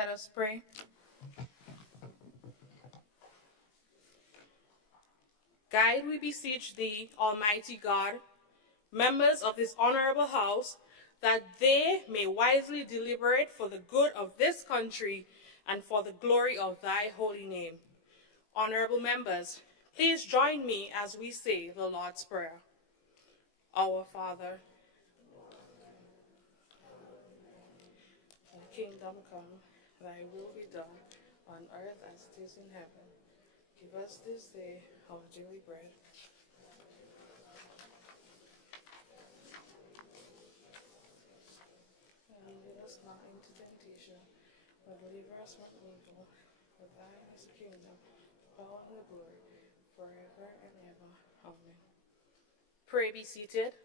Let us pray. Guide, we beseech thee, Almighty God, members of this honorable house, that they may wisely deliberate for the good of this country and for the glory of thy holy name. Honorable members, please join me as we say the Lord's Prayer. Our Father, thy kingdom come, thy will be done, on earth as it is in heaven. Give us this day our daily bread. And lead us not into temptation, but deliver us from evil. For thine is the kingdom, the power, and the glory, forever and ever. Amen. Pray be seated.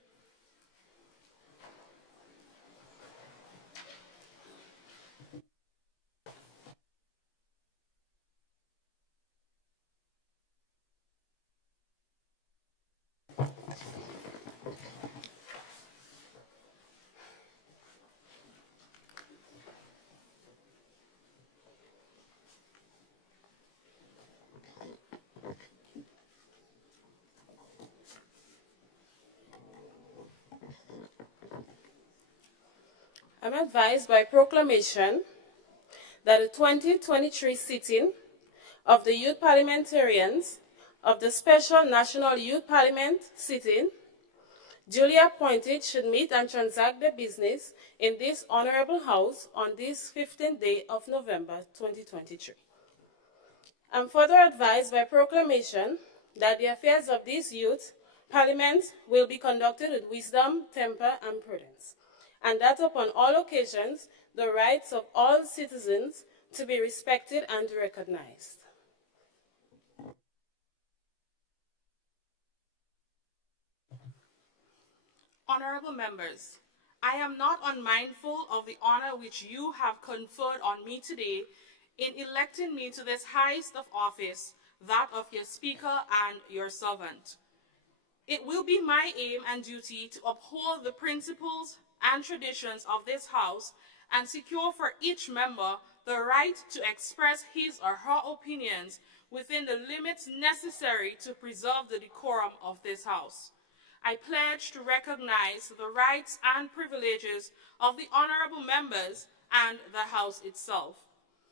I'm advised by proclamation that the 2023 sitting of the Youth Parliamentarians of the Special National Youth Parliament sitting, duly appointed, should meet and transact their business in this honorable house on this 15th day of November 2023. I'm further advised by proclamation that the affairs of this youth parliament will be conducted with wisdom, temper, and prudence, and that upon all occasions the rights of all citizens to be respected and recognized. Honorable members, I am not unmindful of the honor which you have conferred on me today in electing me to this highest of office, that of your Speaker and your servant. It will be my aim and duty to uphold the principles and traditions of this House and secure for each member the right to express his or her opinions within the limits necessary to preserve the decorum of this House. I pledge to recognize the rights and privileges of the honorable members and the House itself.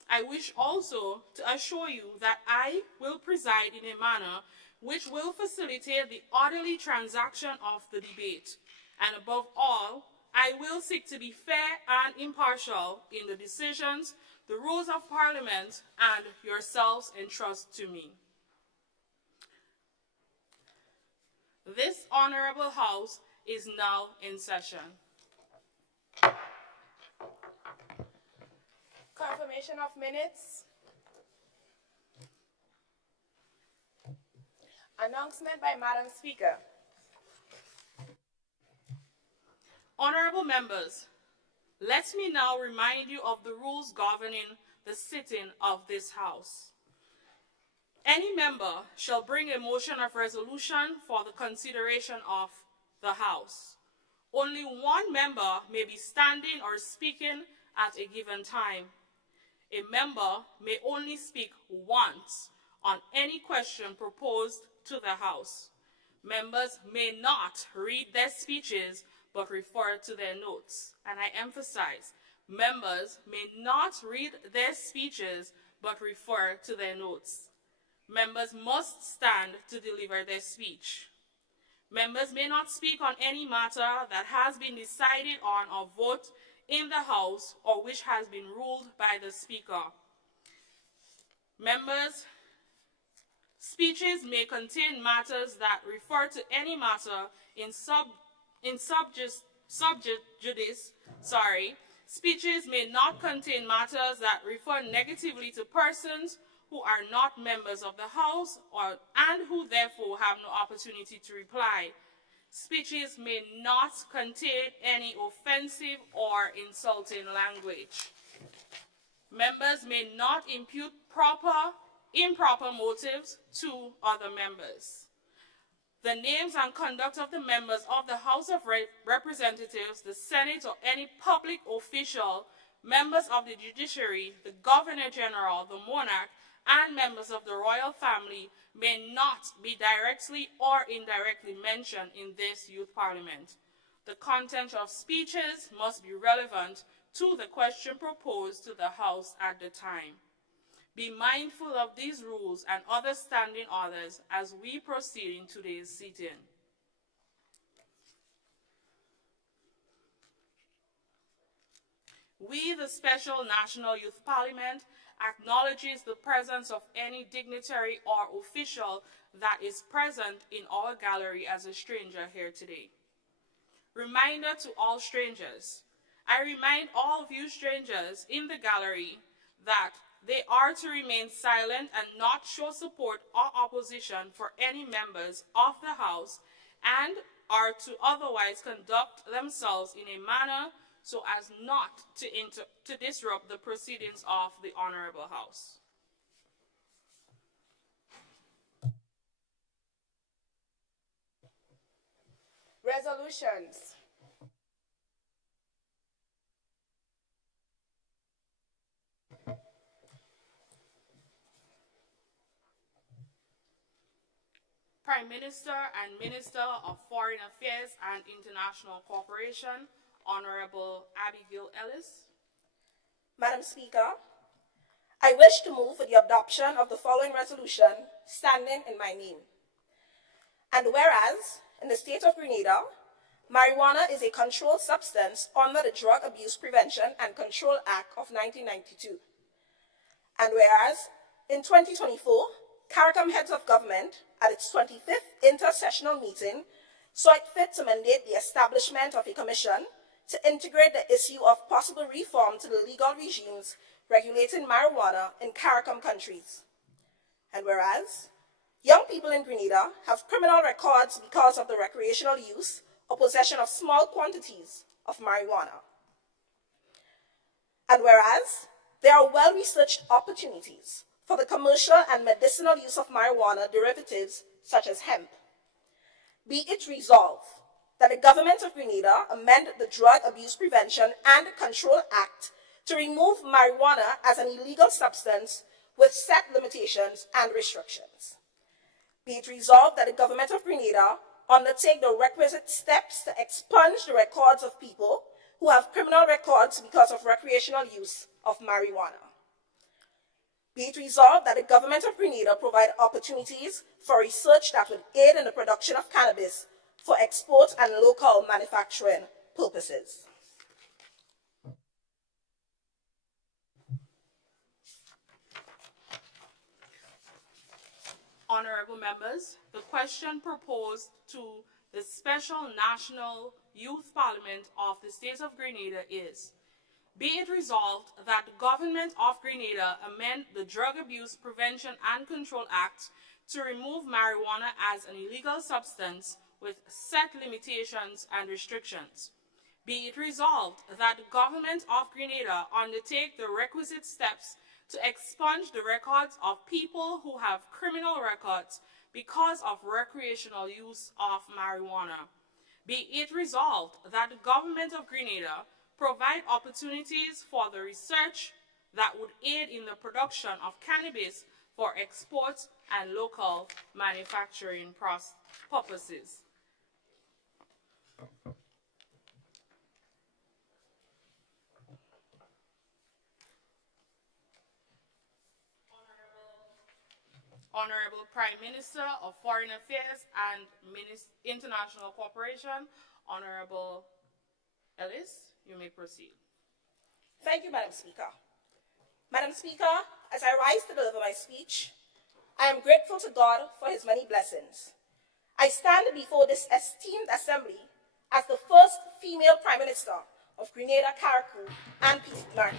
I wish also to assure you that I will preside in a manner which will facilitate the orderly transaction of the debate. And above all, I will seek to be fair and impartial in the decisions the rules of Parliament and yourselves entrust to me. This honorable House is now in session. Confirmation of minutes. Announcement by Madam Speaker. Honorable members, let me now remind you of the rules governing the sitting of this House. Any member shall bring a motion of resolution for the consideration of the House. Only one member may be standing or speaking at a given time. A member may only speak once on any question proposed to the House. Members may not read their speeches but refer to their notes. And I emphasize, members may not read their speeches but refer to their notes. Members must stand to deliver their speech. Members may not speak on any matter that has been decided on or voted in the House or which has been ruled by the Speaker. Members' speeches may contain matters that refer to any matter in sub judice. Speeches may not contain matters that refer negatively to persons who are not members of the House and who therefore have no opportunity to reply. Speeches may not contain any offensive or insulting language. Members may not impute improper motives to other members. The names and conduct of the members of the House of Representatives, the Senate, or any public official members of the judiciary, the Governor General, the monarch, and members of the royal family may not be directly or indirectly mentioned in this youth parliament. The content of speeches must be relevant to the question proposed to the House at the time. Be mindful of these rules and other standing orders as we proceed in today's sitting. We, the Special National Youth Parliament, acknowledges the presence of any dignitary or official that is present in our gallery as a stranger here today. Reminder to all strangers. I remind all of you strangers in the gallery that they are to remain silent and not show support or opposition for any members of the House and are to otherwise conduct themselves in a manner so as not to disrupt the proceedings of the Honorable House. Resolutions. Prime Minister and Minister of Foreign Affairs and International Cooperation, Honorable Abigail Ellis. Madam Speaker, I wish to move for the adoption of the following resolution standing in my name. And whereas, in the state of Grenada, marijuana is a controlled substance under the Drug Abuse Prevention and Control Act of 1992. And whereas, in 2024, CARICOM Heads of Government, at its 25th intersessional meeting, saw it fit to mandate the establishment of a commission to integrate the issue of possible reform to the legal regimes regulating marijuana in CARICOM countries. And whereas, young people in Grenada have criminal records because of the recreational use or possession of small quantities of marijuana. And whereas, there are well-researched opportunities for the commercial and medicinal use of marijuana derivatives such as hemp. Be it resolved that the Government of Grenada amend the Drug Abuse Prevention and Control Act to remove marijuana as an illegal substance with set limitations and restrictions. Be it resolved that the Government of Grenada undertake the requisite steps to expunge the records of people who have criminal records because of recreational use of marijuana. Be it resolved that the Government of Grenada provide opportunities for research that would aid in the production of cannabis for export and local manufacturing purposes. Honorable members, the question proposed to the Special National Youth Parliament of the State of Grenada is, be it resolved that the Government of Grenada amend the Drug Abuse Prevention and Control Act to remove marijuana as an illegal substance with set limitations and restrictions. Be it resolved that the Government of Grenada undertake the requisite steps to expunge the records of people who have criminal records because of recreational use of marijuana. Be it resolved that the Government of Grenada provide opportunities for the research that would aid in the production of cannabis for export and local manufacturing purposes. Honorable Prime Minister of Foreign Affairs and International Cooperation, Honorable Ellis, you may proceed. Thank you, Madam Speaker. Madam Speaker, as I rise to deliver my speech, I am grateful to God for his many blessings. I stand before this esteemed assembly as the first female Prime Minister of Grenada, Carriacou, and Petite Marque.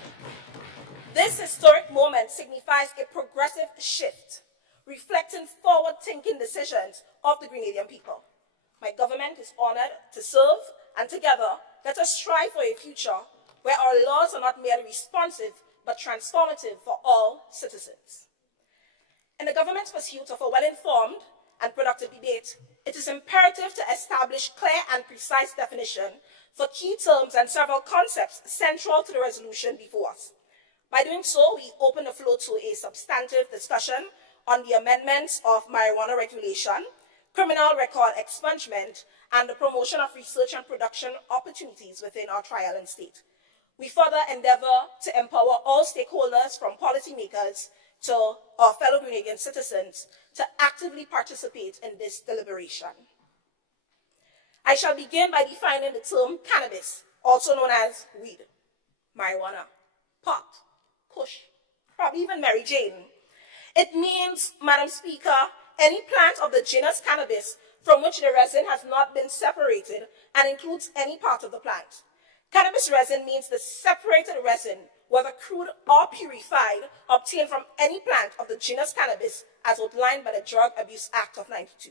This historic moment signifies a progressive shift, reflecting forward-thinking decisions of the Grenadian people. My government is honored to serve, and together, let us strive for a future where our laws are not merely responsive, but transformative for all citizens. In the government's pursuit of a well-informed and productive debate, it is imperative to establish clear and precise definition for key terms and several concepts central to the resolution before us. By doing so, we open the floor to a substantive discussion on the amendments of marijuana regulation, criminal record expungement, and the promotion of research and production opportunities within our tri-island state. We further endeavor to empower all stakeholders, from policymakers to our fellow Grenadian citizens, to actively participate in this deliberation. I shall begin by defining the term cannabis, also known as weed, marijuana, pot, kush, probably even Mary Jane. It means, Madam Speaker, any plant of the genus cannabis from which the resin has not been separated and includes any part of the plant. Cannabis resin means the separated resin, whether crude or purified, obtained from any plant of the genus cannabis as outlined by the Drug Abuse Act of 92.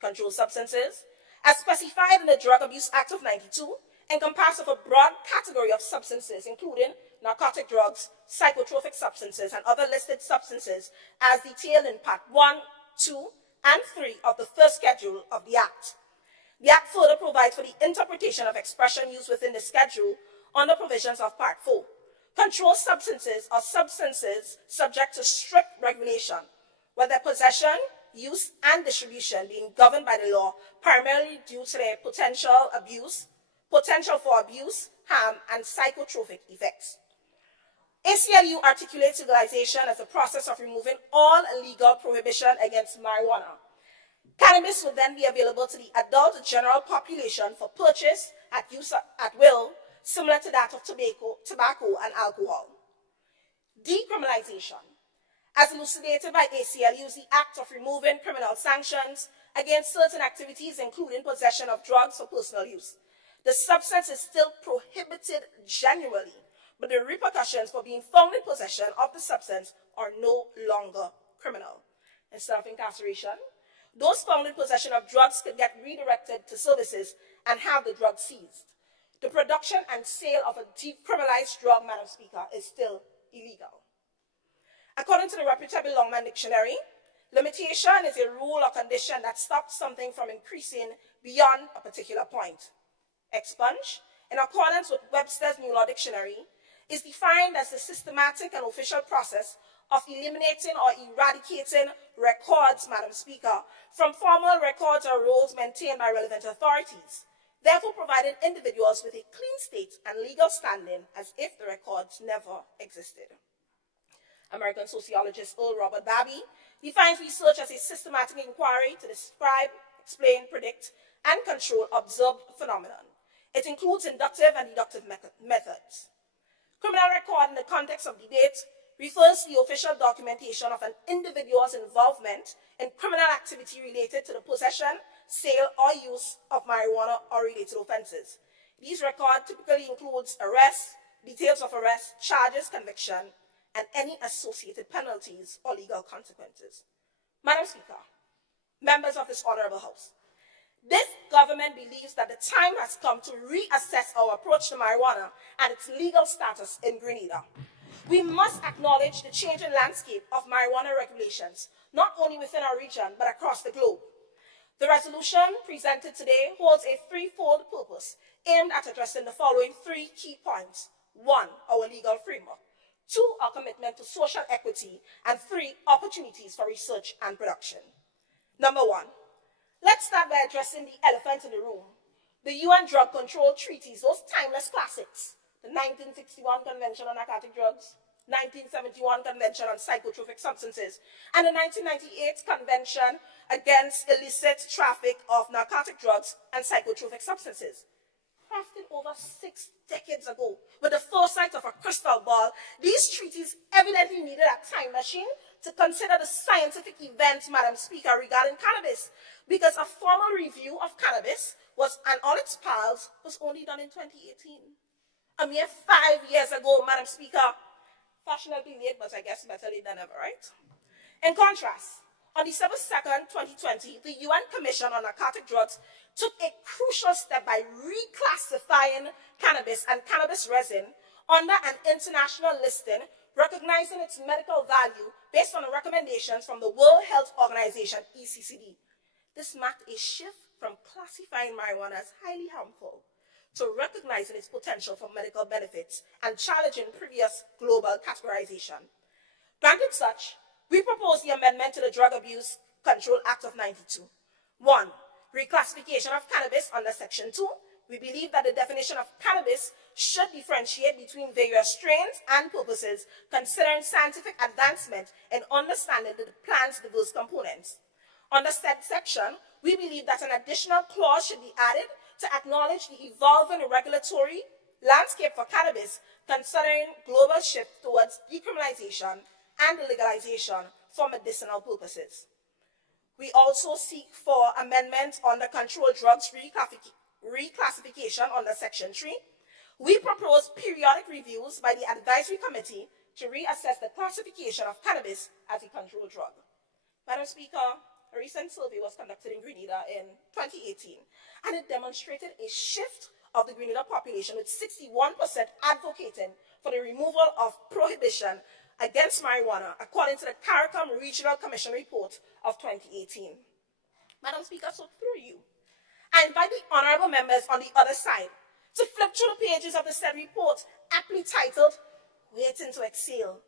Controlled substances, as specified in the Drug Abuse Act of 92, encompass of a broad category of substances, including narcotic drugs, psychotropic substances, and other listed substances as detailed in Part 1, 2, and 3 of the first schedule of the Act. The Act further provides for the interpretation of expression used within the schedule under provisions of Part 4. Controlled substances are substances subject to strict regulation, where their possession, use, and distribution being governed by the law primarily due to their potential for abuse, harm, and psychotropic effects. ACLU articulates legalization as a process of removing all legal prohibition against marijuana. Cannabis will then be available to the adult general population for purchase at use at will, similar to that of tobacco and alcohol. Decriminalization. As elucidated by ACLU, is the act of removing criminal sanctions against certain activities, including possession of drugs for personal use. The substance is still prohibited generally, but the repercussions for being found in possession of the substance are no longer criminal. Instead of incarceration, those found in possession of drugs could get redirected to services and have the drugs seized. The production and sale of a decriminalized drug, Madam Speaker, is still illegal. According to the reputable Longman Dictionary, limitation is a rule or condition that stops something from increasing beyond a particular point. Expunge, in accordance with Webster's New Law Dictionary, is defined as the systematic and official process of eliminating or eradicating records, Madam Speaker, from formal records or rolls maintained by relevant authorities, therefore providing individuals with a clean state and legal standing as if the records never existed. American sociologist Earl Robert Babby defines research as a systematic inquiry to describe, explain, predict, and control observed phenomenon. It includes inductive and deductive methods. Criminal record in the context of debate refers to the official documentation of an individual's involvement in criminal activity related to the possession, sale, or use of marijuana or related offenses. These records typically includes arrest, details of arrest, charges, conviction, and any associated penalties or legal consequences. Madam Speaker, members of this honorable House, this government believes that the time has come to reassess our approach to marijuana and its legal status in Grenada. We must acknowledge the changing landscape of marijuana regulations, not only within our region, but across the globe. The resolution presented today holds a threefold purpose aimed at addressing the following three key points. 1, our legal framework. 2, our commitment to social equity. And 3, opportunities for research and production. Number 1, let's start by addressing the elephant in the room. The UN Drug Control Treaties, those timeless classics. The 1961 Convention on Narcotic Drugs, 1971 Convention on Psychotropic Substances, and the 1998 Convention against illicit traffic of narcotic drugs and psychotropic substances. Crafted over 6 decades ago, with the foresight of a crystal ball, these treaties evidently needed a time machine to consider the scientific events, Madam Speaker, regarding cannabis, because a formal review of cannabis and all its pals was only done in 2018. A mere 5 years ago, Madam Speaker. Fashionably late, but I guess better late than ever, right? In contrast, on December 2nd, 2020, the UN Commission on Narcotic Drugs took a crucial step by reclassifying cannabis and cannabis resin under an international listing, recognizing its medical value based on the recommendations from the World Health Organization, ECCD. this marked a shift from classifying marijuana as highly harmful to recognizing its potential for medical benefits and challenging previous global categorization. Granted such, we propose the amendment to the Drug Abuse Control Act of 92. 1. Reclassification of cannabis under Section 2. We believe that the definition of cannabis should differentiate between various strains and purposes, considering scientific advancement in understanding the plant's diverse components. Under said section, we believe that an additional clause should be added to acknowledge the evolving regulatory landscape for cannabis, considering global shift towards decriminalization and legalization for medicinal purposes. We also seek for amendment on the controlled drugs reclassification under Section 3. We propose periodic reviews by the Advisory Committee to reassess the classification of cannabis as a controlled drug. Madam Speaker, a recent survey was conducted in Grenada in 2018, and it demonstrated a shift of the Grenada population, with 61% advocating for the removal of prohibition against marijuana, according to the CARICOM Regional Commission report of 2018. Madam Speaker, so through you, I invite the honorable members on the other side to flip through the pages of the said report, aptly titled, Waiting to Exhale.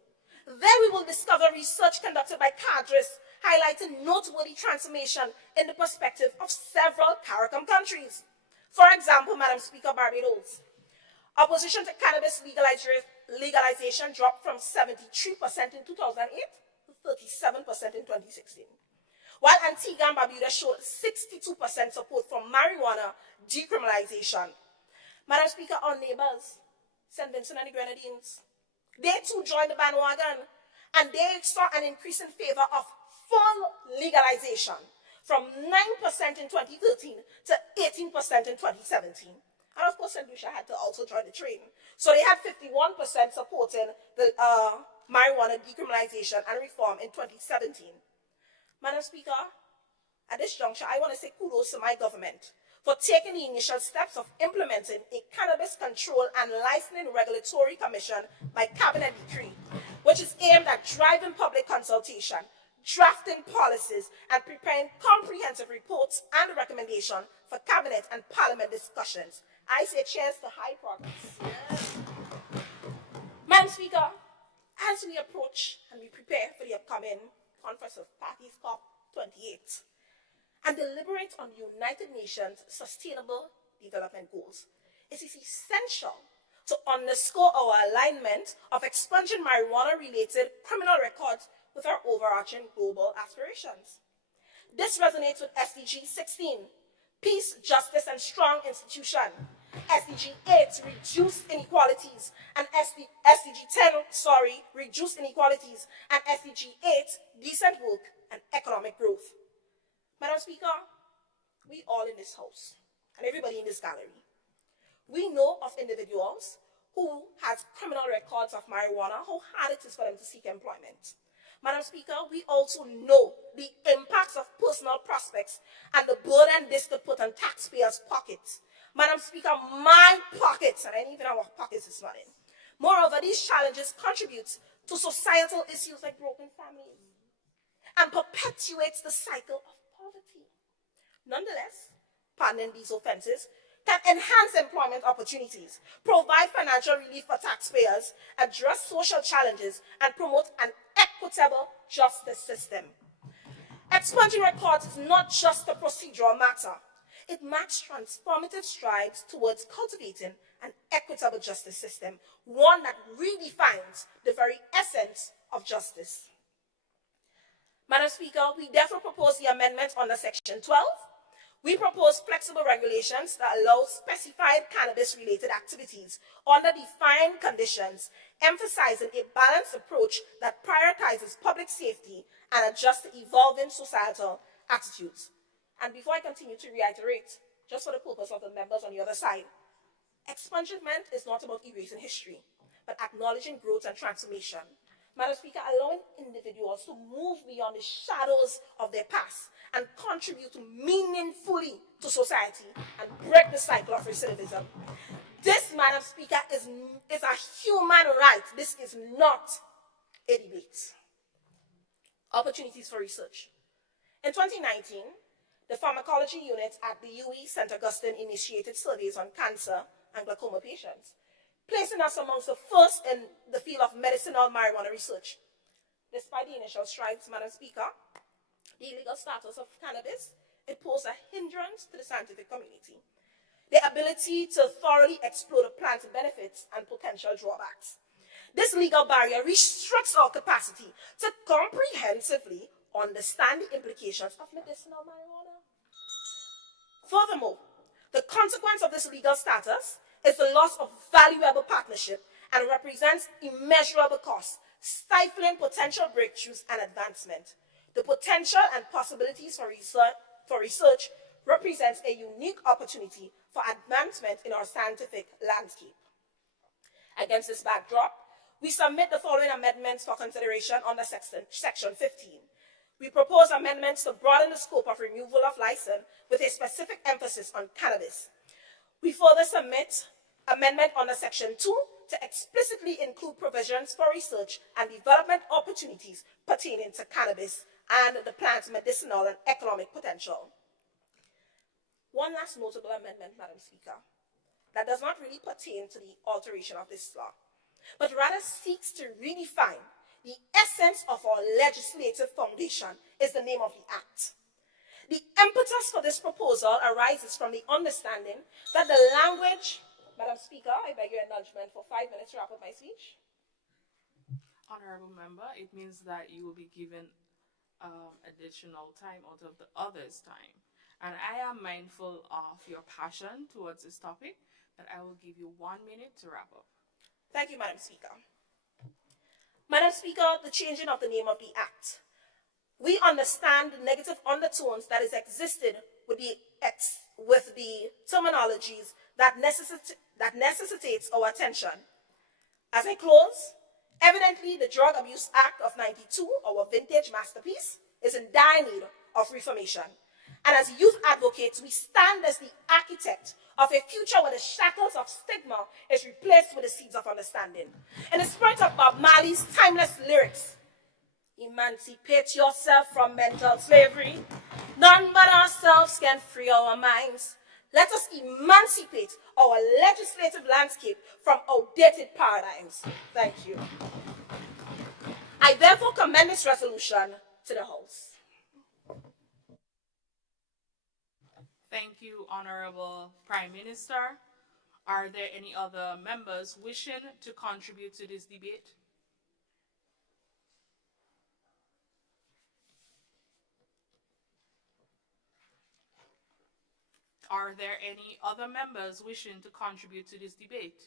There we will discover research conducted by cadres highlighting noteworthy transformation in the perspective of several CARICOM countries. For example, Madam Speaker, Barbados. Opposition to cannabis legalization dropped from 73% in 2008 to 37% in 2016. While Antigua and Barbuda showed 62% support for marijuana decriminalization. Madam Speaker, our neighbors, St. Vincent and the Grenadines, they too joined the bandwagon, and they saw an increase in favor of full legalization from 9% in 2013 to 18% in 2017. And of course, St. Lucia had to also join the train. So they had 51% supporting the marijuana decriminalization and reform in 2017. Madam Speaker, at this juncture, I want to say kudos to my government for taking the initial steps of implementing a Cannabis Control and Licensing Regulatory Commission by Cabinet Decree, which is aimed at driving public consultation, drafting policies, and preparing comprehensive reports and recommendations for Cabinet and Parliament discussions. I say cheers to high progress. Madam Speaker, as we approach and we prepare for the upcoming Conference of Parties COP28 and deliberate on the United Nations Sustainable Development Goals, it is essential to underscore our alignment of expunging marijuana-related criminal records with our overarching global aspirations. This resonates with SDG 16, Peace, Justice, and Strong Institution, SDG 8, Reduce Inequalities, and SDG 10, Reduce Inequalities, and SDG 8, Decent Work and Economic Growth. Madam Speaker, we all in this house, and everybody in this gallery, we know of individuals who has criminal records of marijuana, how hard it is for them to seek employment. Madam Speaker, we also know the impacts of personal prospects and the burden this could put on taxpayers' pockets. Madam Speaker, my pockets, and I didn't even have pockets this morning. Moreover, these challenges contribute to societal issues like broken families and perpetuates the cycle of poverty. Nonetheless, pardoning these offenses can enhance employment opportunities, provide financial relief for taxpayers, address social challenges, and promote an equitable justice system. Expunging records is not just a procedural matter. It marks transformative strides towards cultivating an equitable justice system, one that redefines the very essence of justice. Madam Speaker, we therefore propose the amendment under Section 12. We propose flexible regulations that allow specified cannabis-related activities under defined conditions, emphasizing a balanced approach that prioritizes public safety and adjusts to evolving societal attitudes. And before I continue to reiterate, just for the purpose of the members on the other side, expungement is not about erasing history, but acknowledging growth and transformation. Madam Speaker, allowing individuals to move beyond the shadows of their past and contribute meaningfully to society and break the cycle of recidivism. This, Madam Speaker, is a human right. This is not a debate. Opportunities for research. In 2019, the pharmacology unit at the UE St. Augustine initiated surveys on cancer and glaucoma patients, placing us amongst the first in the field of medicinal marijuana research. Despite the initial strides, Madam Speaker, the illegal status of cannabis, it posed a hindrance to the scientific community. The ability to thoroughly explore the plant's benefits and potential drawbacks. This legal barrier restricts our capacity to comprehensively understand the implications of medicinal marijuana. Furthermore, the consequence of this legal status is the loss of valuable partnership and represents immeasurable costs, stifling potential breakthroughs and advancement. The potential and possibilities for research represents a unique opportunity for advancement in our scientific landscape. Against this backdrop, we submit the following amendments for consideration under Section 15. We propose amendments to broaden the scope of removal of license with a specific emphasis on cannabis. We further submit amendment under Section 2 to explicitly include provisions for research and development opportunities pertaining to cannabis and the plant's medicinal and economic potential. One last notable amendment, Madam Speaker, that does not really pertain to the alteration of this law, but rather seeks to redefine the essence of our legislative foundation is the name of the Act. The impetus for this proposal arises from the understanding that the language... Madam Speaker, I beg your indulgence for 5 minutes to wrap up my speech. Honorable member, it means that you will be given additional time out of the others' time. And I am mindful of your passion towards this topic, that I will give you 1 minute to wrap up. Thank you, Madam Speaker. Madam Speaker, the changing of the name of the Act. We understand the negative undertones that is existed with the terminologies that necessitates our attention. As I close, evidently the Drug Abuse Act of '92, our vintage masterpiece, is in dire need of reformation. And as youth advocates, we stand as the architect of a future where the shackles of stigma is replaced with the seeds of understanding. In the spirit of Bob Marley's timeless lyrics, emancipate yourself from mental slavery. None but ourselves can free our minds. Let us emancipate our legislative landscape from outdated paradigms. Thank you. I therefore commend this resolution to the House. Thank you, Honorable Prime Minister. Are there any other members wishing to contribute to this debate? Are there any other members wishing to contribute to this debate?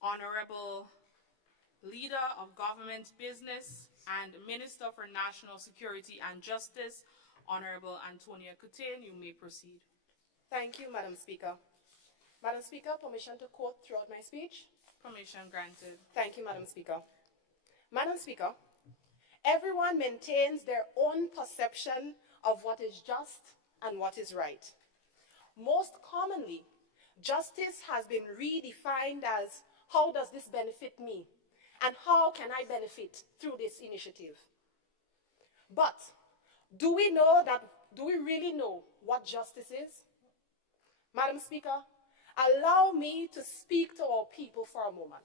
Honorable Leader of Government Business and Minister for National Security and Justice, Honorable Antonia Kutane, you may proceed. Thank you, Madam Speaker. Madam Speaker, permission to quote throughout my speech? Permission granted. Thank you, Madam Speaker. Madam Speaker, everyone maintains their own perception of what is just and what is right. Most commonly, justice has been redefined as, how does this benefit me? And how can I benefit through this initiative? But do we really know what justice is? Madam Speaker, allow me to speak to our people for a moment.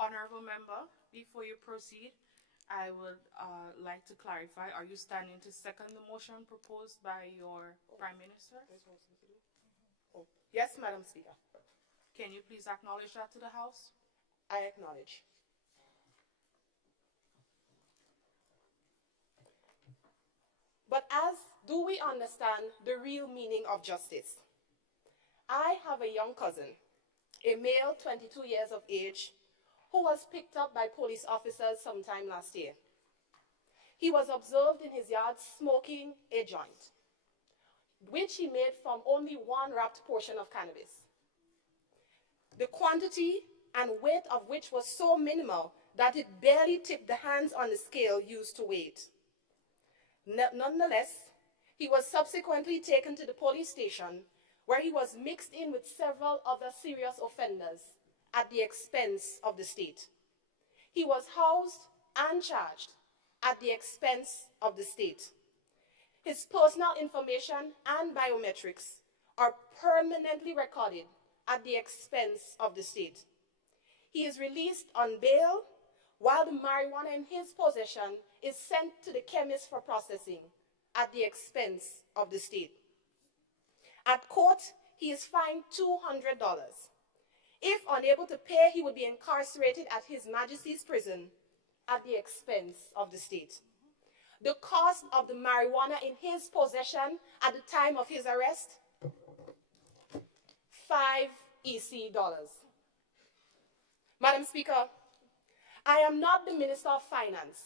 Honorable Member, before you proceed, I would like to clarify, are you standing to second the motion proposed by your Prime Minister? Oh, yes, Madam Speaker. Can you please acknowledge that to the House? I acknowledge. But do we understand the real meaning of justice? I have a young cousin, a male 22 years of age, who was picked up by police officers sometime last year. He was observed in his yard smoking a joint, which he made from only one wrapped portion of cannabis. The quantity and weight of which was so minimal that it barely tipped the hands on the scale used to weigh it. Nonetheless, he was subsequently taken to the police station, where he was mixed in with several other serious offenders at the expense of the state. he was housed and charged at the expense of the state. His personal information and biometrics are permanently recorded at the expense of the state. He is released on bail while the marijuana in his possession is sent to the chemist for processing at the expense of the state. At court, he is fined $200. If unable to pay, he would be incarcerated at His Majesty's prison at the expense of the state. The cost of the marijuana in his possession at the time of his arrest, $5 EC. Madam Speaker, I am not the Minister of Finance,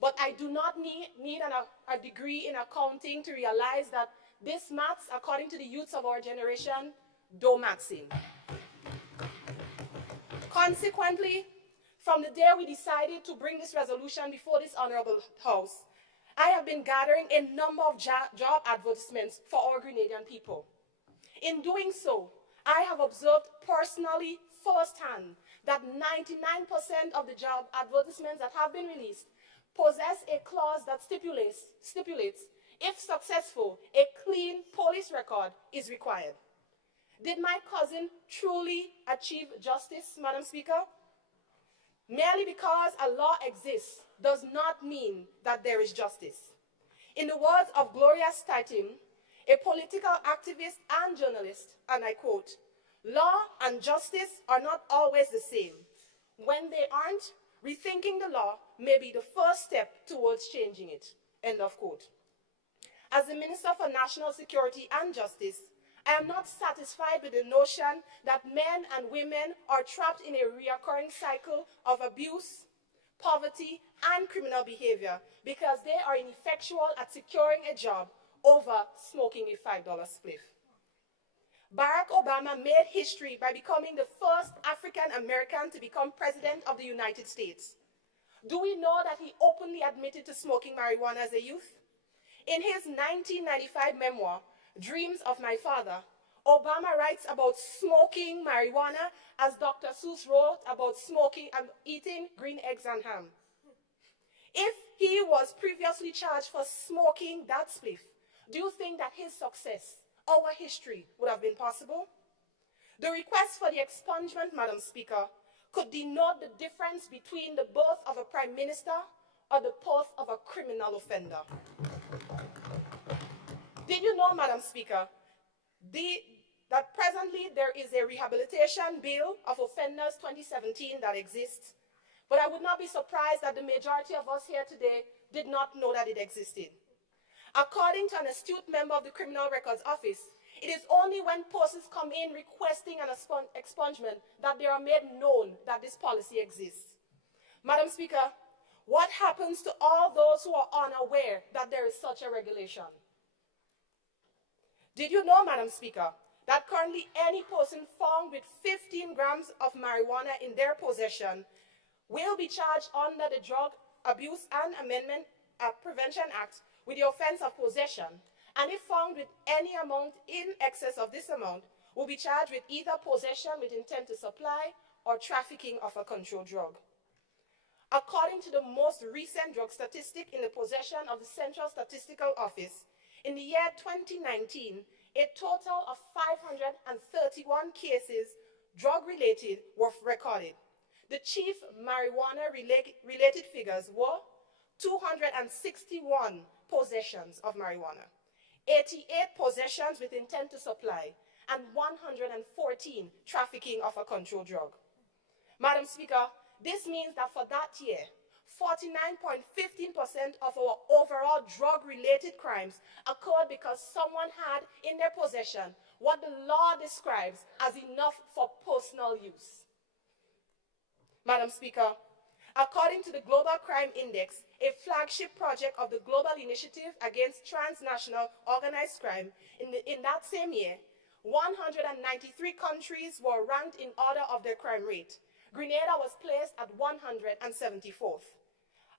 but I do not need a degree in accounting to realize that this maths, according to the youths of our generation, don't max in. Consequently, from the day we decided to bring this resolution before this honorable House, I have been gathering a number of job advertisements for our Grenadian people. In doing so, I have observed personally, firsthand, that 99% of the job advertisements that have been released possess a clause that stipulates, if successful, a clean police record is required. Did my cousin truly achieve justice, Madam Speaker? Merely because a law exists does not mean that there is justice. In the words of Gloria Steinem, a political activist and journalist, and I quote, "Law and justice are not always the same. When they aren't, rethinking the law may be the first step towards changing it." End of quote. As the Minister for National Security and Justice, I am not satisfied with the notion that men and women are trapped in a recurring cycle of abuse, poverty, and criminal behavior because they are ineffectual at securing a job over smoking a $5 spliff. Barack Obama made history by becoming the first African American to become president of the United States. Do we know that he openly admitted to smoking marijuana as a youth? In his 1995 memoir, Dreams of My Father, Obama writes about smoking marijuana as Dr. Seuss wrote about smoking and eating green eggs and ham. If he was previously charged for smoking that spliff, do you think that his success, our history, would have been possible? The request for the expungement, Madam Speaker, could denote the difference between the birth of a prime minister or the birth of a criminal offender. Did you know, Madam Speaker, that presently there is a rehabilitation bill of offenders 2017 that exists? But I would not be surprised that the majority of us here today did not know that it existed. According to an astute member of the Criminal Records Office, it is only when persons come in requesting an expungement that they are made known that this policy exists. Madam Speaker, what happens to all those who are unaware that there is such a regulation? Did you know, Madam Speaker, that currently any person found with 15 grams of marijuana in their possession will be charged under the Drug Abuse and Amendment Prevention Act with the offense of possession, and if found with any amount in excess of this amount, will be charged with either possession with intent to supply or trafficking of a controlled drug. According to the most recent drug statistic in the possession of the Central Statistical Office, in the year 2019, a total of 531 cases drug-related were recorded. The chief marijuana-related figures were 261 possessions of marijuana, 88 possessions with intent to supply, and 114 trafficking of a controlled drug. Madam Speaker, this means that for that year, 49.15% of our overall drug-related crimes occurred because someone had in their possession what the law describes as enough for personal use. Madam Speaker, according to the Global Crime Index, a flagship project of the Global Initiative Against Transnational Organized Crime, in that same year, 193 countries were ranked in order of their crime rate. Grenada was placed at 174th.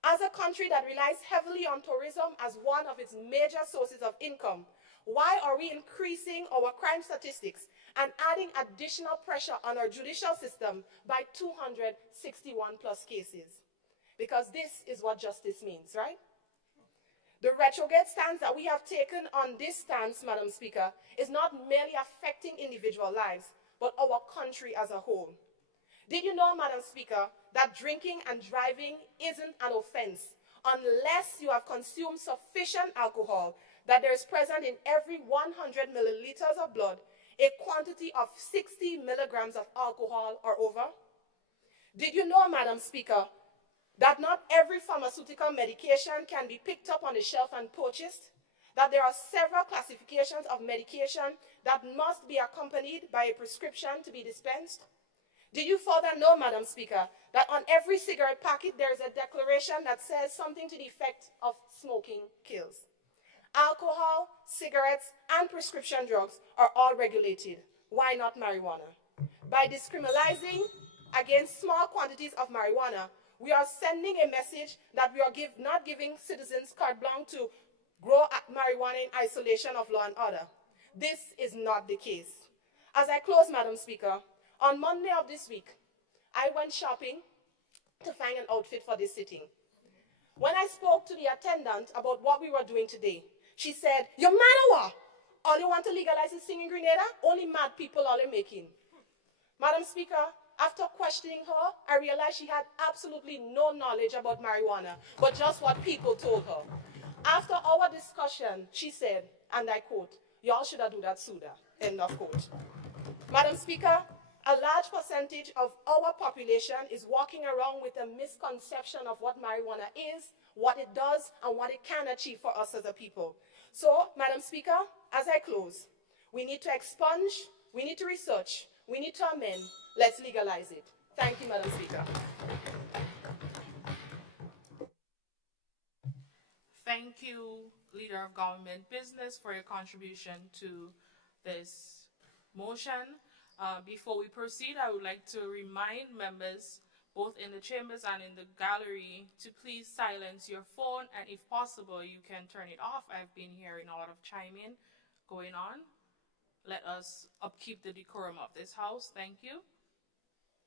As a country that relies heavily on tourism as one of its major sources of income, why are we increasing our crime statistics and adding additional pressure on our judicial system by 261 plus cases? Because this is what justice means, right? The retrograde stance that we have taken on this stance, Madam Speaker, is not merely affecting individual lives, but our country as a whole. Did you know, Madam Speaker, that drinking and driving isn't an offense unless you have consumed sufficient alcohol that there is present in every 100 milliliters of blood a quantity of 60 milligrams of alcohol or over? Did you know, Madam Speaker, that not every pharmaceutical medication can be picked up on the shelf and purchased? That there are several classifications of medication that must be accompanied by a prescription to be dispensed? Did you further know, Madam Speaker, that on every cigarette packet there is a declaration that says something to the effect of smoking kills? Alcohol, cigarettes, and prescription drugs are all regulated. Why not marijuana? By discriminating against small quantities of marijuana, we are sending a message that we are not giving citizens carte blanche to grow marijuana in isolation of law and order. This is not the case. As I close, Madam Speaker, on Monday of this week, I went shopping to find an outfit for this sitting. When I spoke to the attendant about what we were doing today, she said, "You mad or what? All you want to legalize this thing in Grenada? Only mad people all you're making." Madam Speaker, after questioning her, I realized she had absolutely no knowledge about marijuana, but just what people told her. After our discussion, she said, and I quote, "Y'all should have do that sooner." End of quote. Madam Speaker, a large percentage of our population is walking around with a misconception of what marijuana is, what it does, and what it can achieve for us as a people. So, Madam Speaker, as I close, we need to expunge, we need to research, we need to amend. Let's legalize it. Thank you, Madam Speaker. Thank you, Leader of Government Business, for your contribution to this motion. Before we proceed, I would like to remind members, both in the chambers and in the gallery, to please silence your phone, and if possible, you can turn it off. I've been hearing a lot of chiming going on. Let us upkeep the decorum of this house. Thank you.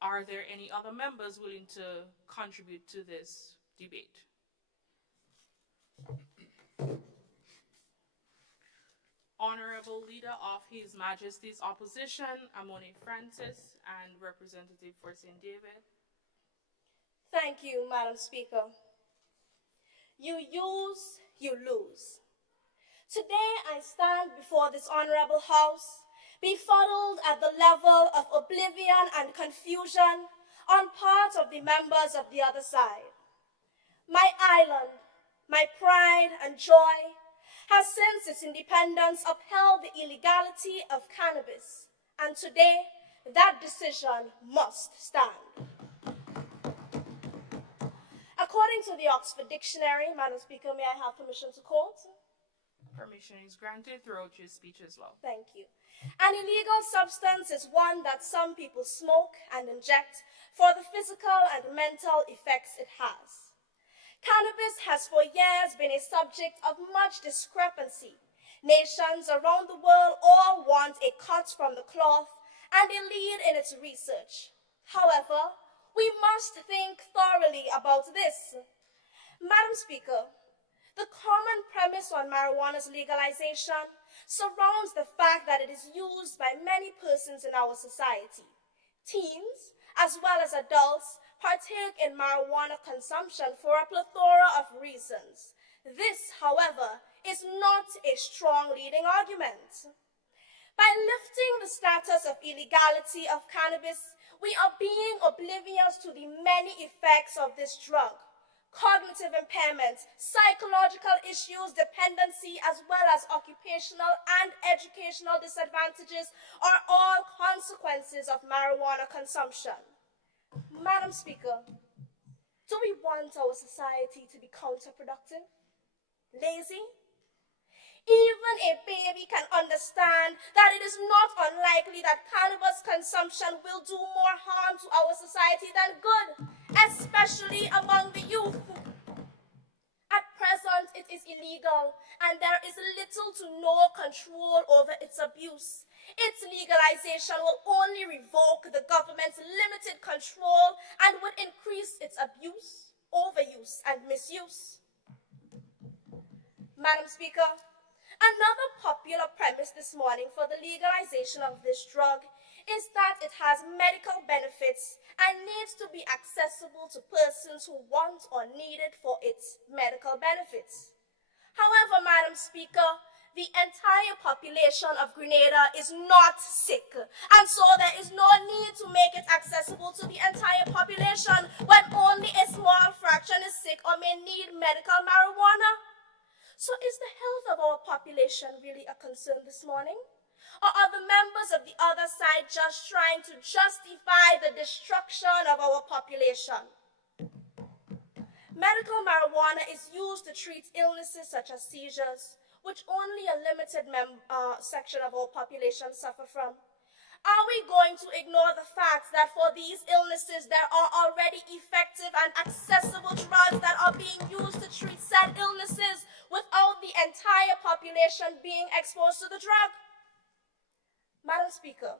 Are there any other members willing to contribute to this debate? Honorable Leader of His Majesty's Opposition, Amoni Francis, and Representative for St. David. Thank you, Madam Speaker. You use, you lose. Today I stand before this honorable house, befuddled at the level of oblivion and confusion on part of the members of the other side. My island, my pride and joy, has since its independence upheld the illegality of cannabis, and today that decision must stand. According to the Oxford Dictionary, Madam Speaker, may I have permission to quote? Permission is granted throughout your speech as well. Thank you. An illegal substance is one that some people smoke and inject for the physical and mental effects it has. Cannabis has for years been a subject of much discrepancy. Nations around the world all want a cut from the cloth and a lead in its research. However, we must think thoroughly about this. Madam Speaker, the common premise on marijuana's legalization surrounds the fact that it is used by many persons in our society. Teens, as well as adults, partake in marijuana consumption for a plethora of reasons. This, however, is not a strong leading argument. By lifting the status of illegality of cannabis, we are being oblivious to the many effects of this drug. Cognitive impairment, psychological issues, dependency, as well as occupational and educational disadvantages are all consequences of marijuana consumption. Madam Speaker, do we want our society to be counterproductive? Lazy? Even a baby can understand that it is not unlikely that cannabis consumption will do more harm to our society than good, especially among the youth. At present, it is illegal, and there is little to no control over its abuse. Its legalization will only revoke the government's limited control and would increase its abuse overuse and misuse. Madam Speaker, another popular premise this morning for the legalization of this drug is that it has medical benefits and needs to be accessible to persons who want or need it for its medical benefits. However, Madam Speaker, the entire population of Grenada is not sick, and so there is no need to make it accessible to the entire population when only a small fraction is sick or may need medical marijuana. So is the health of our population really a concern this morning? Or are the members of the other side just trying to justify the destruction of our population? Medical marijuana is used to treat illnesses such as seizures, which only a limited section of our population suffer from. Are we going to ignore the fact that for these illnesses there are already effective and accessible drugs that are being used to treat said illnesses without the entire population being exposed to the drug? Madam Speaker,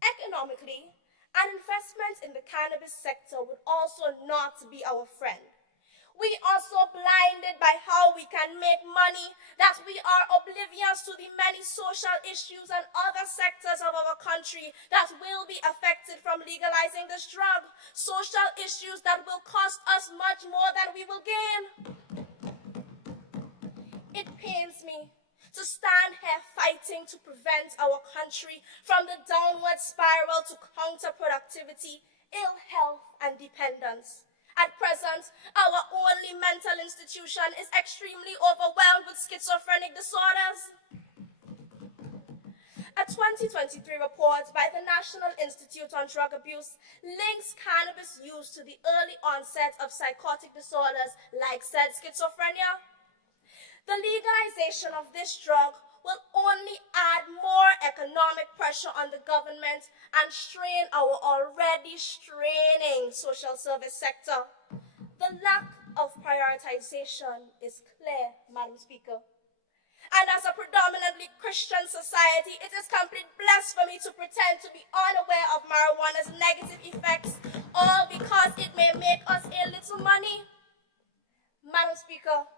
economically, an investment in the cannabis sector would also not be our friend. We are so blinded by how we can make money that we are oblivious to the many social issues and other sectors of our country that will be affected from legalizing this drug. Social issues that will cost us much more than we will gain. It pains me to stand here fighting to prevent our country from the downward spiral to counterproductivity, ill health, and dependence. At present, our only mental institution is extremely overwhelmed with schizophrenic disorders. A 2023 report by the National Institute on Drug Abuse links cannabis use to the early onset of psychotic disorders like said schizophrenia. The legalization of this drug will only add more economic pressure on the government and strain our already straining social service sector. The lack of prioritization is clear, Madam Speaker. And as a predominantly Christian society, it is complete blasphemy to pretend to be unaware of marijuana's negative effects, all because it may make us a little money. Madam Speaker,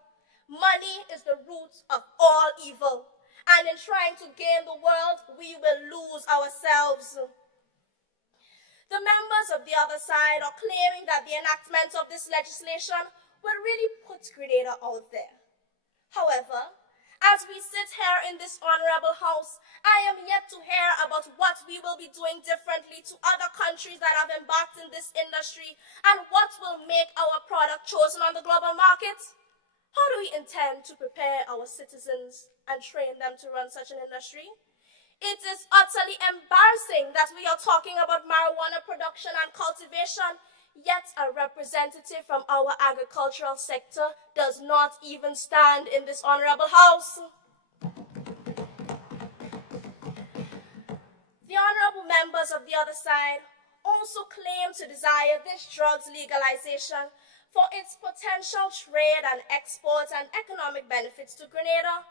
money is the root of all evil. And in trying to gain the world, we will lose ourselves. The members of the other side are claiming that the enactment of this legislation will really put Grenada out there. However, as we sit here in this honorable house, I am yet to hear about what we will be doing differently to other countries that have embarked in this industry and what will make our product chosen on the global market. How do we intend to prepare our citizens and train them to run such an industry? It is utterly embarrassing that we are talking about marijuana production and cultivation, yet a representative from our agricultural sector does not even stand in this honorable house. The honorable members of the other side also claim to desire this drug's legalization for its potential trade and export and economic benefits to Grenada.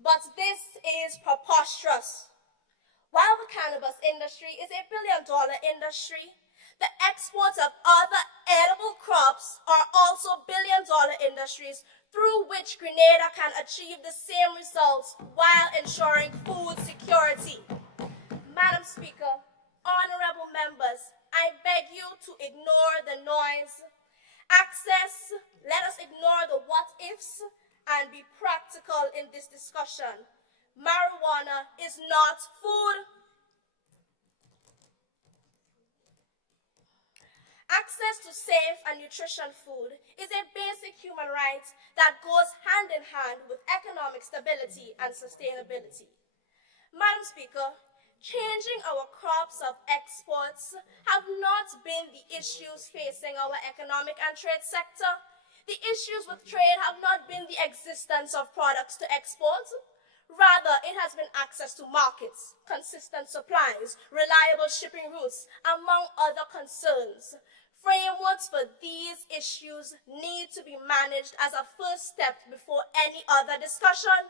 But this is preposterous. While the cannabis industry is a billion-dollar industry, the exports of other edible crops are also billion-dollar industries through which Grenada can achieve the same results while ensuring food security. Madam Speaker, honorable members, I beg you to ignore the noise. Access, let us ignore the what-ifs and be practical in this discussion. Marijuana is not food. Access to safe and nutritious food is a basic human right that goes hand in hand with economic stability and sustainability. Madam Speaker, changing our crops of exports have not been the issues facing our economic and trade sector. The issues with trade have not been the existence of products to export. Rather, it has been access to markets, consistent supplies, reliable shipping routes, among other concerns. Frameworks for these issues need to be managed as a first step before any other discussion.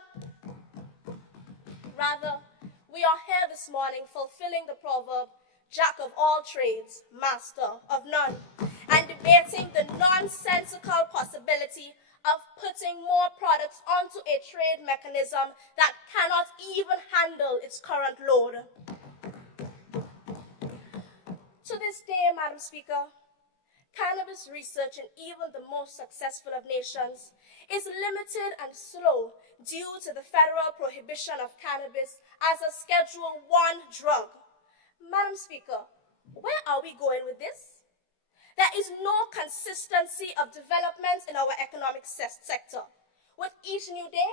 Rather, we are here this morning fulfilling the proverb, Jack of all trades, master of none. And debating the nonsensical possibility of putting more products onto a trade mechanism that cannot even handle its current load. To this day, Madam Speaker, cannabis research in even the most successful of nations is limited and slow due to the federal prohibition of cannabis as a Schedule I drug. Madam Speaker, where are we going with this? There is no consistency of development in our economic sector. With each new day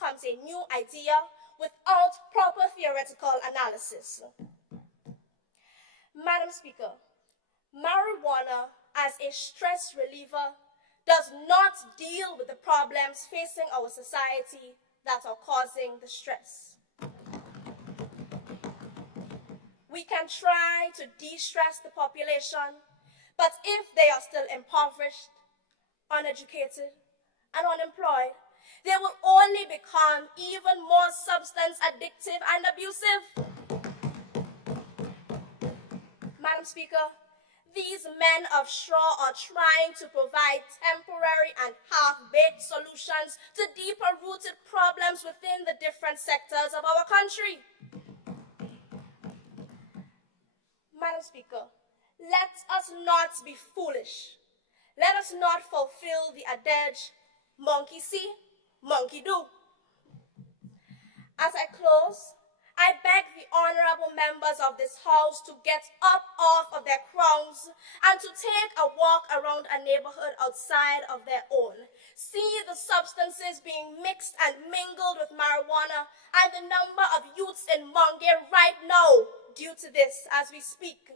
comes a new idea without proper theoretical analysis. Madam Speaker, marijuana as a stress reliever does not deal with the problems facing our society that are causing the stress. We can try to de-stress the population, but if they are still impoverished, uneducated, and unemployed, they will only become even more substance addictive and abusive. Madam Speaker, these men of straw are trying to provide temporary and half-baked solutions to deeper-rooted problems within the different sectors of our country. Madam Speaker, let us not be foolish. Let us not fulfill the adage, monkey see, monkey do. As I close, I beg the honorable members of this House to get up off of their crowns and to take a walk around a neighborhood outside of their own. See the substances being mixed and mingled with marijuana and the number of youths in Monge right now due to this as we speak.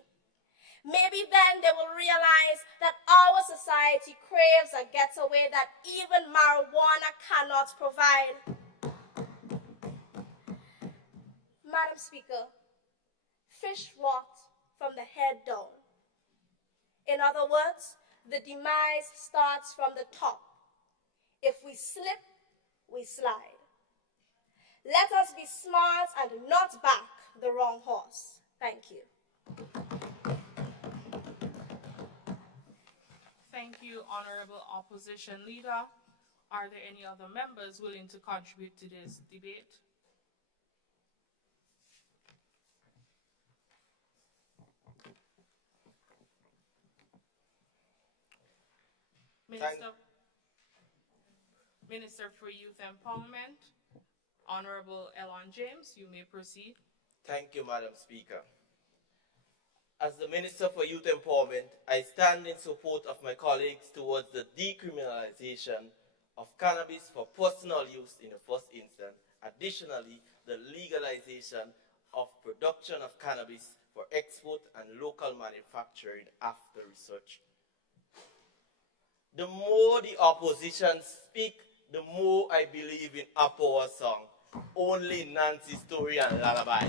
Maybe then they will realize that our society craves a getaway that even marijuana cannot provide. Madam Speaker, fish rot from the head down. In other words, the demise starts from the top. If we slip, we slide. Let us be smart and not back the wrong horse. Thank you. Thank you, Honorable Opposition Leader. Are there any other members willing to contribute to this debate? Minister for Youth Empowerment, Honorable Elon James, you may proceed. Thank you, Madam Speaker. As the Minister for Youth Empowerment, I stand in support of my colleagues towards the decriminalization of cannabis for personal use in the first instance. Additionally, the legalization of production of cannabis for export and local manufacturing after research. The more the opposition speak, the more I believe in a power song. Only Nancy story and lullaby.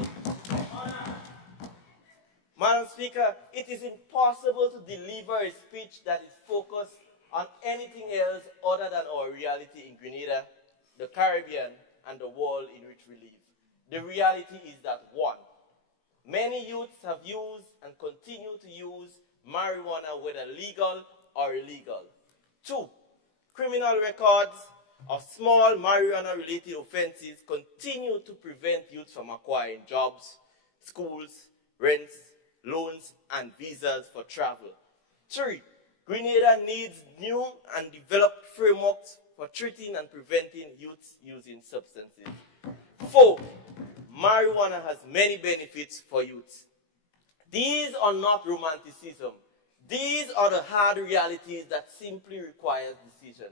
Madam Speaker, it is impossible to deliver a speech that is focused on anything else other than our reality in Grenada, the Caribbean, and the world in which we live. The reality is that 1, many youths have used and continue to use marijuana, whether legal or illegal. 2, criminal records of small marijuana-related offenses continue to prevent youth from acquiring jobs, schools, rents, loans, and visas for travel. 3, Grenada needs new and developed frameworks for treating and preventing youths using substances. 4, marijuana has many benefits for youths. These are not romanticism. These are the hard realities that simply require decisions.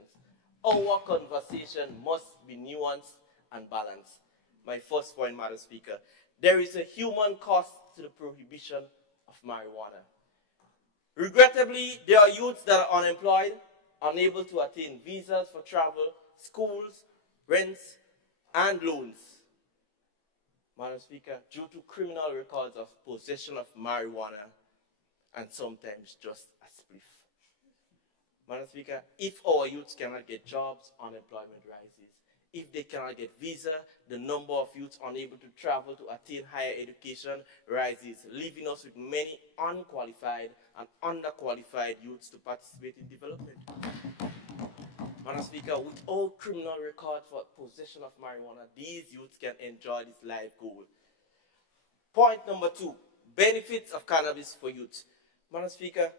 Our conversation must be nuanced and balanced. My first point, Madam Speaker, there is a human cost to the prohibition of marijuana. Regrettably, there are youths that are unemployed, unable to attain visas for travel, schools, rents, and loans. Madam Speaker, due to criminal records of possession of marijuana and sometimes just a spliff. Madam Speaker, if our youths cannot get jobs, unemployment rises. If they cannot get visa, the number of youths unable to travel to attain higher education rises, leaving us with many unqualified and underqualified youths to participate in development. Madam Speaker, without criminal record for possession of marijuana, these youths can enjoy this life goal. Point number 2, benefits of cannabis for youth. Madam Speaker,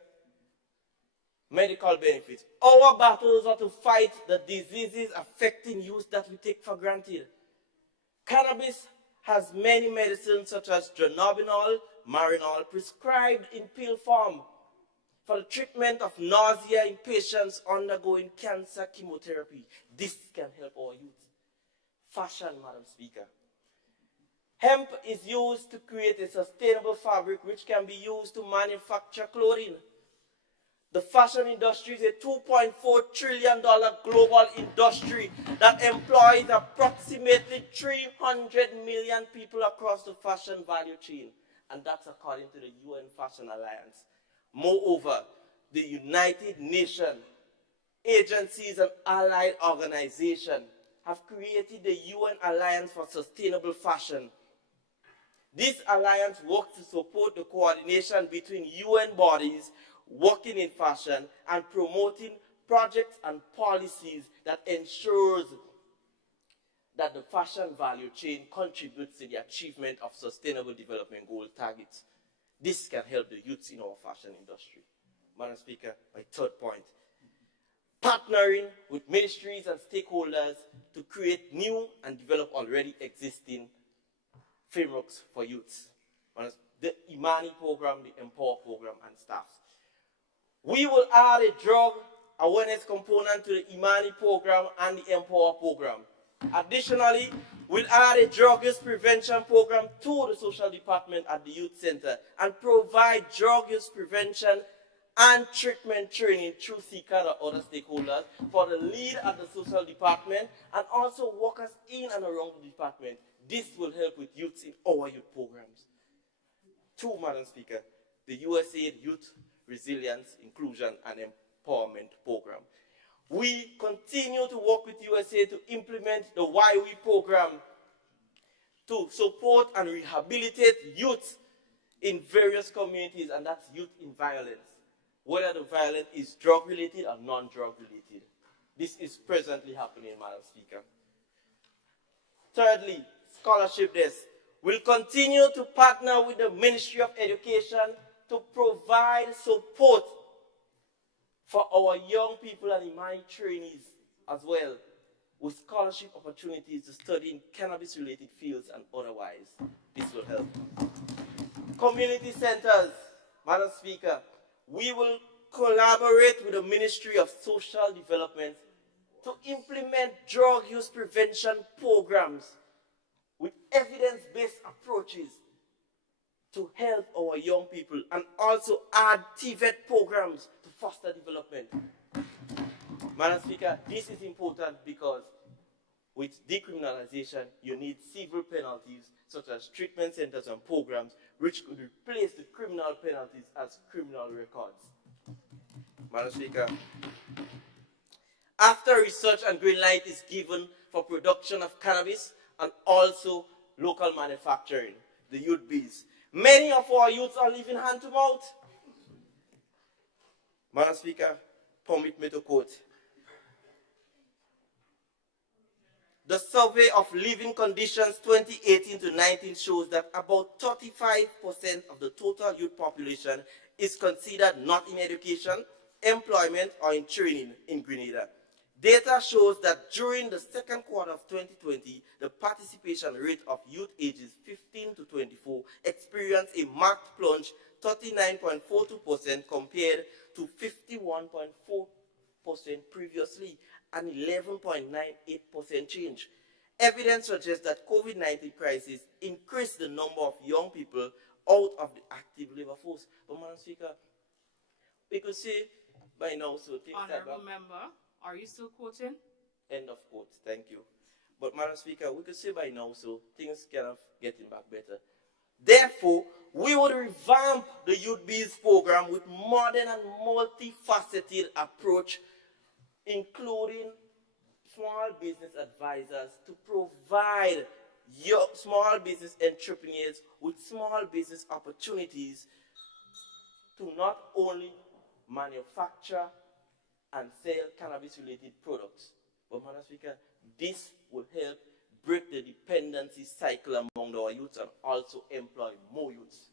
medical benefits. Our battles are to fight the diseases affecting youth that we take for granted. Cannabis has many medicines such as dronabinol, marinol, prescribed in pill form for the treatment of nausea in patients undergoing cancer chemotherapy. This can help our youth. Fashion, Madam Speaker. Hemp is used to create a sustainable fabric which can be used to manufacture clothing. The fashion industry is a $2.4 trillion global industry that employs approximately 300 million people across the fashion value chain. And that's according to the UN Fashion Alliance. Moreover, the United Nations agencies and allied organizations have created the UN Alliance for Sustainable Fashion. This alliance works to support the coordination between UN bodies working in fashion and promoting projects and policies that ensures that the fashion value chain contributes to the achievement of Sustainable Development Goal targets. This can help the youths in our fashion industry. Madam Speaker, my third point, partnering with ministries and stakeholders to create new and develop already existing frameworks for youths. The Imani program, the Empower program, and staff. We will add a drug awareness component to the Imani program and the Empower program. Additionally, we'll add a drug use prevention program to the social department at the youth center and provide drug use prevention and treatment training through CCAD or other stakeholders for the lead at the social department and also workers in and around the department. This will help with youths in our youth programs. 2, Madam Speaker, the USAID Youth Resilience, Inclusion and Empowerment Program. We continue to work with USAID to implement the YWE program to support and rehabilitate youth in various communities, and that's youth in violence, whether the violence is drug-related or non-drug-related. This is presently happening, Madam Speaker. Thirdly, scholarship desk. We'll continue to partner with the Ministry of Education to provide support for our young people and Imani trainees as well, with scholarship opportunities to study in cannabis-related fields and otherwise. This will help. Community centers, Madam Speaker, we will collaborate with the Ministry of Social Development to implement drug use prevention programs with evidence-based approaches to help our young people and also add TVET programs to foster development. Madam Speaker, this is important because with decriminalization, you need civil penalties such as treatment centers and programs which could replace the criminal penalties as criminal records. Madam Speaker, after research and green light is given for production of cannabis and also local manufacturing, the youth bees, many of our youths are living hand to mouth. Madam Speaker, permit me to quote. The survey of living conditions 2018 to 19 shows that about 35% of the total youth population is considered not in education, employment, or in training in Grenada. Data shows that during the second quarter of 2020, the participation rate of youth ages 15 to 24 experienced a marked plunge, 39.42% compared to 51.4% previously, an 11.98% change. Evidence suggests that COVID-19 crisis increased the number of young people out of the active labor force. But, Madam Speaker, we could say by now, so things Honorable Member, are you still quoting? End of quote. Thank you. But, Madam Speaker, we could say by now, so things kind of getting back better. Therefore, we would revamp the Youth Bees program with modern and multifaceted approach, including small business advisors to provide your small business entrepreneurs with small business opportunities to not only manufacture and sell cannabis-related products, but Madam Speaker, this will help break the dependency cycle among our youths and also employ more youths.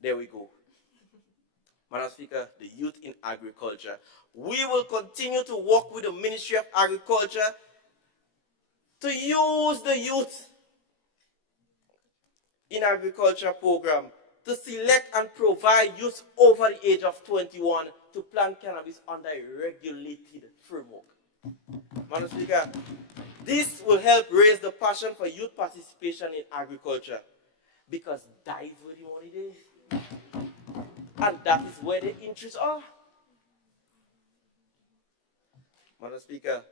There we go. Madam Speaker, the youth in agriculture. We will continue to work with the Ministry of Agriculture to use the youth in agriculture program to select and provide youth over the age of 21 to plant cannabis under a regulated framework. Madam Speaker, this will help raise the passion for youth participation in agriculture because that is where the money is. And that is where the interests are. Madam Speaker,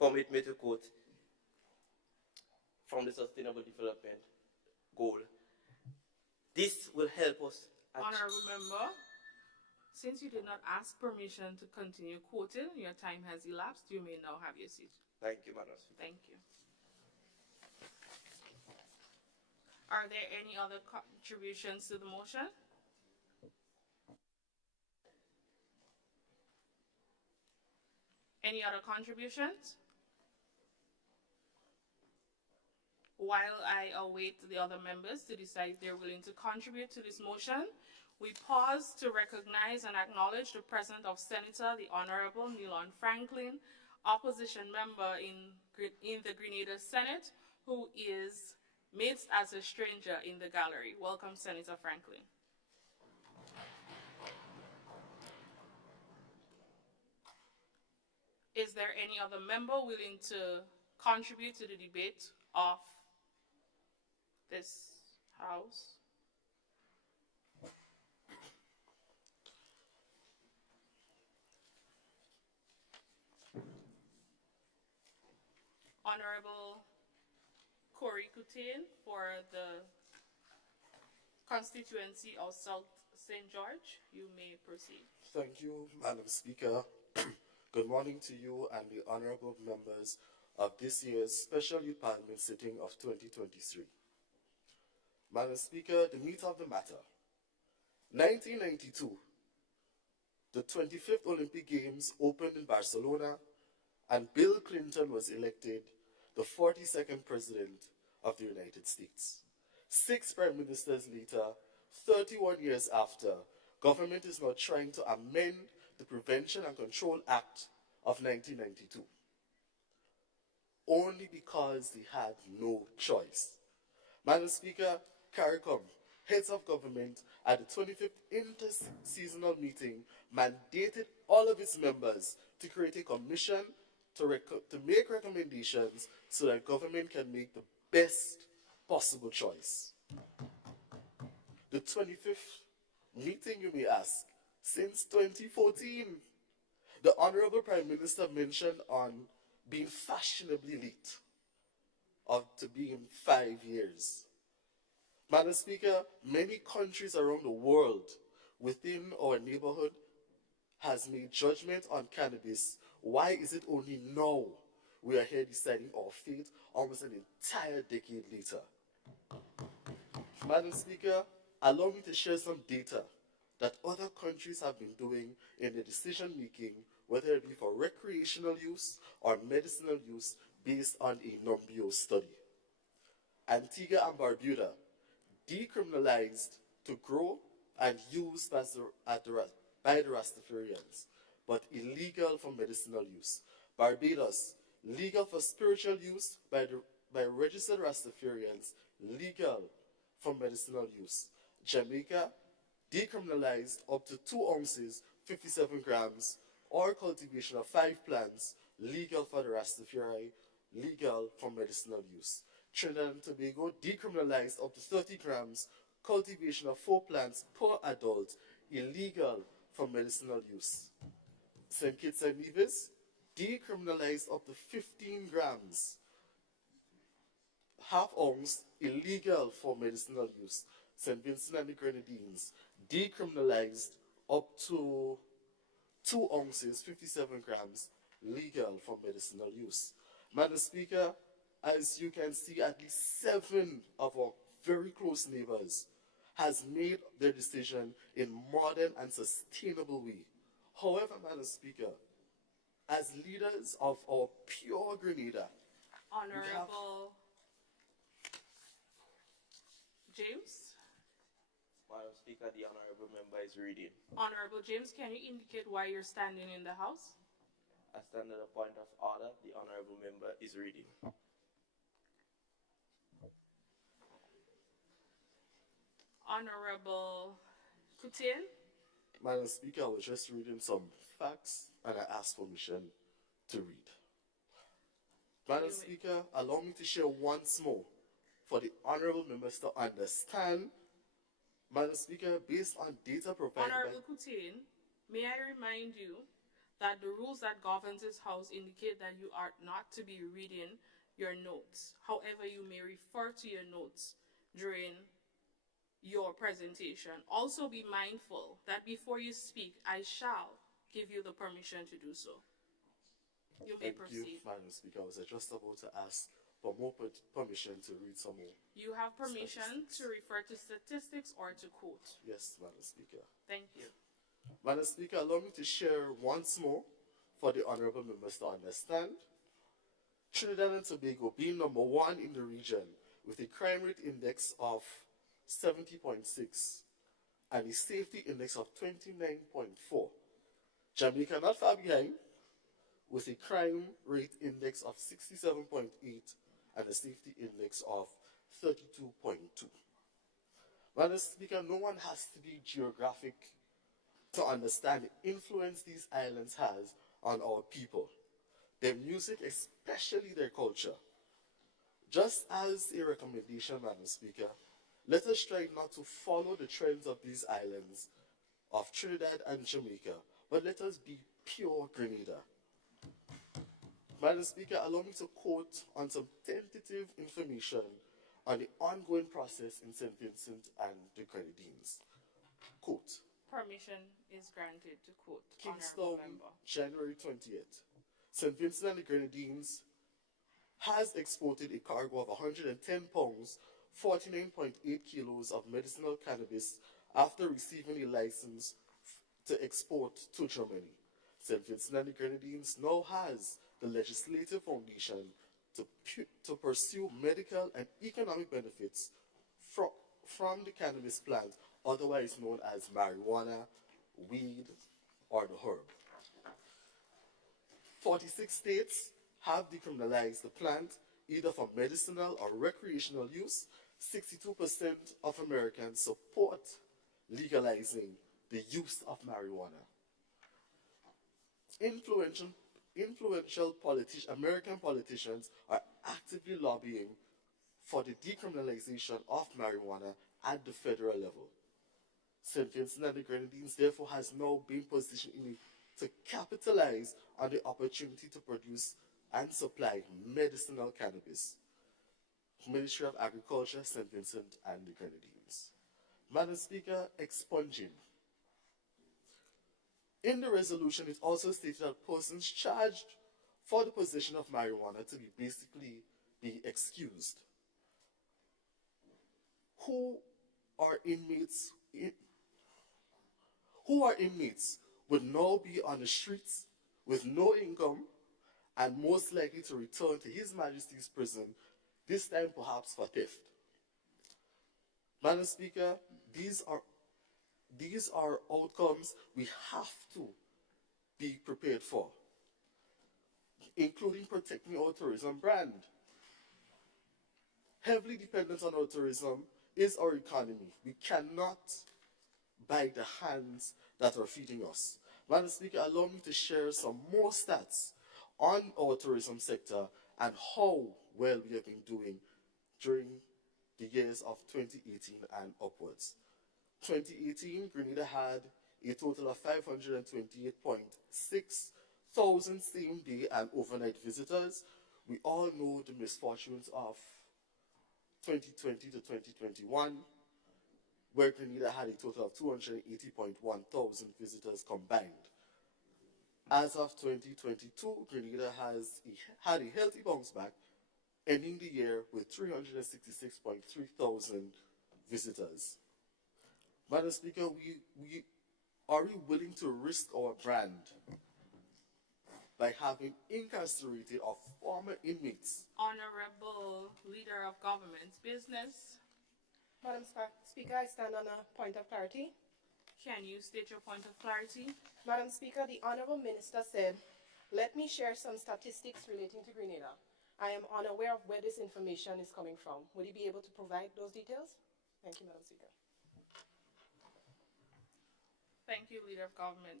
permit me to quote from the Sustainable Development Goal. This will help us. Honorable Member, since you did not ask permission to continue quoting, your time has elapsed. You may now have your seat. Thank you, Madam Speaker. Thank you. Are there any other contributions to the motion? Any other contributions? While I await the other members to decide if they're willing to contribute to this motion, we pause to recognize and acknowledge the presence of Senator the Honorable Neilon Franklin, opposition member in the Grenada Senate, who is midst as a stranger in the gallery. Welcome, Senator Franklin. Is there any other member willing to contribute to the debate of this House? Honorable Corey Coutin for the constituency of South St. George, you may proceed. Thank you, Madam Speaker. Good morning to you and the honorable members of this year's Special Youth Parliament sitting of 2023. Madam Speaker, the meat of the matter. 1992, the 25th Olympic Games opened in Barcelona, and Bill Clinton was elected the 42nd President of the United States. 6 prime ministers later, 31 years after, government is now trying to amend the Prevention and Control Act of 1992, only because they had no choice. Madam Speaker, CARICOM, heads of government, at the 25th inter-seasonal meeting, mandated all of its members to create a commission to make recommendations so that government can make the best possible choice. The 25th meeting, you may ask, since 2014, the Honorable Prime Minister mentioned on being fashionably late, to being 5 years. Madam Speaker, many countries around the world within our neighborhood has made judgment on cannabis. Why is it only now we are here deciding our fate almost an entire decade later? Madam Speaker, allow me to share some data that other countries have been doing in their decision making, whether it be for recreational use or medicinal use, based on a Numbeo study. Antigua and Barbuda decriminalized to grow and use by the Rastafarians, but illegal for medicinal use. Barbados, legal for spiritual use by registered Rastafarians, legal for medicinal use. Jamaica, decriminalized up to 2 ounces, 57 grams, or cultivation of 5 plants, legal for the Rastafari, legal for medicinal use. Trinidad and Tobago, decriminalized up to 30 grams, cultivation of 4 plants per adult, illegal for medicinal use. St. Kitts and Nevis, decriminalized up to 15 grams, half ounce, illegal for medicinal use. St. Vincent and the Grenadines, decriminalized up to 2 ounces, 57 grams, legal for medicinal use. Madam Speaker, as you can see, at least 7 of our very close neighbors has made their decision in modern and sustainable way. However, Madam Speaker, as leaders of our pure Grenada, Honorable James? Madam Speaker, the honorable member is reading. Honorable James, can you indicate why you're standing in the House? I stand at a point of order. The honorable member is reading. Honorable Kutin? Madam Speaker, I was just reading some facts and I asked permission to read. Madam Speaker, allow me to share once more for the honorable members to understand. Madam Speaker, based on data provided Honorable Kutin, may I remind you that the rules that govern this House indicate that you are not to be reading your notes. However, you may refer to your notes during your presentation. Also be mindful that before you speak, I shall give you the permission to do so. You may Thank you, proceed. Madam Speaker. I was just about to ask for more permission to read some more. You have permission to refer to statistics or to quote. Yes, Madam Speaker. Thank you. Madam Speaker, allow me to share once more for the honorable members to understand. Trinidad and Tobago being number 1 in the region with a crime rate index of 70.6 and a safety index of 29.4. Jamaica not far behind with a crime rate index of 67.8 and a safety index of 32.2. Madam Speaker, no one has to be geographic to understand the influence these islands has on our people, their music, especially their culture. Just as a recommendation, Madam Speaker, let us try not to follow the trends of these islands of Trinidad and Jamaica, but let us be pure Grenada. Madam Speaker, allow me to quote on some tentative information on the ongoing process in St. Vincent and the Grenadines. Quote, Permission is granted to quote. Kingston, Honorable member. January 28th. St. Vincent and the Grenadines has exported a cargo of 110 pounds, 49.8 kilos of medicinal cannabis after receiving a license to export to Germany. St. Vincent and the Grenadines now has the legislative foundation to pursue medical and economic benefits from the cannabis plant, otherwise known as marijuana, weed, or the herb. 46 states have decriminalized the plant either for medicinal or recreational use. 62% of Americans support legalizing the use of marijuana. Influential American politicians are actively lobbying for the decriminalization of marijuana at the federal level. St. Vincent and the Grenadines therefore has now been positioned to capitalize on the opportunity to produce and supply medicinal cannabis. Ministry of Agriculture, St. Vincent and the Grenadines. Madam Speaker, expunging. In the resolution, it also stated that persons charged for the possession of marijuana to be excused. Who are inmates would now be on the streets with no income and most likely to return to His Majesty's prison, this time perhaps for theft. Madam Speaker, these are outcomes we have to be prepared for, including protecting our tourism brand. Heavily dependent on our tourism is our economy. We cannot bite the hands that are feeding us. Madam Speaker, allow me to share some more stats on our tourism sector and how well we have been doing during the years of 2018 and upwards. 2018, Grenada had a total of 528.6 thousand same-day and overnight visitors. We all know the misfortunes of 2020 to 2021, where Grenada had a total of 280.1 thousand visitors combined. As of 2022, Grenada had a healthy bounce back, ending the year with 366.3 thousand visitors. Madam Speaker, are we willing to risk our brand by having incarcerated our former inmates? Honorable Leader of Government Business, Madam Speaker, I stand on a point of clarity. can you state your point of clarity? Madam Speaker, the Honorable Minister said, let me share some statistics relating to Grenada. I am unaware of where this information is coming from. Would he be able to provide those details? Thank you, Madam Speaker. Thank you, Leader of Government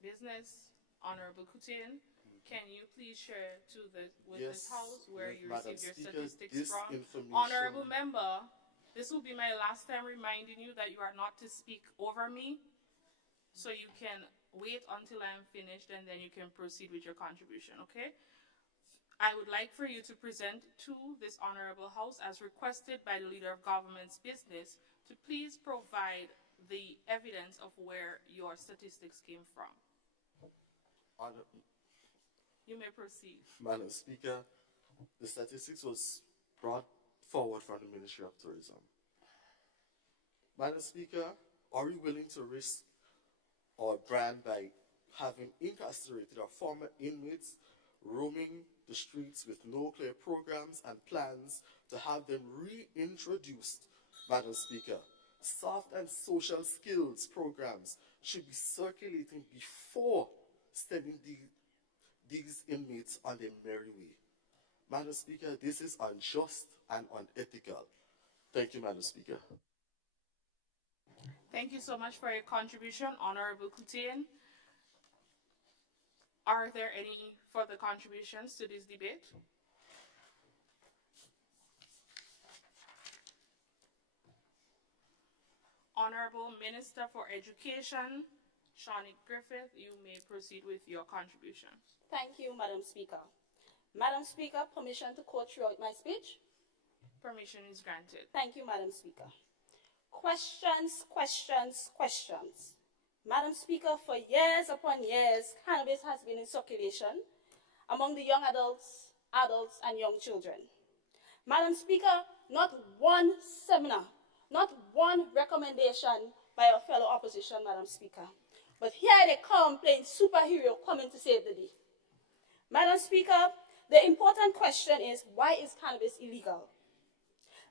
Business. Honorable Kutin, can you please share with this Yes, House where you Madam received your Speaker, statistics this from? information- Honorable Member, this will be my last time reminding you that you are not to speak over me. So you can wait until I am finished and then you can proceed with your contribution, okay? I would like for you to present to this Honorable House, as requested by the Leader of Government's Business, to please provide the evidence of where your statistics came from. You may proceed. Madam Speaker, the statistics was brought forward from the Ministry of Tourism. Madam Speaker, are we willing to risk our brand by having incarcerated our former inmates roaming the streets with no clear programs and plans to have them reintroduced? Madam Speaker, soft and social skills programs should be circulating before sending these inmates on their merry way. Madam Speaker, this is unjust and unethical. Thank you, Madam Speaker. Thank you so much for your contribution, Honorable Kutin. Are there any further contributions to this debate? Honorable Minister for Education, Shawnick Griffith, you may proceed with your contribution. Thank you, Madam Speaker. Madam Speaker, permission to quote throughout my speech? Permission is granted. Thank you, Madam Speaker. Questions, questions, questions. Madam Speaker, for years upon years, cannabis has been in circulation among the young adults, and young children. Madam Speaker, not one seminar, not one recommendation by our fellow opposition, Madam Speaker. But here they come playing superhero coming to save the day. Madam Speaker, the important question is, why is cannabis illegal?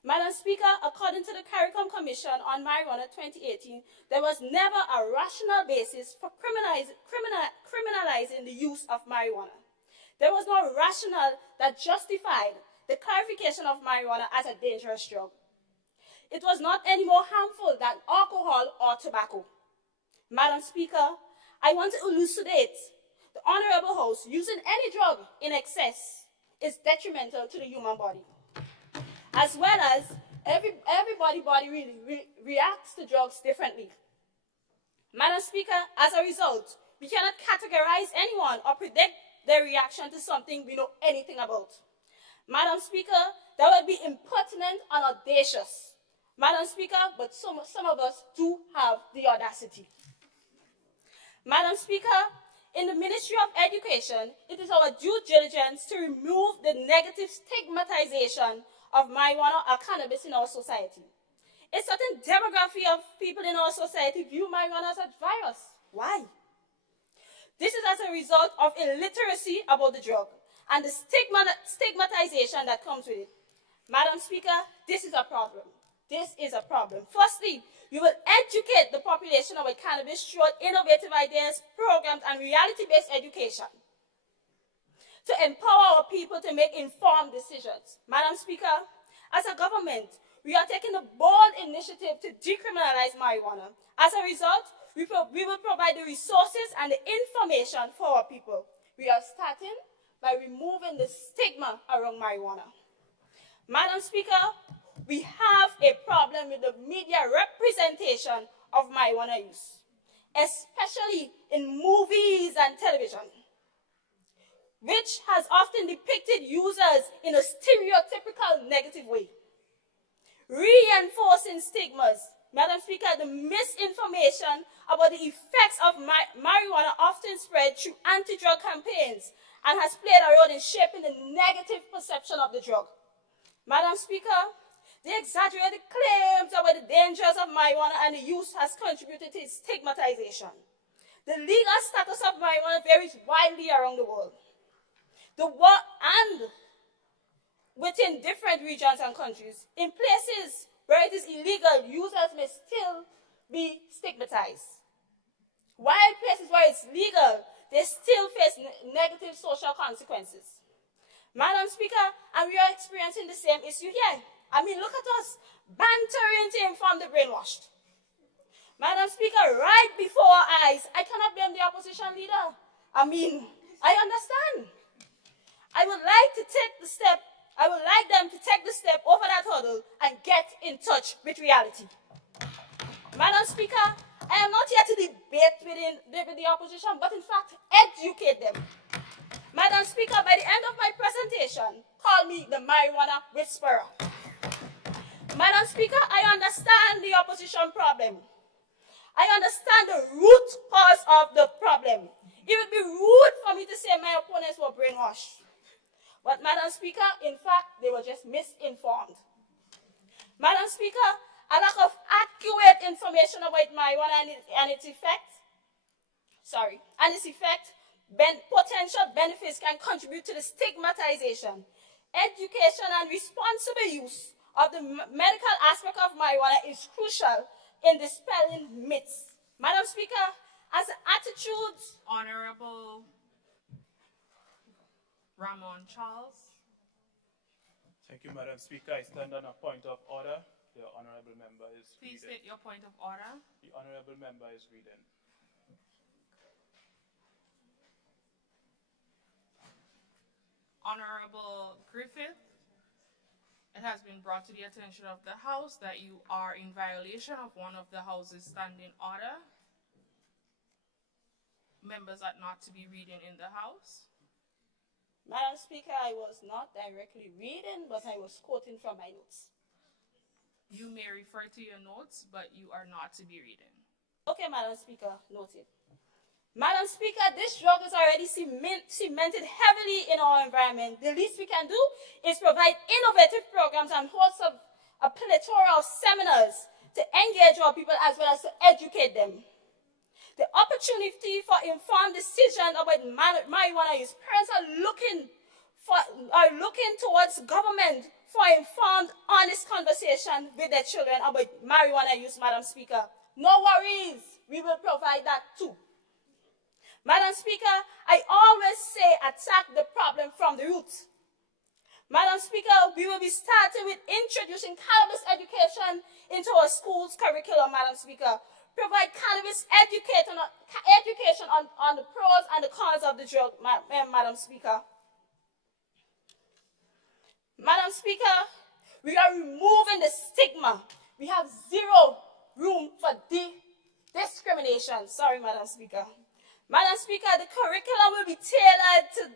Madam Speaker, according to the CARICOM Commission on Marijuana 2018, there was never a rational basis for criminalizing the use of marijuana. There was no rationale that justified the clarification of marijuana as a dangerous drug. It was not any more harmful than alcohol or tobacco. Madam Speaker, I want to elucidate the Honorable House, using any drug in excess is detrimental to the human body. As well as everybody's body really reacts to drugs differently. Madam Speaker, as a result, we cannot categorize anyone or predict their reaction to something we know anything about. Madam Speaker, that would be impertinent and audacious. Madam Speaker, but some of us do have the audacity. Madam Speaker, in the Ministry of Education, it is our due diligence to remove the negative stigmatization of marijuana or cannabis in our society. A certain demography of people in our society view marijuana as a virus. Why? This is as a result of illiteracy about the drug and the stigmatization that comes with it. Madam Speaker, this is a problem. This is a problem. Firstly, we will educate the population about cannabis through innovative ideas, programs, and reality-based education to empower our people to make informed decisions. Madam Speaker, as a government, we are taking a bold initiative to decriminalize marijuana. As a result, we will provide the resources and the information for our people. We are starting by removing the stigma around marijuana. Madam Speaker, we have a problem with the media representation of marijuana use, especially in movies and television, which has often depicted users in a stereotypical negative way, reinforcing stigmas. Madam Speaker, the misinformation about the effects of marijuana often been spread through anti-drug campaigns and has played a role in shaping the negative perception of the drug. Madam Speaker, the exaggerated claims about the dangers of marijuana and the use has contributed to its stigmatization. The legal status of marijuana varies widely around the world. And within different regions and countries. In places where it is illegal, users may still be stigmatized. While places where it's legal, they still face negative social consequences. Madam Speaker, and we are experiencing the same issue here. I mean, look at us, bantering to inform the brainwashed. Madam Speaker, right before our eyes, I cannot blame the opposition leader. I mean, I understand. I would like them to take the step over that hurdle and get in touch with reality. Madam Speaker, I am not here to debate with the opposition, but in fact, educate them. Madam Speaker, by the end of my presentation, call me the marijuana whisperer. Madam Speaker, I understand the opposition problem. I understand the root cause of the problem. It would be rude for me to say my opponents were brainwashed. But Madam Speaker, in fact, they were just misinformed. Madam Speaker, a lack of accurate information about marijuana and its potential benefits can contribute to the stigmatization. Education and responsible use of the medical aspect of marijuana is crucial in dispelling myths. Madam Speaker, as attitudes... Honorable Ramon Charles. Thank you, Madam Speaker. I stand on a point of order. The honorable member is Please reading. state your point of order. The honorable member is reading. Honorable Griffith, it has been brought to the attention of the House that you are in violation of one of the House's standing order. Members are not to be reading in the House. Madam Speaker, I was not directly reading, but I was quoting from my notes. You may refer to your notes, but you are not to be reading. Okay, Madam Speaker, noted. Madam Speaker, this drug is already cemented heavily in our environment. The least we can do is provide innovative programs and host a plethora of seminars to engage our people as well as to educate them. The opportunity for informed decision about marijuana use. Parents are looking towards government for informed, honest conversation with their children about marijuana use, Madam Speaker. No worries, we will provide that too. Madam Speaker, I always say attack the problem from the root. Madam Speaker, we will be starting with introducing cannabis education into our schools' curriculum, Madam Speaker. Provide cannabis education on the pros and the cons of the drug, Madam Speaker. Madam Speaker, we are removing the stigma. We have zero room for discrimination. Sorry, Madam Speaker. Madam Speaker, the curriculum will be tailored to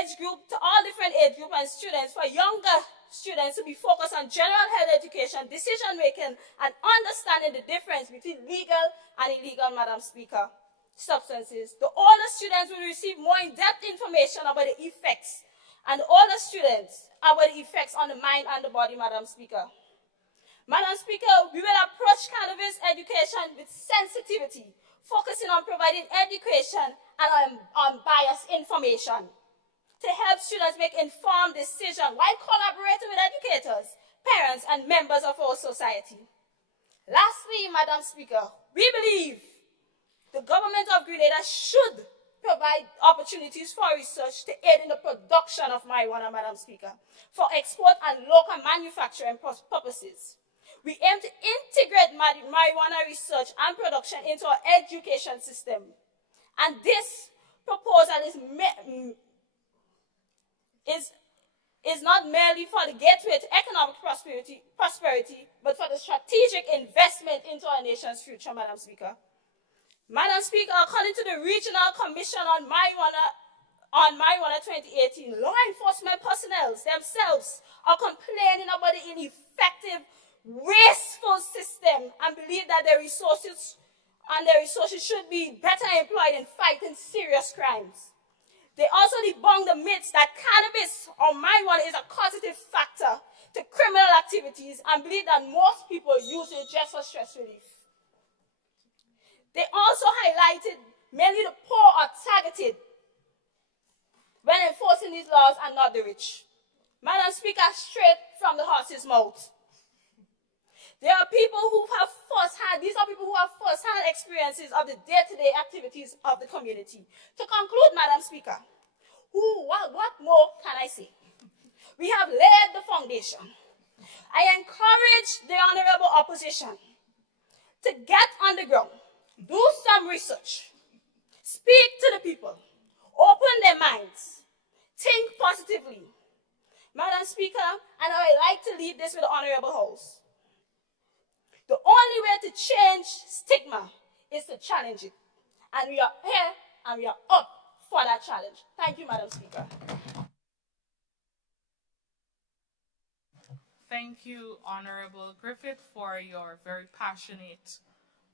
age group, to all different age groups and students. For younger students to be focused on general health education, decision making, and understanding the difference between legal and illegal, Madam Speaker, substances. The older students will receive more in-depth information about the effects, and the older students about the effects on the mind and the body, Madam Speaker. Madam Speaker, we will approach cannabis education with sensitivity, focusing on providing education and unbiased information to help students make informed decisions while collaborating with educators, parents, and members of our society. Lastly, Madam Speaker, we believe the government of Grenada should provide opportunities for research to aid in the production of marijuana, Madam Speaker, for export and local manufacturing purposes. We aim to integrate marijuana research and production into our education system. And this proposal is not merely for the gateway to economic prosperity, but for the strategic investment into our nation's future, Madam Speaker. Madam Speaker, according to the Regional Commission on Marijuana 2018, law enforcement personnel themselves are complaining about the ineffective, wasteful system and believe that their resources and their resources should be better employed in fighting serious crimes. They also debunk the myths that cannabis or marijuana is a causative factor to criminal activities and believe that most people use it just for stress relief. They also highlighted mainly the poor are targeted when enforcing these laws and not the rich. Madam Speaker, straight from the horse's mouth. There are people who have these are people who have first-hand experiences of the day-to-day activities of the community. To conclude, Madam Speaker, what more can I say? We have laid the foundation. I encourage the honorable opposition to get on the ground, do some research, speak to the people, open their minds, think positively. Madam Speaker, and I would like to leave this with the honorable House. The only way to change stigma is to challenge it. And we are here and we are up for that challenge. Thank you, Madam Speaker. Thank you, Honorable Griffith, for your very passionate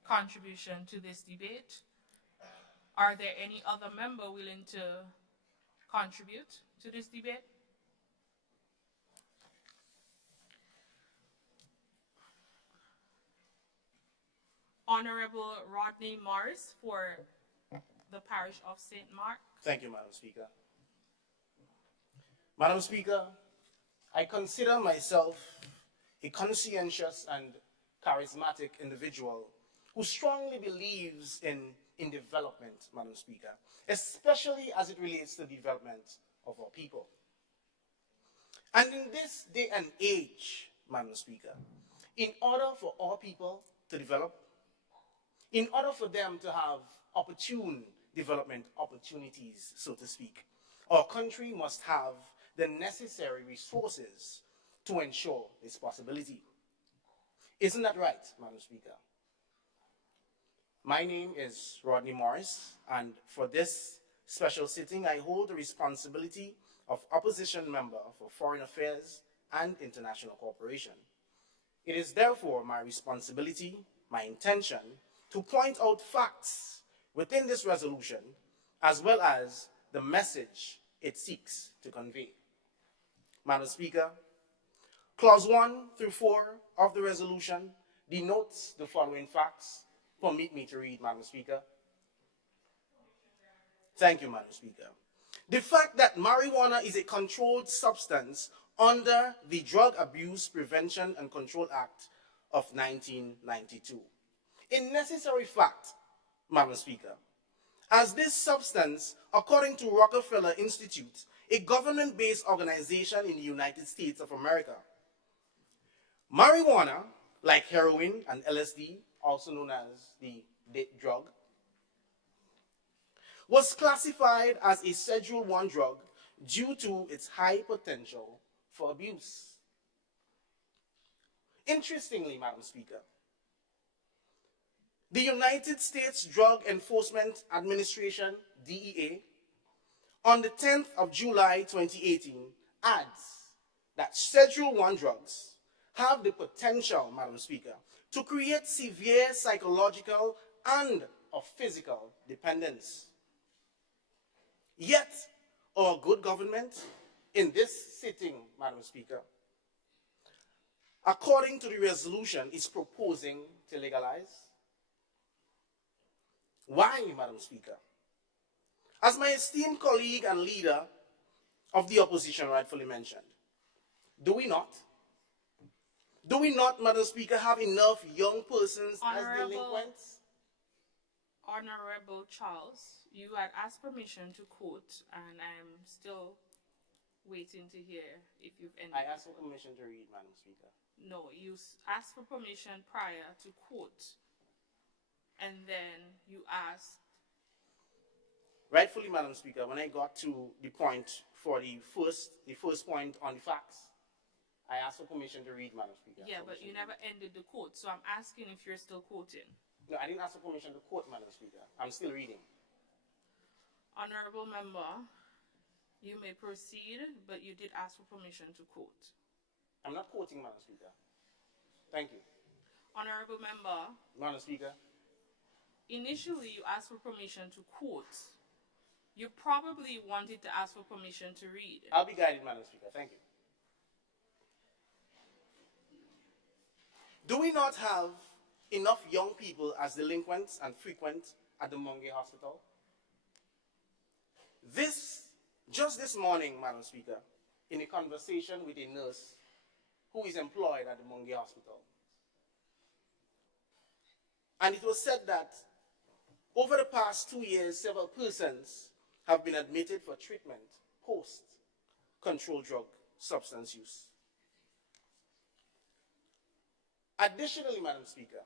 contribution to this debate. Are there any other member willing to contribute to this debate? Honorable Rodney Morris for the parish of St. Mark. Thank you, Madam Speaker. Madam Speaker, I consider myself a conscientious and charismatic individual who strongly believes in development, Madam Speaker, especially as it relates to the development of our people. And in this day and age, Madam Speaker, in order for our people to develop, in order for them to have opportune development opportunities, so to speak, our country must have the necessary resources to ensure this possibility. Isn't that right, Madam Speaker? My name is Rodney Morris, and for this special sitting, I hold the responsibility of Opposition Member for Foreign Affairs and International Cooperation. It is therefore my responsibility, my intention, to point out facts within this resolution, as well as the message it seeks to convey. Madam Speaker, Clause 1 through 4 of the resolution denotes the following facts. Permit me to read, Madam Speaker. Thank you, Madam Speaker. The fact that marijuana is a controlled substance under the Drug Abuse Prevention and Control Act of 1992. A necessary fact, Madam Speaker, as this substance, according to Rockefeller Institute, a government-based organization in the United States of America, marijuana, like heroin and LSD, also known as the date drug, was classified as a Schedule I drug due to its high potential for abuse. Interestingly, Madam Speaker, the United States Drug Enforcement Administration, DEA, on the 10th of July 2018, adds that Schedule I drugs have the potential, Madam Speaker, to create severe psychological and or physical dependence. Yet, our good government in this sitting, Madam Speaker, according to the resolution, is proposing to legalize. Why, Madam Speaker? As my esteemed colleague and leader of the opposition rightfully mentioned, do we not, Madam Speaker, have enough young persons as delinquents? Honorable Charles, you had asked permission to quote, and I'm still waiting to hear if you've ended. I asked for permission to read, Madam Speaker. No, you asked for permission prior to quote, and then you asked. Rightfully, Madam Speaker, when I got to the point for the first point on the facts, I asked for permission to read, Madam Speaker. Yeah, but you never ended the quote, so I'm asking if you're still quoting. No, I didn't ask for permission to quote, Madam Speaker. I'm still reading. Honorable member, you may proceed, but you did ask for permission to quote. I'm not quoting, Madam Speaker. Thank you. Honorable member, Madam Speaker. Initially, you asked for permission to quote. You probably wanted to ask for permission to read. I'll be guided, Madam Speaker. Thank you. Do we not have enough young people as delinquents and frequent at the Monge Hospital? Just this morning, Madam Speaker, in a conversation with a nurse who is employed at the Monge Hospital. And it was said that over the past 2 years, several persons have been admitted for treatment post-controlled drug substance use. Additionally, Madam Speaker,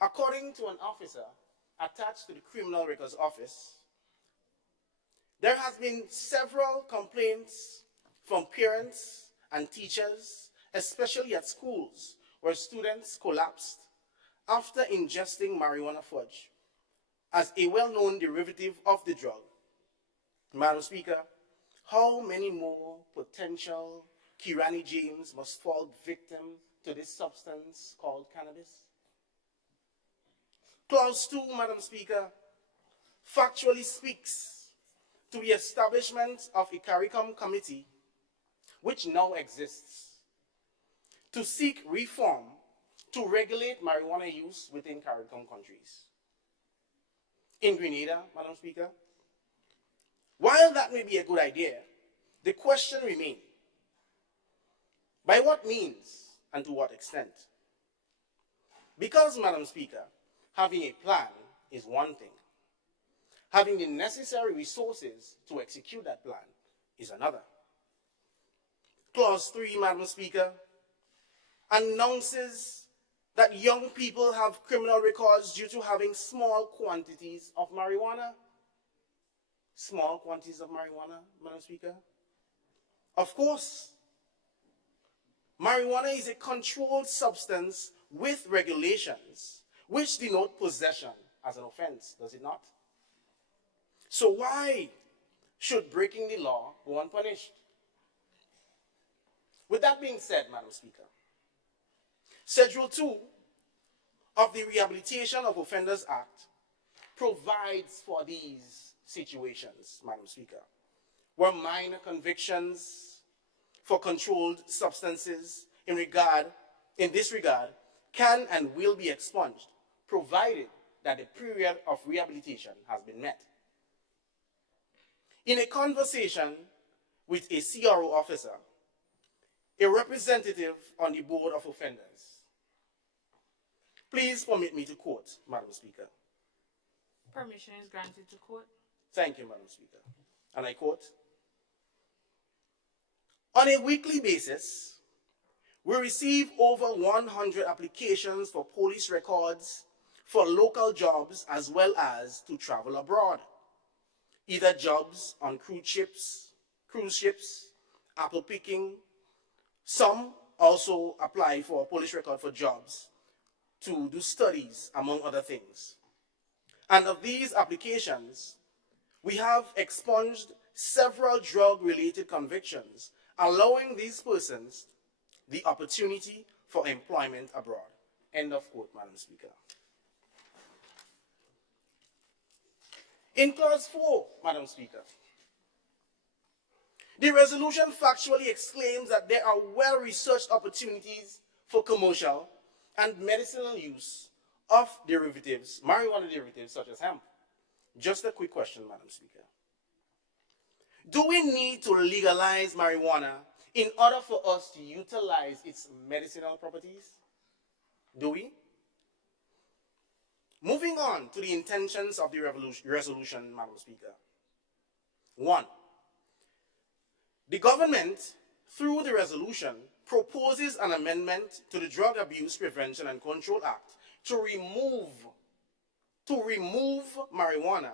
according to an officer attached to the Criminal Records Office, there has been several complaints from parents and teachers, especially at schools, where students collapsed after ingesting marijuana fudge as a well-known derivative of the drug. Madam Speaker, how many more potential Kirani James must fall victim to this substance called cannabis? Clause 2, Madam Speaker, factually speaks to the establishment of a CARICOM committee, which now exists, to seek reform to regulate marijuana use within CARICOM countries. In Grenada, Madam Speaker, while that may be a good idea, the question remains, by what means and to what extent? Because, Madam Speaker, having a plan is one thing. Having the necessary resources to execute that plan is another. Clause 3, Madam Speaker, announces that young people have criminal records due to having small quantities of marijuana. Small quantities of marijuana, Madam Speaker. Of course, marijuana is a controlled substance with regulations which denote possession as an offense, does it not? So why should breaking the law go unpunished? With that being said, Madam Speaker, Schedule 2 of the Rehabilitation of Offenders Act provides for these situations, Madam Speaker, where minor convictions for controlled substances in this regard can and will be expunged, provided that the period of rehabilitation has been met. In a conversation with a CRO officer, a representative on the Board of Offenders, please permit me to quote, Madam Speaker. Permission is granted to quote. Thank you, Madam Speaker. And I quote, on a weekly basis, we receive over 100 applications for police records for local jobs as well as to travel abroad. Either jobs on cruise ships, apple picking. Some also apply for a police record for jobs to do studies, among other things. And of these applications, we have expunged several drug-related convictions, allowing these persons the opportunity for employment abroad. End of quote, Madam Speaker. In clause 4, Madam Speaker, the resolution factually exclaims that there are well-researched opportunities for commercial and medicinal use of derivatives, marijuana derivatives such as hemp. Just a quick question, Madam Speaker. Do we need to legalize marijuana in order for us to utilize its medicinal properties? Do we? Moving on to the intentions of the resolution, Madam Speaker. 1. The government, through the resolution, proposes an amendment to the Drug Abuse Prevention and Control Act to remove marijuana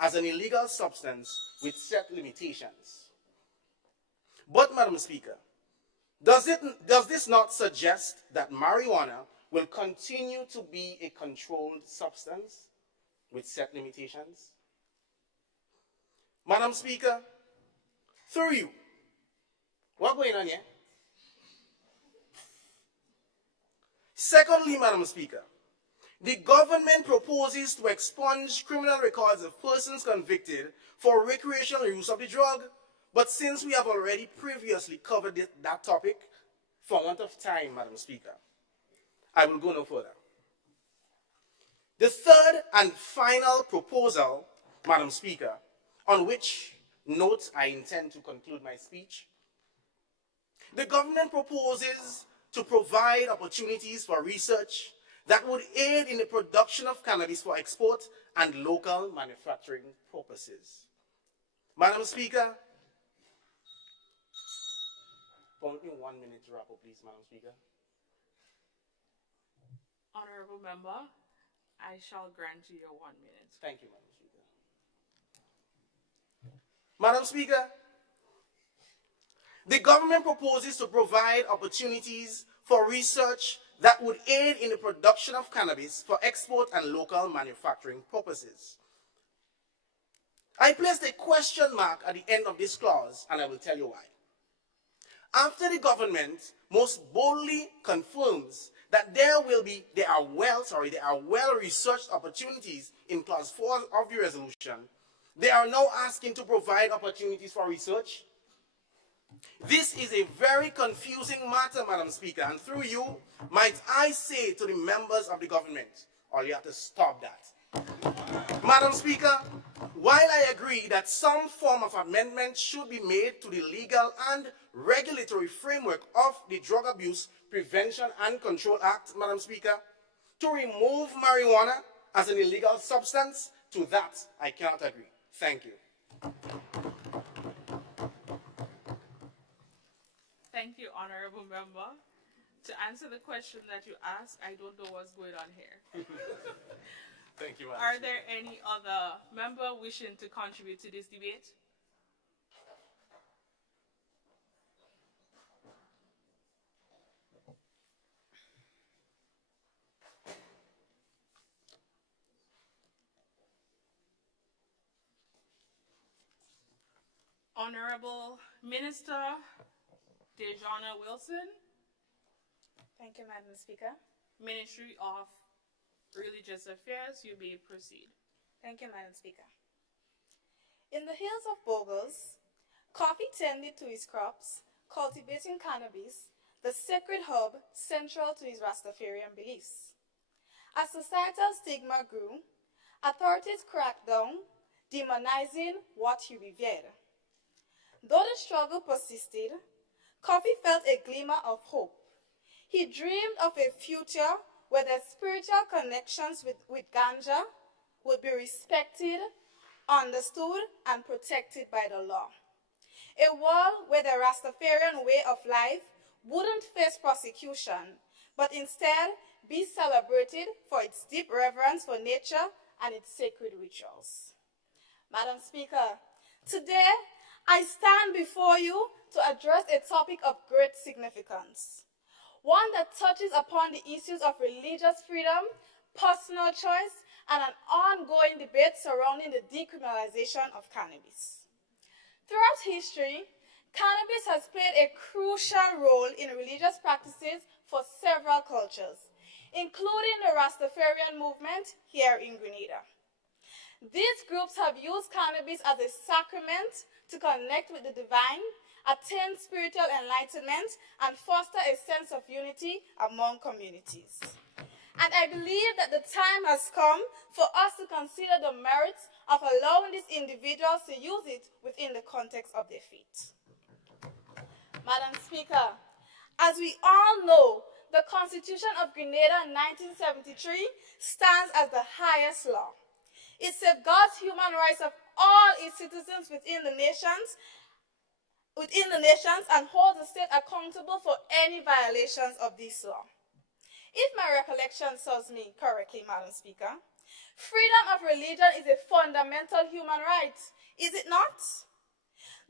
as an illegal substance with set limitations. But, Madam Speaker, does this not suggest that marijuana will continue to be a controlled substance with set limitations? Madam Speaker, through you, what's going on here? Secondly, Madam Speaker, The government proposes to expunge criminal records of persons convicted for recreational use of the drug, but since we have already previously covered that topic, for want of time, Madam Speaker, I will go no further. The third and final proposal, Madam Speaker, on which note I intend to conclude my speech, the government proposes to provide opportunities for research that would aid in the production of cannabis for export and local manufacturing purposes. Madam Speaker, permit me 1 minute to wrap up, please, Madam Speaker. Honorable member, I shall grant you your 1 minute. Thank you, Madam Speaker. Madam Speaker, the government proposes to provide opportunities for research that would aid in the production of cannabis for export and local manufacturing purposes. I placed a question mark at the end of this clause, and I will tell you why. After the government most boldly confirms that there are well-researched opportunities in clause 4 of the resolution, they are now asking to provide opportunities for research. This is a very confusing matter, Madam Speaker, and through you, might I say to the members of the government, or you have to stop that. Madam Speaker, while I agree that some form of amendment should be made to the legal and regulatory framework of the Drug Abuse Prevention and Control Act, Madam Speaker, to remove marijuana as an illegal substance, to that I cannot agree. Thank you. Thank you, honorable member. To answer the question that you asked, I don't know what's going on here. Thank you, Madam Are Speaker. there any other member wishing to contribute to this debate? Honorable Minister Dejana Wilson, Thank you, Madam Speaker. Ministry of Religious Affairs, you may proceed. Thank you, Madam Speaker. In the hills of Bogos, coffee tended to his crops, cultivating cannabis, the sacred herb central to his Rastafarian beliefs. As societal stigma grew, authorities cracked down, demonizing what he revered. Though the struggle persisted, Coffee felt a glimmer of hope. He dreamed of a future where their spiritual connections with ganja would be respected, understood, and protected by the law. A world where the Rastafarian way of life wouldn't face prosecution, but instead be celebrated for its deep reverence for nature and its sacred rituals. Madam Speaker, today I stand before you to address a topic of great significance, one that touches upon the issues of religious freedom, personal choice, and an ongoing debate surrounding the decriminalization of cannabis. Throughout history, cannabis has played a crucial role in religious practices for several cultures, including the Rastafarian movement here in Grenada. These groups have used cannabis as a sacrament to connect with the divine, attain spiritual enlightenment, and foster a sense of unity among communities. And I believe that the time has come for us to consider the merits of allowing these individuals to use it within the context of their faith. Madam Speaker, as we all know, the Constitution of Grenada in 1973 stands as the highest law. It safeguards human rights of all its citizens within the nations and holds the state accountable for any violations of this law. If my recollection serves me correctly, Madam Speaker, freedom of religion is a fundamental human right, is it not?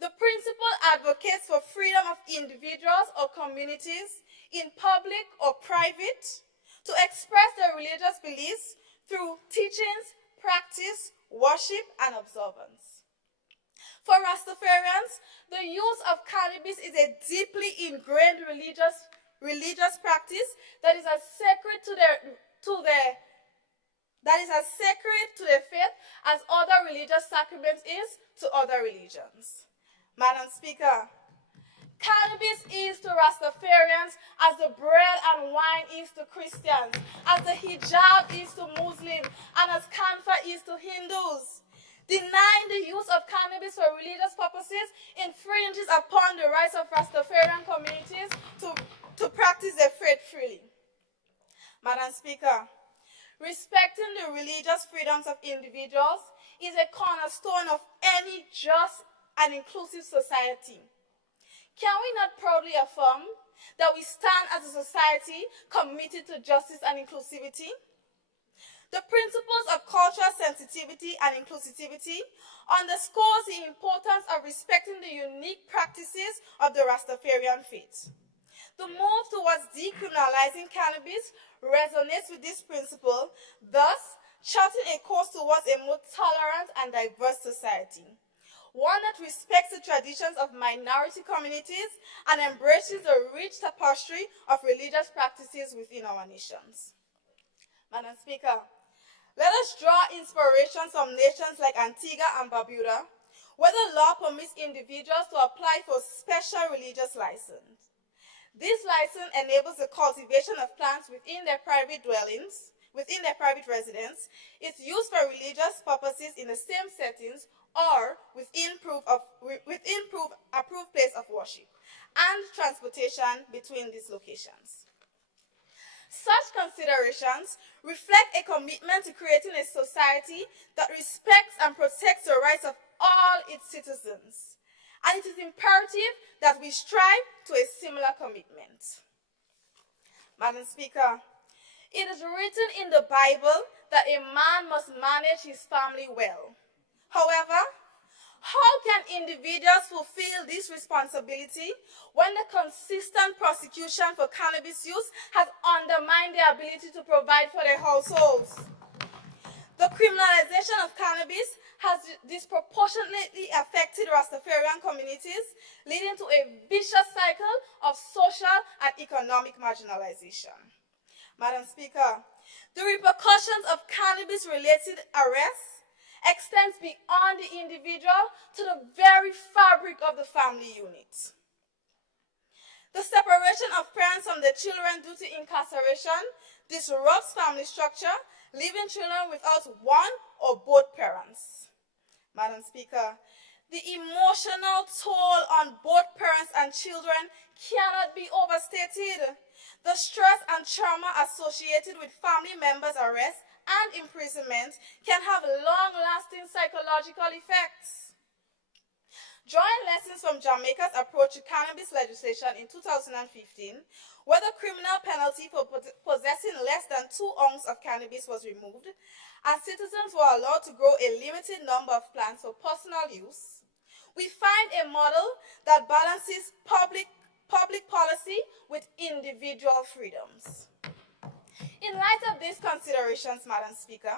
The principle advocates for freedom of individuals or communities in public or private to express their religious beliefs through teachings, practice, worship, and observance. For Rastafarians, the use of cannabis is a deeply ingrained religious practice that is as sacred to their that is as sacred to the faith as other religious sacraments is to other religions. Madam Speaker, cannabis is to Rastafarians as the bread and wine is to Christians, as the hijab is to Muslims, and as kanfa is to Hindus. Denying the use of cannabis for religious purposes infringes upon the rights of Rastafarian communities to practice their faith freely. Madam Speaker, respecting the religious freedoms of individuals is a cornerstone of any just and inclusive society. Can we not proudly affirm that we stand as a society committed to justice and inclusivity? The principles of cultural sensitivity and inclusivity underscores the importance of respecting the unique practices of the Rastafarian faith. The move towards decriminalizing cannabis resonates with this principle, thus charting a course towards a more tolerant and diverse society, one that respects the traditions of minority communities and embraces the rich tapestry of religious practices within our nations. Madam Speaker, let us draw inspiration from nations like Antigua and Barbuda, where the law permits individuals to apply for special religious license. This license enables the cultivation of plants within their private dwellings, within their private residence. It's used for religious purposes in the same settings or within approved place of worship, and transportation between these locations. Such considerations reflect a commitment to creating a society that respects and protects the rights of all its citizens, and it is imperative that we strive to a similar commitment. Madam Speaker, it is written in the Bible that a man must manage his family well. However, how can individuals fulfill this responsibility when the consistent prosecution for cannabis use has undermined their ability to provide for their households? The criminalization of cannabis has disproportionately affected Rastafarian communities, leading to a vicious cycle of social and economic marginalization. Madam Speaker, the repercussions of cannabis-related arrests extends beyond the individual to the very fabric of the family unit. The separation of parents from their children due to incarceration disrupts family structure, leaving children without one or both parents. Madam Speaker, the emotional toll on both parents and children cannot be overstated. The stress and trauma associated with family members' arrest and imprisonment can have long-lasting psychological effects. Drawing lessons from Jamaica's approach to cannabis legislation in 2015, where the criminal penalty for possessing less than 2 ounces of cannabis was removed, and citizens were allowed to grow a limited number of plants for personal use, we find a model that balances public policy with individual freedoms. In light of these considerations, Madam Speaker,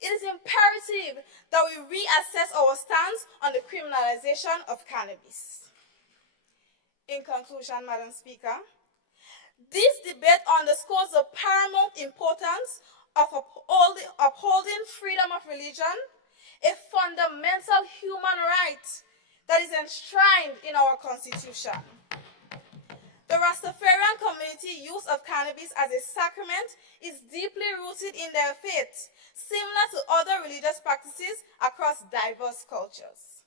it is imperative that we reassess our stance on the criminalization of cannabis. In conclusion, Madam Speaker, this debate underscores the paramount importance of upholding freedom of religion, a fundamental human right that is enshrined in our Constitution. The Rastafarian community use of cannabis as a sacrament is deeply rooted in their faith, similar to other religious practices across diverse cultures.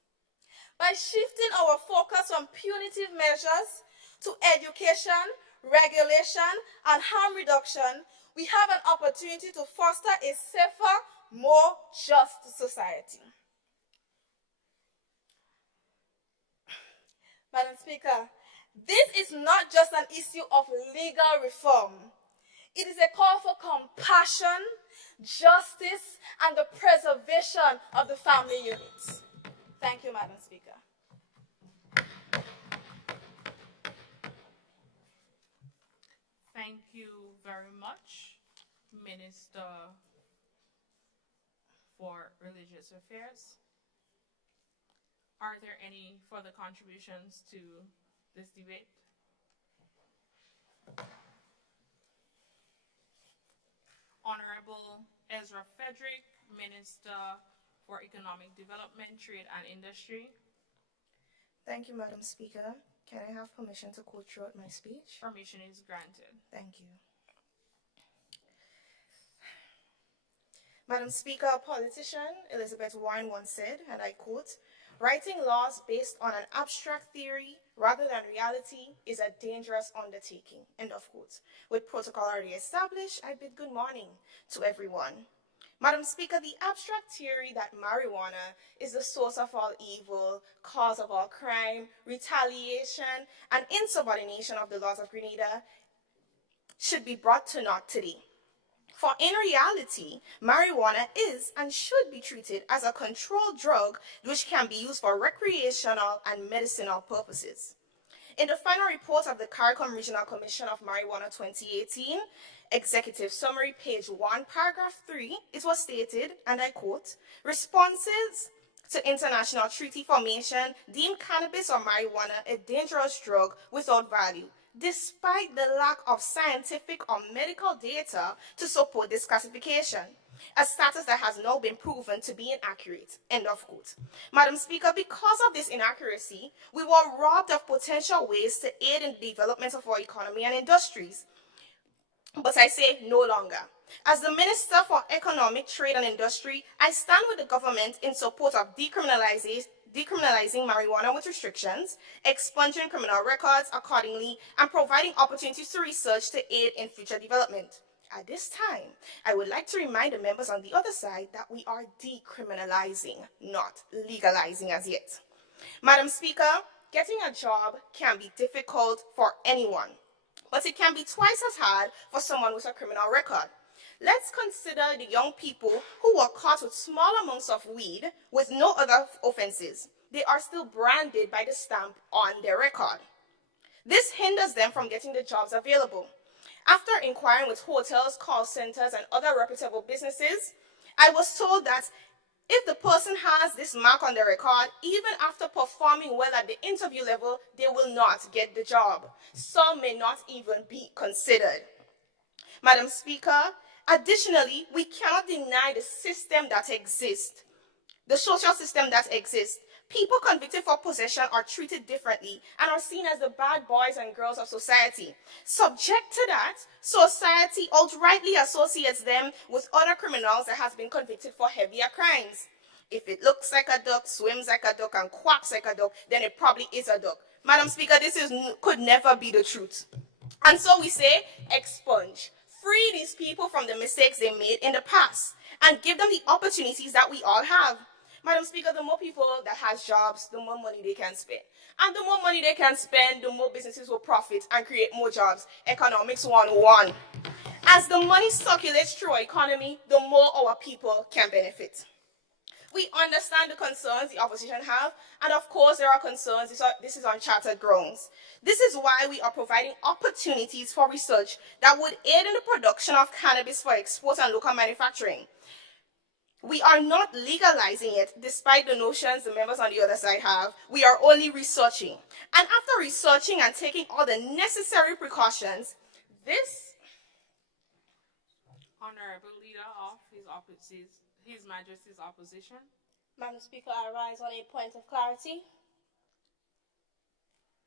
By shifting our focus from punitive measures to education, regulation, and harm reduction, we have an opportunity to foster a safer, more just society. Madam Speaker, this is not just an issue of legal reform. It is a call for compassion, justice, and the preservation of the family unit. Thank you, Madam Speaker. Thank you very much, Minister for Religious Affairs. Are there any further contributions to this debate? Honorable Ezra Frederick, Minister for Economic Development, Trade and Industry. Thank you, Madam Speaker. Can I have permission to quote throughout my speech? Permission is granted. Thank you. Madam Speaker, politician Elizabeth Warren once said, and I quote, "Writing laws based on an abstract theory rather than reality is a dangerous undertaking," end of quote. With protocol already established, I bid good morning to everyone. Madam Speaker, the abstract theory that marijuana is the source of all evil, cause of all crime, retaliation, and insubordination of the laws of Grenada should be brought to naught today. For in reality, marijuana is and should be treated as a controlled drug which can be used for recreational and medicinal purposes. In the final report of the CARICOM Regional Commission of Marijuana 2018, Executive Summary, page 1, paragraph 3, it was stated, and I quote, "Responses to international treaty formation deem cannabis or marijuana a dangerous drug without value, despite the lack of scientific or medical data to support this classification, a status that has now been proven to be inaccurate," end of quote. Madam Speaker, because of this inaccuracy, we were robbed of potential ways to aid in the development of our economy and industries. But I say no longer. As the Minister for Economic, Trade and Industry, I stand with the government in support of decriminalizing marijuana with restrictions, expunging criminal records accordingly, and providing opportunities to research to aid in future development. At this time, I would like to remind the members on the other side that we are decriminalizing, not legalizing as yet. Madam Speaker, getting a job can be difficult for anyone, but it can be twice as hard for someone with a criminal record. Let's consider the young people who were caught with small amounts of weed with no other offenses. They are still branded by the stamp on their record. This hinders them from getting the jobs available. After inquiring with hotels, call centers, and other reputable businesses, I was told that if the person has this mark on their record, even after performing well at the interview level, they will not get the job. Some may not even be considered. Madam Speaker, additionally, we cannot deny the system that exists, the social system that exists. People convicted for possession are treated differently and are seen as the bad boys and girls of society. Subject to that, society outrightly associates them with other criminals that has been convicted for heavier crimes. If it looks like a duck, swims like a duck, and quacks like a duck, then it probably is a duck. Madam Speaker, could never be the truth. And so we say, expunge. Free these people from the mistakes they made in the past and give them the opportunities that we all have. Madam Speaker, the more people that has jobs, the more money they can spend. And the more money they can spend, the more businesses will profit and create more jobs. Economics 101. As the money circulates through our economy, the more our people can benefit. We understand the concerns the opposition have, and of course there are concerns. This is on chartered grounds. This is why we are providing opportunities for research that would aid in the production of cannabis for export and local manufacturing. We are not legalizing it, despite the notions the members on the other side have. We are only researching. And after researching and taking all the necessary precautions, this Honorable Leader of His Majesty's Opposition. Madam Speaker, I rise on a point of clarity.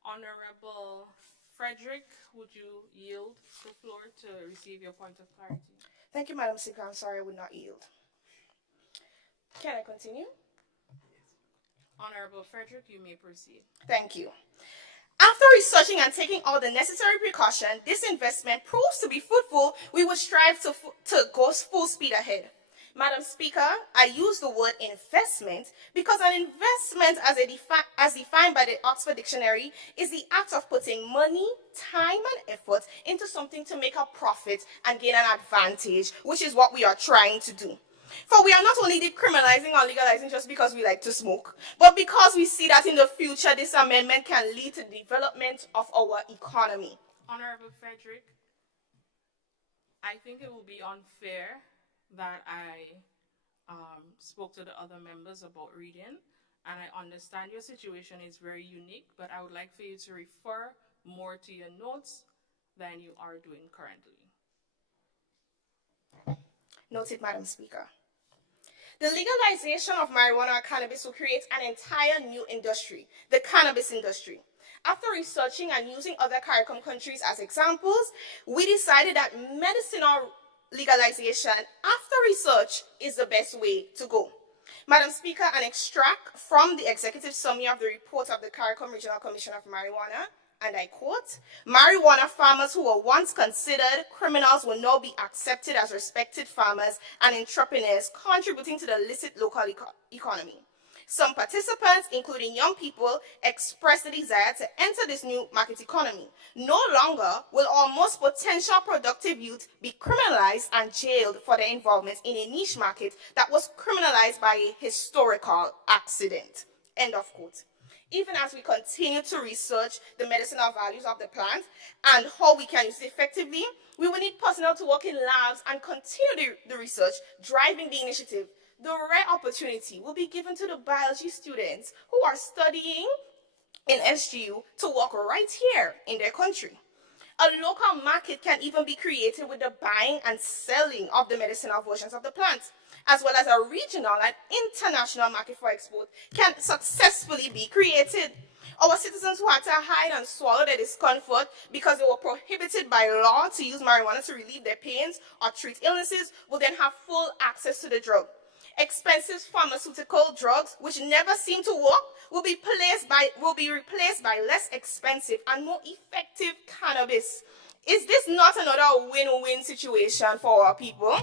Honorable Frederick, would you yield the floor to receive your point of clarity? Thank you, Madam Speaker. I'm sorry I would not yield. Can I continue? Honorable Frederick, you may proceed. Thank you. After researching and taking all the necessary precaution, this investment proves to be fruitful. We will strive to go full speed ahead. Madam Speaker, I use the word investment because an investment as defined by the Oxford Dictionary is the act of putting money, time, and effort into something to make a profit and gain an advantage, which is what we are trying to do. For we are not only decriminalizing or legalizing just because we like to smoke, but because we see that in the future this amendment can lead to the development of our economy. Honorable Frederick, I think it will be unfair that I spoke to the other members about reading, and I understand your situation is very unique, but I would like for you to refer more to your notes than you are doing currently. Noted, Madam Speaker. The legalization of marijuana or cannabis will create an entire new industry, the cannabis industry. After researching and using other CARICOM countries as examples, we decided that medicinal legalization after research is the best way to go. Madam Speaker, an extract from the executive summary of the report of the CARICOM Regional Commission of Marijuana, and I quote, "Marijuana farmers who were once considered criminals will now be accepted as respected farmers and entrepreneurs contributing to the illicit local economy. Some participants, including young people, expressed the desire to enter this new market economy. No longer will our most potential productive youth be criminalized and jailed for their involvement in a niche market that was criminalized by a historical accident." End of quote. Even as we continue to research the medicinal values of the plant and how we can use it effectively, we will need personnel to work in labs and continue the research driving the initiative. The rare opportunity will be given to the biology students who are studying in SGU to work right here in their country. A local market can even be created with the buying and selling of the medicinal versions of the plant, as well as a regional and international market for export can successfully be created. Our citizens who had to hide and swallow their discomfort because they were prohibited by law to use marijuana to relieve their pains or treat illnesses will then have full access to the drug. Expensive pharmaceutical drugs, which never seem to work, will be replaced by less expensive and more effective cannabis. Is this not another win-win situation for our people?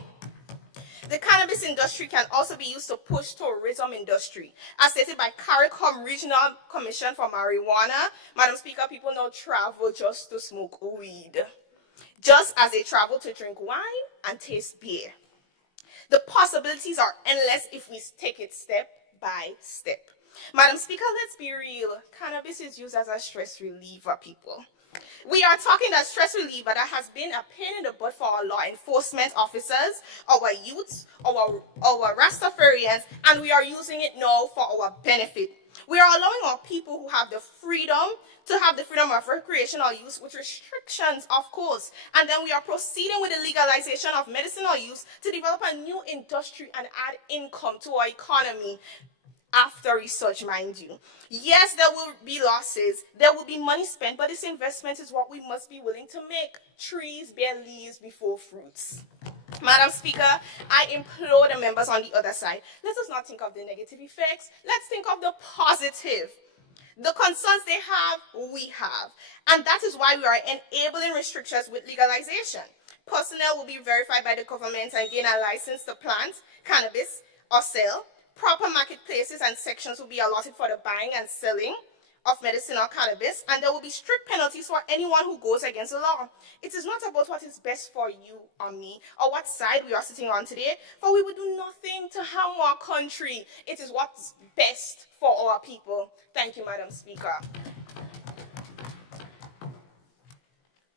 The cannabis industry can also be used to push tourism industry. As stated by CARICOM Regional Commission for Marijuana, Madam Speaker, people now travel just to smoke weed, just as they travel to drink wine and taste beer. The possibilities are endless if we take it step by step. Madam Speaker, let's be real. Cannabis is used as a stress reliever, people. We are talking that stress reliever that has been a pain in the butt for our law enforcement officers, our youths, our Rastafarians, and we are using it now for our benefit. We are allowing our people who have the freedom to have the freedom of recreational use with restrictions, of course. And then we are proceeding with the legalization of medicinal use to develop a new industry and add income to our economy. After research, mind you. Yes, there will be losses. There will be money spent, but this investment is what we must be willing to make. Trees bear leaves before fruits. Madam Speaker, I implore the members on the other side, let us not think of the negative effects. Let's think of the positive. The concerns they have, we have. And that is why we are enabling restrictions with legalization. Personnel will be verified by the government and gain a license to plant cannabis or sell. Proper marketplaces and sections will be allotted for the buying and selling of medicinal cannabis, and there will be strict penalties for anyone who goes against the law. It is not about what is best for you or me, or what side we are sitting on today, for we will do nothing to harm our country. It is what's best for our people. Thank you, Madam Speaker.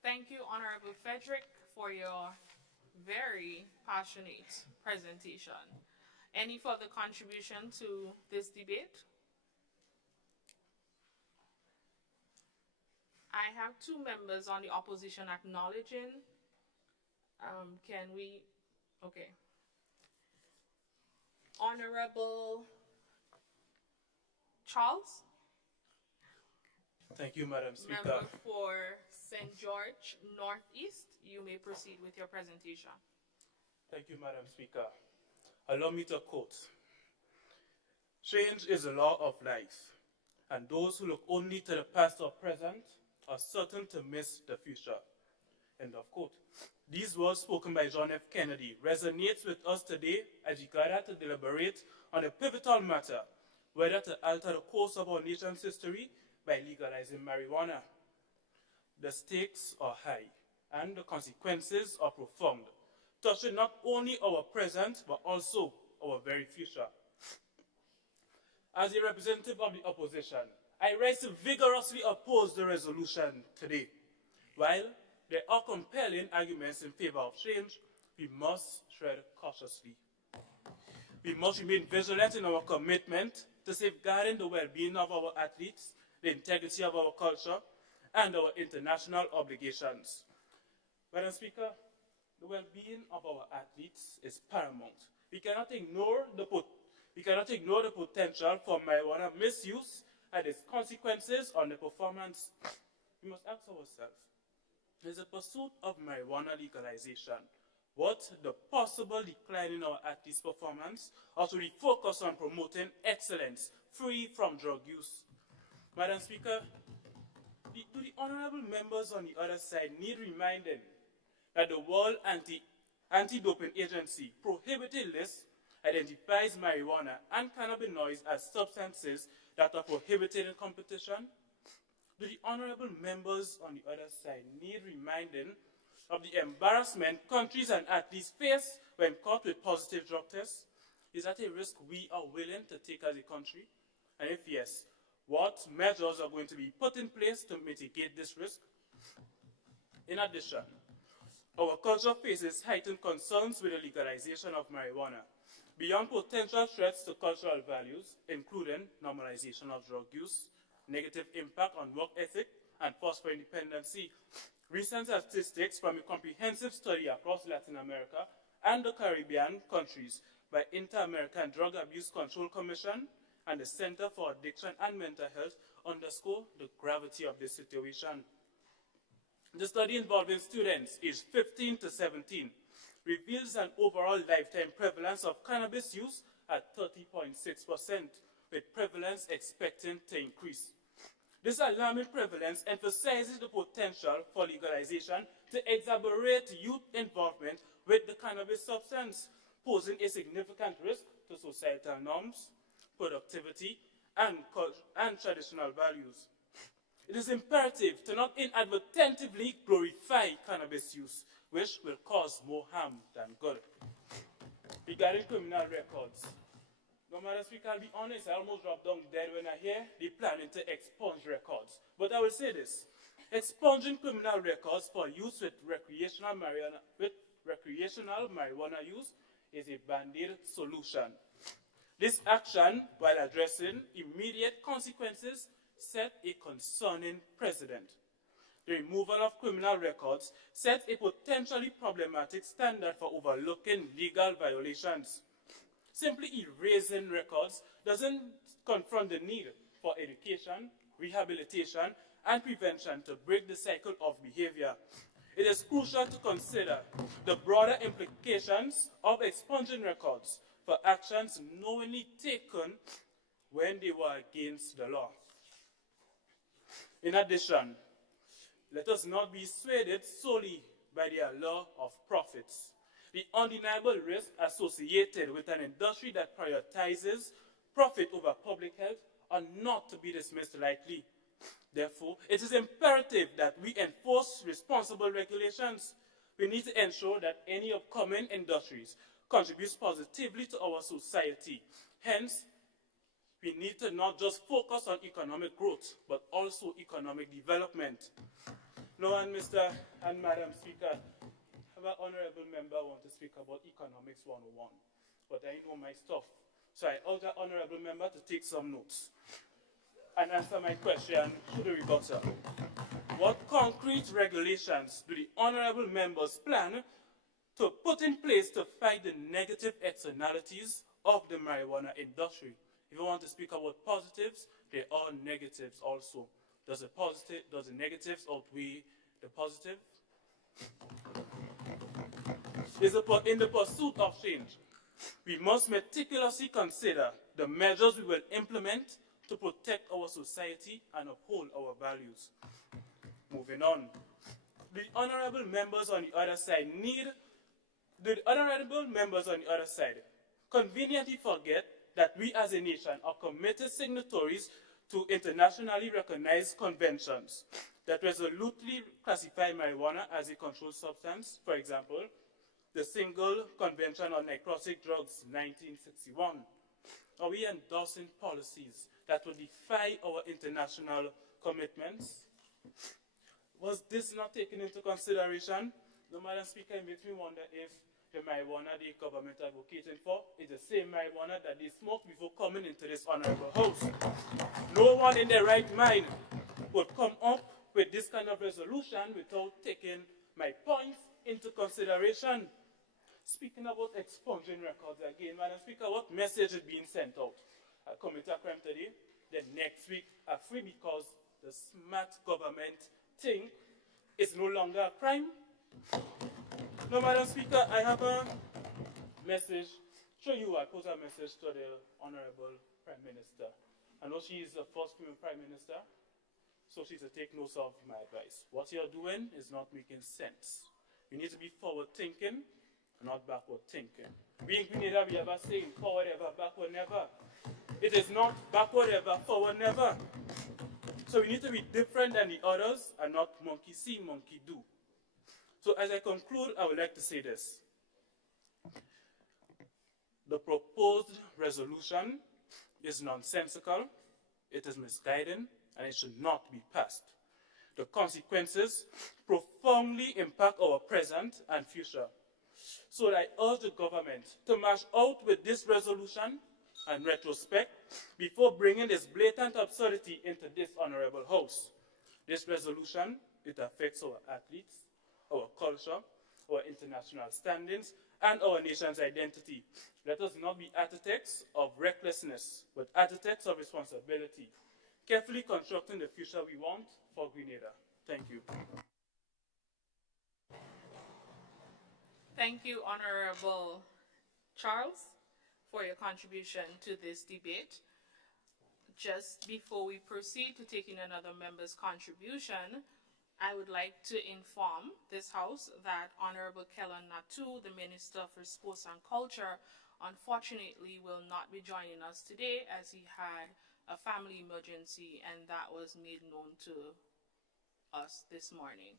Thank you, Honorable Frederick, for your very passionate presentation. Any further contribution to this debate? I have two members on the opposition acknowledging. Okay. Honorable Charles? Thank you, Madam Speaker. Member for St. George Northeast, you may proceed with your presentation. Thank you, Madam Speaker. Allow me to quote, "Change is the law of life, and those who look only to the past or present are certain to miss the future." End of quote. These words spoken by John F. Kennedy resonates with us today as we gather to deliberate on a pivotal matter, whether to alter the course of our nation's history by legalizing marijuana. The stakes are high, and the consequences are profound, touching not only our present, but also our very future. As a representative of the opposition, I rise to vigorously oppose the resolution today. While there are compelling arguments in favor of change, we must tread cautiously. We must remain vigilant in our commitment to safeguarding the well-being of our athletes, the integrity of our culture, and our international obligations. Madam Speaker, The well-being of our athletes is paramount. We cannot ignore the potential for marijuana misuse and its consequences on the performance. We must ask ourselves, is the pursuit of marijuana legalization worth the possible decline in our athletes' performance, or should we focus on promoting excellence free from drug use? Madam Speaker, do the honorable members on the other side need reminding that the World Anti-Doping Agency prohibited list identifies marijuana and cannabinoids as substances that are prohibited in competition? Do the honorable members on the other side need reminding of the embarrassment countries and athletes face when caught with positive drug tests? Is that a risk we are willing to take as a country? And if yes, what measures are going to be put in place to mitigate this risk? In addition, our culture faces heightened concerns with the legalization of marijuana. Beyond potential threats to cultural values, including normalization of drug use, negative impact on work ethic, and phosphoindependency, recent statistics from a comprehensive study across Latin America and the Caribbean countries by Inter-American Drug Abuse Control Commission and the Center for Addiction and Mental Health underscore the gravity of this situation. The study involving students aged 15 to 17 reveals an overall lifetime prevalence of cannabis use at 30.6%, with prevalence expected to increase. This alarming prevalence emphasizes the potential for legalization to exacerbate youth involvement with the cannabis substance, posing a significant risk to societal norms, productivity, and traditional values. It is imperative to not inadvertently glorify cannabis use, which will cause more harm than good. Regarding criminal records, no matter if we can be honest, I almost dropped down dead when I hear they're planning to expunge records. But I will say this, expunging criminal records for use with recreational marijuana use is a band-aid solution. This action, while addressing immediate consequences, set a concerning precedent. The removal of criminal records sets a potentially problematic standard for overlooking legal violations. Simply erasing records doesn't confront the need for education, rehabilitation, and prevention to break the cycle of behavior. It is crucial to consider the broader implications of expunging records for actions knowingly taken when they were against the law. In addition, let us not be swayed solely by the allure of profits. The undeniable risk associated with an industry that prioritizes profit over public health are not to be dismissed lightly. Therefore, it is imperative that we enforce responsible regulations. We need to ensure that any upcoming industries contributes positively to our society. Hence, we need to not just focus on economic growth, but also economic development. Now, and Mr. and Madam Speaker, our honorable member want to speak about Economics 101, but I know my stuff. So I urge the honorable member to take some notes and answer my question to the rebuttal. What concrete regulations do the honorable members plan to put in place to fight the negative externalities of the marijuana industry? If you want to speak about positives, there are negatives also. Does the negatives outweigh the positive? In the pursuit of change, we must meticulously consider the measures we will implement to protect our society and uphold our values. Moving on, the honorable members on the other side conveniently forget that we as a nation are committed signatories to internationally recognized conventions that resolutely classify marijuana as a controlled substance. For example, the Single Convention on Narcotic Drugs, 1961. Are we endorsing policies that will defy our international commitments? Was this not taken into consideration? No, Madam Speaker, it makes me wonder if the marijuana the government are advocating for is the same marijuana that they smoked before coming into this honorable house. No one in their right mind would come up with this kind of resolution without taking my points into consideration. Speaking about expunging records again, Madam Speaker, what message is being sent out? I commit a crime today, then next week I'm free because the smart government thing is no longer a crime. No, Madam Speaker, I have a message. Show you, I pose a message to the Honorable Prime Minister. I know she is the first female Prime Minister, so she's to take notes of my advice. What you're doing is not making sense. You need to be forward thinking, not backward thinking. We in Grenada, we have a saying, forward ever, backward never. It is not backward ever, forward never. So we need to be different than the others and not monkey see, monkey do. So as I conclude, I would like to say this. The proposed resolution is nonsensical, it is misguiding, and it should not be passed. The consequences profoundly impact our present and future. So I urge the government to march out with this resolution and retrospect before bringing this blatant absurdity into this honorable house. This resolution, it affects our athletes, our culture, our international standings, and our nation's identity. Let us not be architects of recklessness, but architects of responsibility, carefully constructing the future we want for Grenada. Thank you. Thank you, Honorable Charles, for your contribution to this debate. Just before we proceed to taking another member's contribution, I would like to inform this House that Honorable Kellen Natu, the Minister for Sports and Culture, unfortunately will not be joining us today as he had a family emergency, and that was made known to us this morning.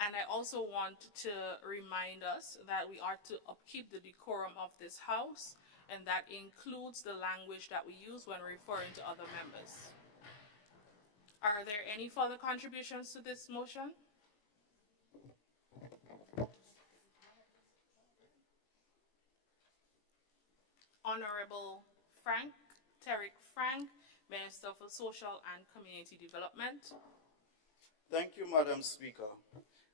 And I also want to remind us that we are to upkeep the decorum of this House, and that includes the language that we use when referring to other members. Are there any further contributions to this motion? Honorable Terrick Frank, Minister for Social and Community Development. Thank you, Madam Speaker.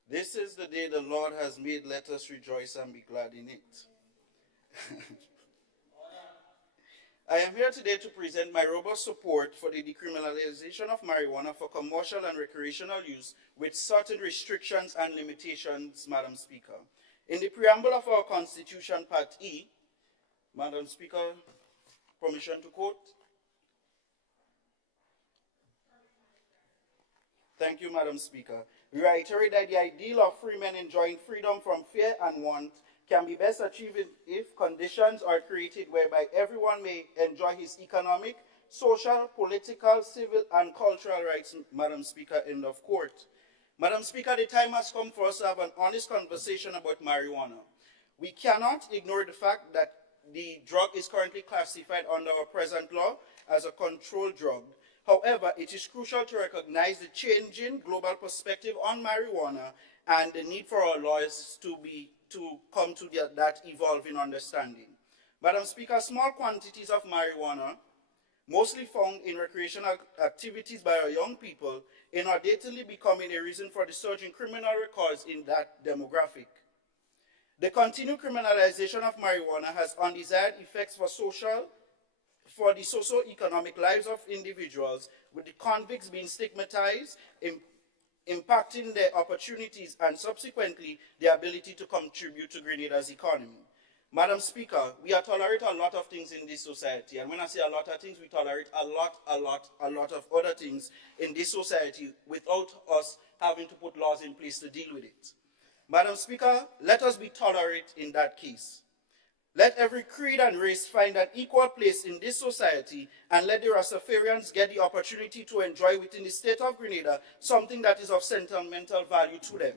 This is the day the Lord has made. Let us rejoice and be glad in it. I am here today to present my robust support for the decriminalization of marijuana for commercial and recreational use with certain restrictions and limitations, Madam Speaker. In the preamble of our Constitution, Part E, Madam Speaker, permission to quote? Thank you, Madam Speaker. We reiterate that the ideal of free men enjoying freedom from fear and want can be best achieved if conditions are created whereby everyone may enjoy his economic, social, political, civil, and cultural rights, Madam Speaker, end of quote. Madam Speaker, the time has come for us to have an honest conversation about marijuana. We cannot ignore the fact that the drug is currently classified under our present law as a controlled drug. However, it is crucial to recognize the changing global perspective on marijuana and the need for our lawyers to come to that evolving understanding. Madam Speaker, small quantities of marijuana, mostly found in recreational activities by our young people, inadvertently becoming a reason for the surge in criminal records in that demographic. The continued criminalization of marijuana has undesired effects for the socio-economic lives of individuals, with the convicts being stigmatized, impacting their opportunities and subsequently their ability to contribute to Grenada's economy. Madam Speaker, we tolerate a lot of things in this society, and when I say a lot of things, we tolerate a lot of other things in this society without us having to put laws in place to deal with it. Madam Speaker, let us be tolerant in that case. Let every creed and race find an equal place in this society, and let the Rastafarians get the opportunity to enjoy within the state of Grenada something that is of sentimental value to them.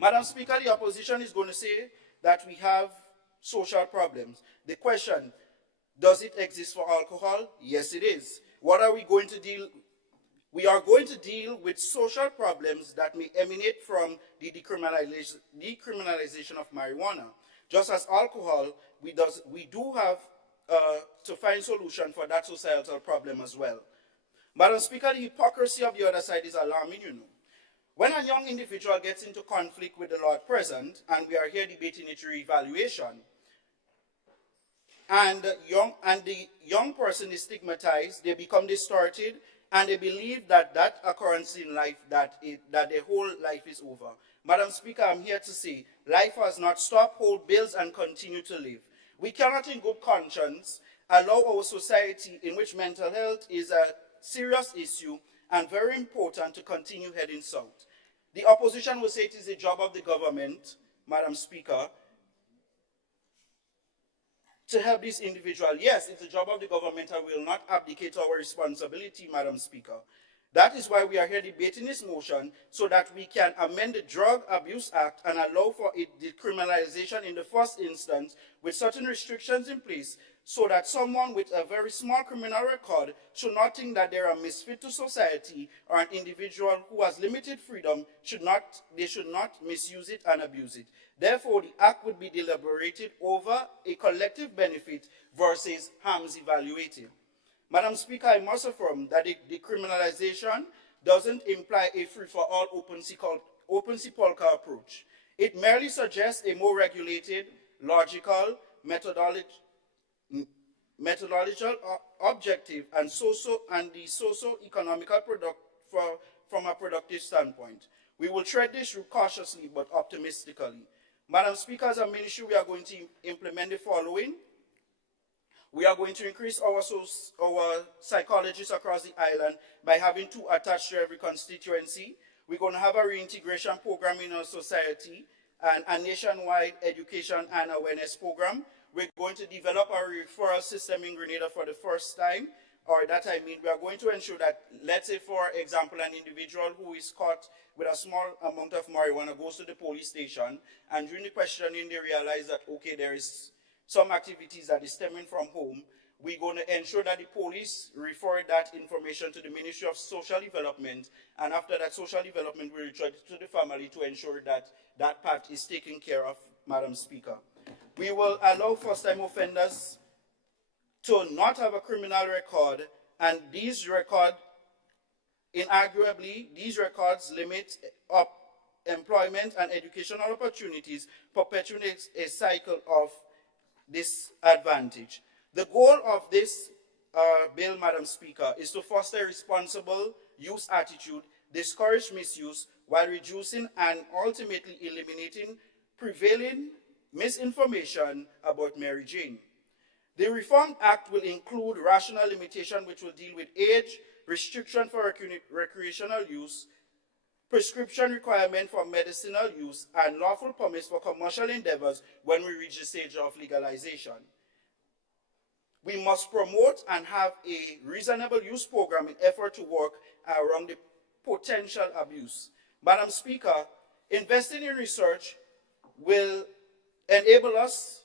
Madam Speaker, the opposition is going to say that we have social problems. The question, does it exist for alcohol? Yes, it is. What are we going to deal? We are going to deal with social problems that may emanate from the decriminalization of marijuana. Just as alcohol, we do have to find solution for that societal problem as well. Madam Speaker, the hypocrisy of the other side is alarming, you know. When a young individual gets into conflict with the law at present, and we are here debating its reevaluation, and the young person is stigmatized, they become distorted, and they believe that that occurrence in life, that their whole life is over. Madam Speaker, I'm here to say, life has not stopped, hold bills, and continue to live. We cannot in good conscience allow our society in which mental health is a serious issue and very important to continue heading south. The opposition will say it is the job of the government, Madam Speaker, to help this individual. Yes, it's the job of the government, and we will not abdicate our responsibility, Madam Speaker. That is why we are here debating this motion, so that we can amend the Drug Abuse Act and allow for its decriminalization in the first instance with certain restrictions in place, so that someone with a very small criminal record should not think that they're a misfit to society, or an individual who has limited freedom they should not misuse it and abuse it. Therefore, the act would be deliberated over a collective benefit versus harms evaluated. Madam Speaker, I must affirm that the decriminalization doesn't imply a free-for-all open-sepulchre approach. It merely suggests a more regulated, logical, methodological, objective, and the socio-economical from a productive standpoint. We will tread this route cautiously but optimistically. Madam Speaker, as a ministry, we are going to implement the following. We are going to increase our psychologists across the island by having 2 attached to every constituency. We're going to have a reintegration program in our society and a nationwide education and awareness program. We're going to develop a referral system in Grenada for the first time. Or that I mean, we are going to ensure that, let's say for example, an individual who is caught with a small amount of marijuana goes to the police station, and during the questioning they realize that, okay, there is some activities that is stemming from home. We're going to ensure that the police refer that information to the Ministry of Social Development, and after that social development will reach out to the family to ensure that that part is taken care of, Madam Speaker. We will allow first-time offenders to not have a criminal record, and these records limit up employment and educational opportunities, perpetuates a cycle of disadvantage. The goal of this bill, Madam Speaker, is to foster a responsible use attitude, discourage misuse, while reducing and ultimately eliminating prevailing misinformation about Mary Jane. The Reformed Act will include rational limitation, which will deal with age, restriction for recreational use, prescription requirement for medicinal use, and lawful permits for commercial endeavors when we reach the stage of legalization. We must promote and have a reasonable use program in effort to work around the potential abuse. Madam Speaker, investing in research will enable us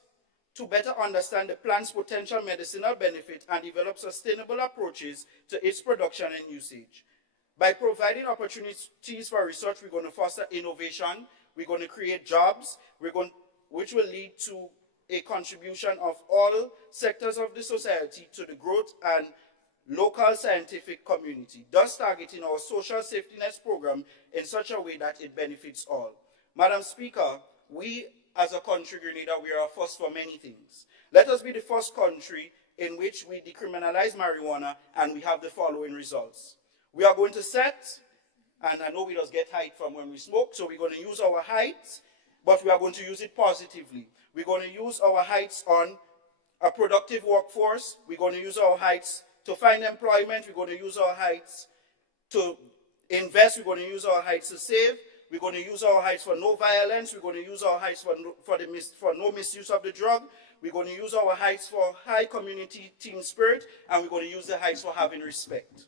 to better understand the plant's potential medicinal benefit and develop sustainable approaches to its production and usage. By providing opportunities for research, we're going to foster innovation, we're going to create jobs, which will lead to a contribution of all sectors of the society to the growth and local scientific community, thus targeting our social safety net program in such a way that it benefits all. Madam Speaker, we as a country, Grenada, we are first for many things. Let us be the first country in which we decriminalize marijuana, and we have the following results. We are going to set, and I know we just get height from when we smoke, so we're going to use our heights, but we are going to use it positively. We're going to use our heights on a productive workforce. We're going to use our heights to find employment. We're going to use our heights to invest. We're going to use our heights to save. We're going to use our heights for no violence. We're going to use our heights for no misuse of the drug. We're going to use our heights for high community team spirit, and we're going to use the heights for having respect.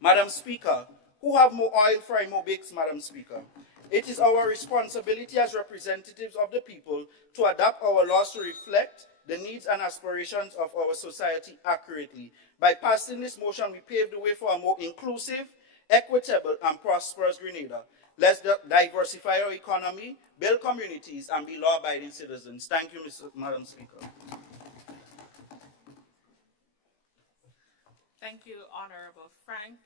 Madam Speaker, who have more oil, fry more bakes, Madam Speaker? It is our responsibility as representatives of the people to adapt our laws to reflect the needs and aspirations of our society accurately. By passing this motion, we pave the way for a more inclusive, equitable, and prosperous Grenada. Let's diversify our economy, build communities, and be law-abiding citizens. Thank you, Madam Speaker. Thank you, Honorable Frank.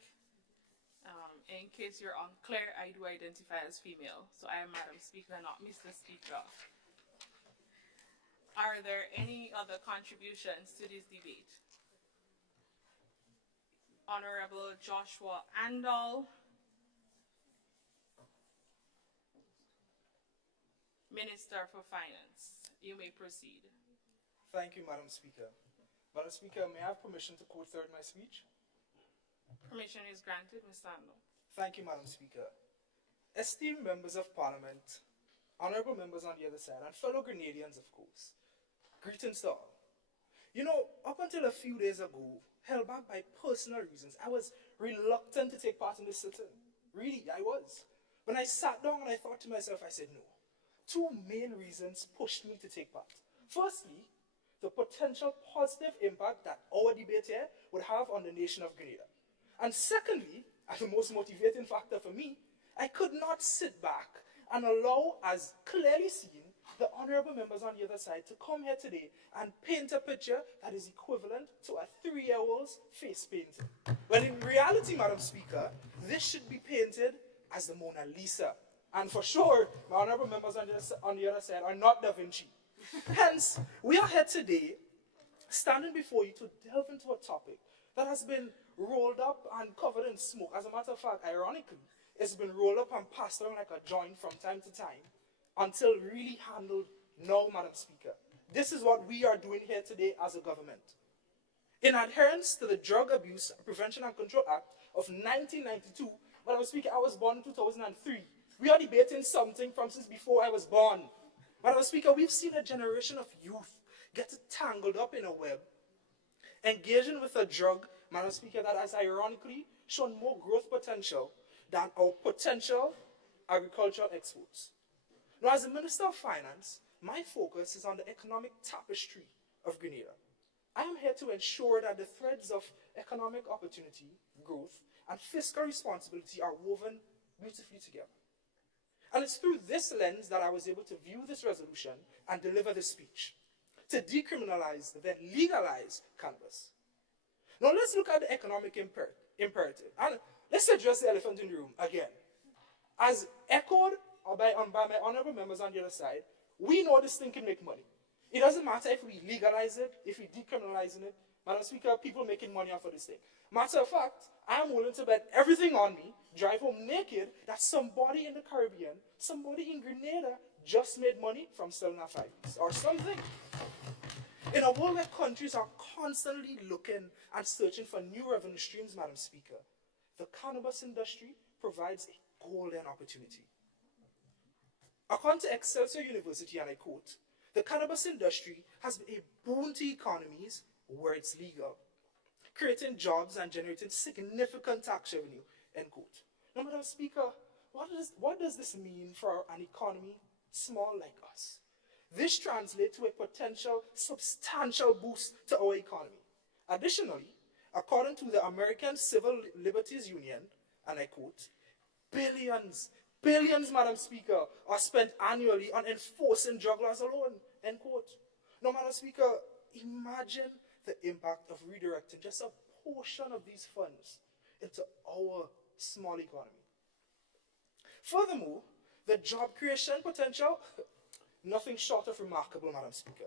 In case you're unclear, I do identify as female, so I am Madam Speaker, not Mr. Speaker. Are there any other contributions to this debate? Honorable Joshua Andal, Minister for Finance. You may proceed. Thank you, Madam Speaker. Madam Speaker, may I have permission to co-third my speech? Permission is granted, Mr. Andal. Thank you, Madam Speaker. Esteemed members of Parliament, honorable members on the other side, and fellow Grenadians, of course, greetings to all. You know, up until a few days ago, held back by personal reasons, I was reluctant to take part in this sitting. Really, I was. When I sat down and I thought to myself, I said no. Two main reasons pushed me to take part. Firstly, the potential positive impact that our debate here would have on the nation of Grenada. And secondly, and the most motivating factor for me, I could not sit back and allow, as clearly seen, the honorable members on the other side to come here today and paint a picture that is equivalent to a 3-year-old's face painting. When in reality, Madam Speaker, this should be painted as the Mona Lisa. And for sure, my honorable members on the other side are not Da Vinci. Hence, we are here today, standing before you to delve into a topic that has been rolled up and covered in smoke. As a matter of fact, ironically, it's been rolled up and passed around like a joint from time to time until really handled now, Madam Speaker. This is what we are doing here today as a government. In adherence to the Drug Abuse Prevention and Control Act of 1992, Madam Speaker, I was born in 2003. We are debating something from since before I was born. Madam Speaker, we've seen a generation of youth get tangled up in a web, engaging with a drug, Madam Speaker, that has ironically shown more growth potential than our potential agricultural exports. Now, as the Minister of Finance, my focus is on the economic tapestry of Grenada. I am here to ensure that the threads of economic opportunity, growth, and fiscal responsibility are woven beautifully together. And it's through this lens that I was able to view this resolution and deliver this speech, to decriminalize, then legalize cannabis. Now let's look at the economic imperative. And let's address the elephant in the room again. As echoed by my honorable members on the other side, we know this thing can make money. It doesn't matter if we legalize it, if we decriminalize it. Madam Speaker, people making money off of this thing. Matter of fact, I am willing to bet everything on me, drive home naked, that somebody in the Caribbean, somebody in Grenada just made money from selling a 5s or something. In a world where countries are constantly looking and searching for new revenue streams, Madam Speaker, the cannabis industry provides a golden opportunity. According to Excelsior University, and I quote, the cannabis industry has been a boon to economies where it's legal, creating jobs and generating significant tax revenue, end quote. Now, Madam Speaker, what does this mean for an economy small like us? This translates to a potential substantial boost to our economy. Additionally, according to the American Civil Liberties Union, and I quote, billions, Madam Speaker, are spent annually on enforcing drug laws alone, end quote. Now, Madam Speaker, imagine the impact of redirecting just a portion of these funds into our small economy. Furthermore, the job creation potential, nothing short of remarkable, Madam Speaker.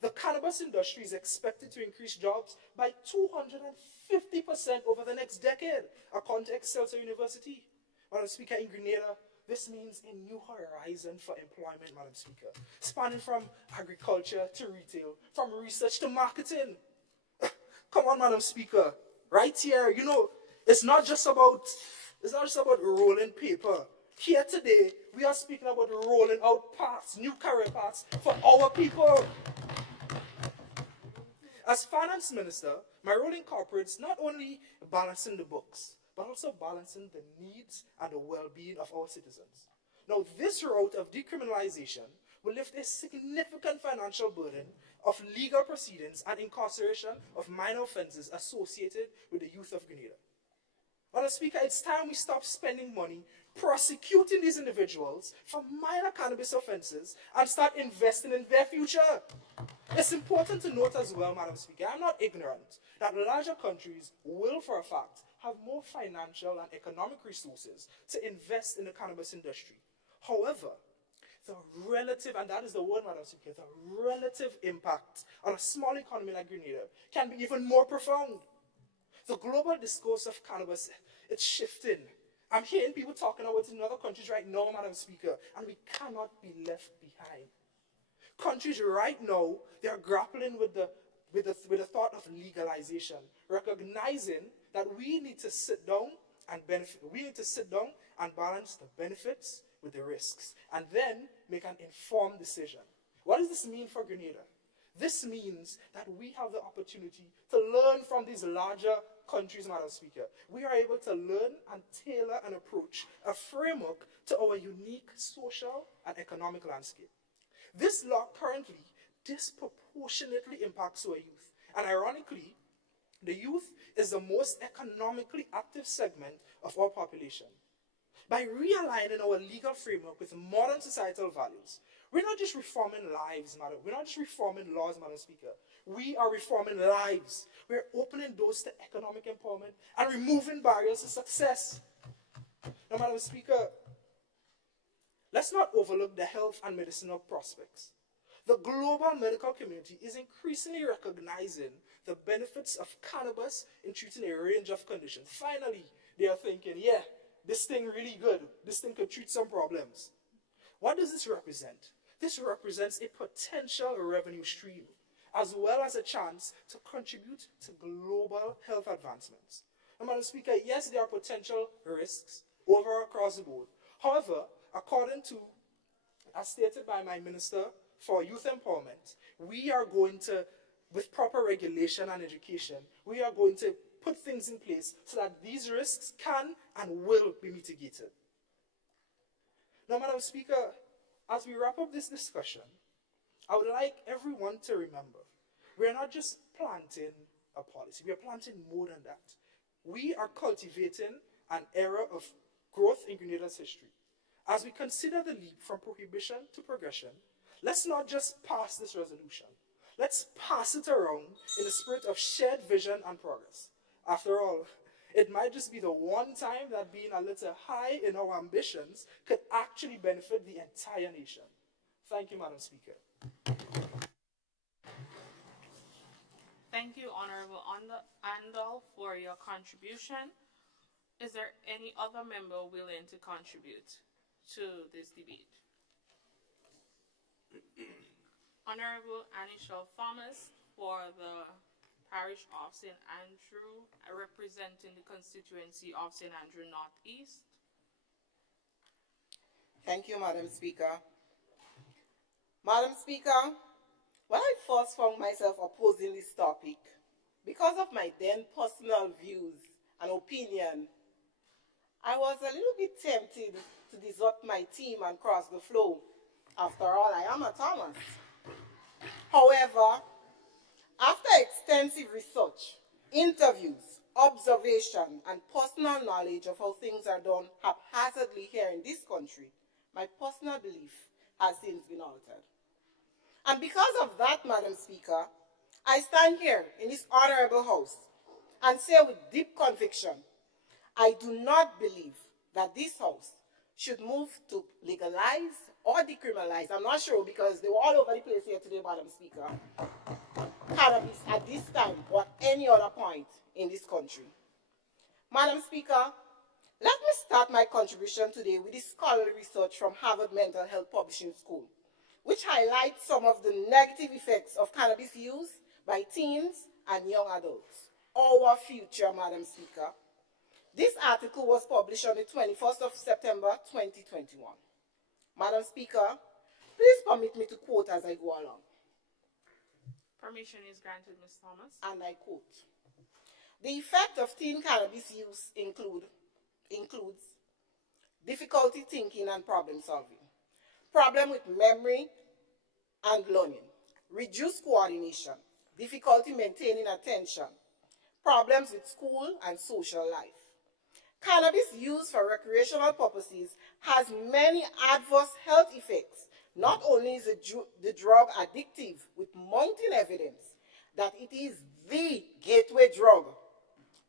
The cannabis industry is expected to increase jobs by 250% over the next decade, according to Excelsior University. Madam Speaker, in Grenada, this means a new horizon for employment, Madam Speaker, spanning from agriculture to retail, from research to marketing. Come on, Madam Speaker, right here, you know, it's not just about rolling paper. Here today, we are speaking about rolling out paths, new career paths for our people. As Finance Minister, my role incorporates not only balancing the books, but also balancing the needs and the well-being of our citizens. Now, this route of decriminalization will lift a significant financial burden of legal proceedings and incarceration of minor offenses associated with the youth of Grenada. Madam Speaker, it's time we stop spending money prosecuting these individuals for minor cannabis offenses and start investing in their future. It's important to note as well, Madam Speaker, I'm not ignorant that larger countries will, for a fact, have more financial and economic resources to invest in the cannabis industry. However, the relative, and that is the word, Madam Speaker, the relative impact on a small economy like Grenada can be even more profound. The global discourse of cannabis, it's shifting. I'm hearing people talking about it in other countries right now, Madam Speaker, and we cannot be left behind. Countries right now, they are grappling with the thought of legalization, recognizing that we need to sit down and benefit. We need to sit down and balance the benefits with the risks, and then make an informed decision. What does this mean for Grenada? This means that we have the opportunity to learn from these larger countries, Madam Speaker. We are able to learn and tailor an approach, a framework to our unique social and economic landscape. This law currently disproportionately impacts our youth. And ironically, the youth is the most economically active segment of our population. By realigning our legal framework with modern societal values, we're not just reforming lives, Madam. We're not just reforming laws, Madam Speaker. We are reforming lives. We're opening doors to economic empowerment and removing barriers to success. Now, Madam Speaker, let's not overlook the health and medicinal prospects. The global medical community is increasingly recognizing the benefits of cannabis in treating a range of conditions. Finally, they are thinking, yeah, this thing really good. This thing could treat some problems. What does this represent? This represents a potential revenue stream, as well as a chance to contribute to global health advancements. And Madam Speaker, yes, there are potential risks across the board. However, according to, as stated by my Minister for Youth Empowerment, we are going to, with proper regulation and education, we are going to put things in place so that these risks can and will be mitigated. Now, Madam Speaker, as we wrap up this discussion, I would like everyone to remember, we are not just planting a policy, we are planting more than that. We are cultivating an era of growth in Grenada's history. As we consider the leap from prohibition to progression, let's not just pass this resolution. Let's pass it around in the spirit of shared vision and progress. After all, it might just be the one time that being a little high in our ambitions could actually benefit the entire nation. Thank you, Madam Speaker. Thank you, Honorable Andal, for your contribution. Is there any other member willing to contribute to this debate? Honorable Anishel Thomas for the Parish of St. Andrew, representing the constituency of St. Andrew Northeast. Thank you, Madam Speaker. Madam Speaker, when I first found myself opposing this topic, because of my then personal views and opinion, I was a little bit tempted to desert my team and cross the flow. After all, I am a Thomas. However, after extensive research, interviews, observation, and personal knowledge of how things are done haphazardly here in this country, my personal belief has since been altered. And because of that, Madam Speaker, I stand here in this honorable house and say with deep conviction, I do not believe that this house should move to legalize or decriminalize. I'm not sure because they were all over the place here today, Madam Speaker. Cannabis at this time or any other point in this country. Madam Speaker, let me start my contribution today with this scholarly research from Harvard Mental Health Publishing School, which highlights some of the negative effects of cannabis use by teens and young adults. Our future, Madam Speaker. This article was published on the 21st of September 2021. Madam Speaker, please permit me to quote as I go along. Permission is granted, Ms. Thomas. And I quote, "The effect of teen cannabis use includes difficulty thinking and problem solving, problem with memory and learning, reduced coordination, difficulty maintaining attention, problems with school and social life. Cannabis used for recreational purposes has many adverse health effects. Not only is the drug addictive, with mounting evidence that it is the gateway drug,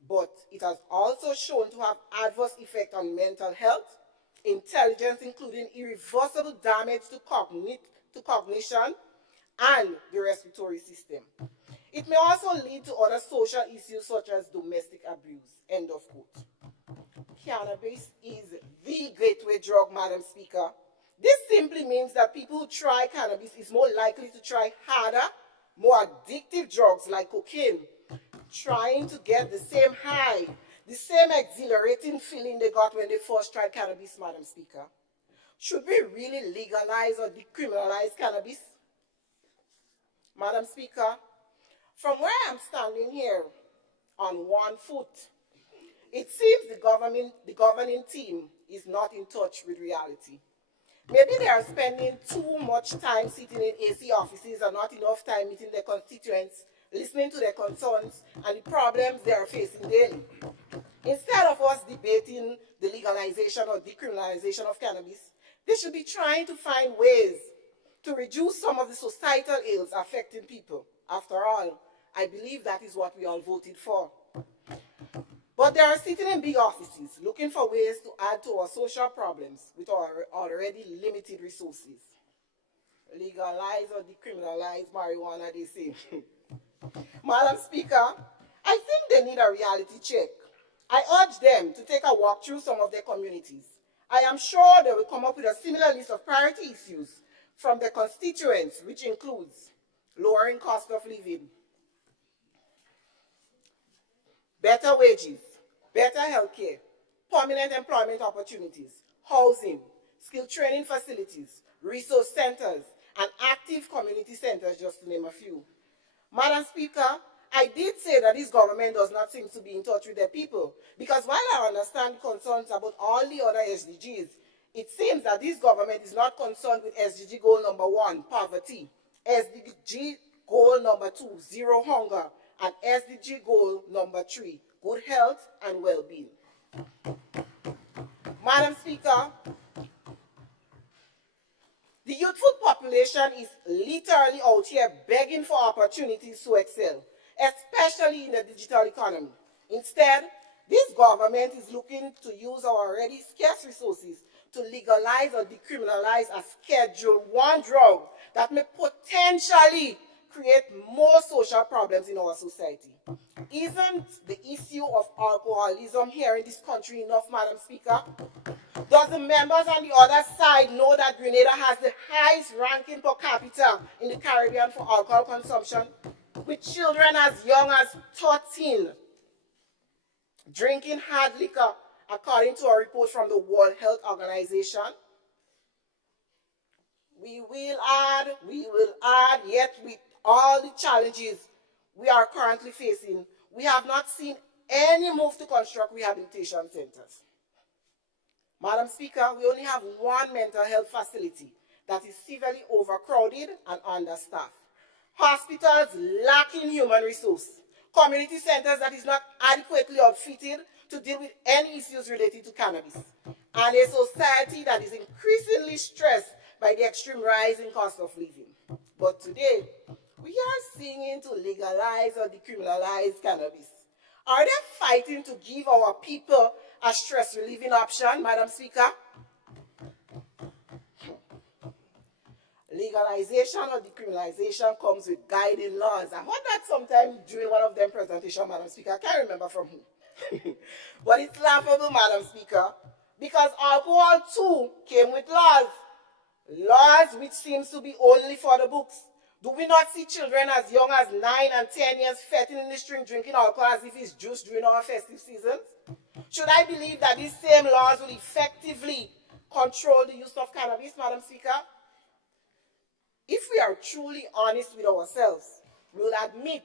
but it it has also shown to have adverse effect on mental health, intelligence, including irreversible damage to cognition and the respiratory system. It may also lead to other social issues such as domestic abuse. End of quote. Cannabis is the gateway drug, Madam Speaker. This simply means that people who try cannabis is more likely to try harder, more addictive drugs like cocaine, trying to get the same high, the same exhilarating feeling they got when they first tried cannabis, Madam Speaker. Should we really legalize or decriminalize cannabis? Madam Speaker, from where I'm standing here on one foot, it seems the governing team is not in touch with reality. Maybe they are spending too much time sitting in AC offices and not enough time meeting their constituents, listening to their concerns and the problems they are facing daily. Instead of us debating the legalization or decriminalization of cannabis, they should be trying to find ways to reduce some of the societal ills affecting people. After all, I believe that is what we all voted for. But they are sitting in big offices looking for ways to add to our social problems with our already limited resources. Legalize or decriminalize marijuana, they say. Madam Speaker, I think they need a reality check. I urge them to take a walk through some of their communities. I am sure they will come up with a similar list of priority issues from their constituents, which includes lowering cost of living, better wages, better health care, permanent employment opportunities, housing, skill training facilities, resource centers, and active community centers, just to name a few. Madam Speaker, I did say that this government does not seem to be in touch with their people, because while I understand concerns about all the other SDGs, it seems that this government is not concerned with SDG goal number 1, poverty, SDG goal number 2, zero hunger, and SDG goal number 3, good health and well-being. Madam Speaker, the youthful population is literally out here begging for opportunities to excel, especially in the digital economy. Instead, this government is looking to use our already scarce resources to legalize or decriminalize a Schedule I drug that may potentially create more social problems in our society. Isn't the issue of alcoholism here in this country enough, Madam Speaker? Does the members on the other side know that Grenada has the highest ranking per capita in the Caribbean for alcohol consumption, with children as young as 13 drinking hard liquor, according to a report from the World Health Organization? We will add, yet with all the challenges we are currently facing, we have not seen any move to construct rehabilitation centers. Madam Speaker, we only have one mental health facility that is severely overcrowded and understaffed. Hospitals lacking human resource. Community centers that is not adequately outfitted to deal with any issues related to cannabis. And a society that is increasingly stressed by the extreme rise in cost of living. But today, we are singing to legalize or decriminalize cannabis. Are they fighting to give our people a stress-relieving option, Madam Speaker? Legalization or decriminalization comes with guiding laws. I heard that sometime during one of them presentations, Madam Speaker. I can't remember from who. But it's laughable, Madam Speaker, because alcohol too came with laws. Laws which seems to be only for the books. Do we not see children as young as 9 and 10 years fetting in the street drinking alcohol as if it's juice during our festive seasons? Should I believe that these same laws will effectively control the use of cannabis, Madam Speaker? If we are truly honest with ourselves, we will admit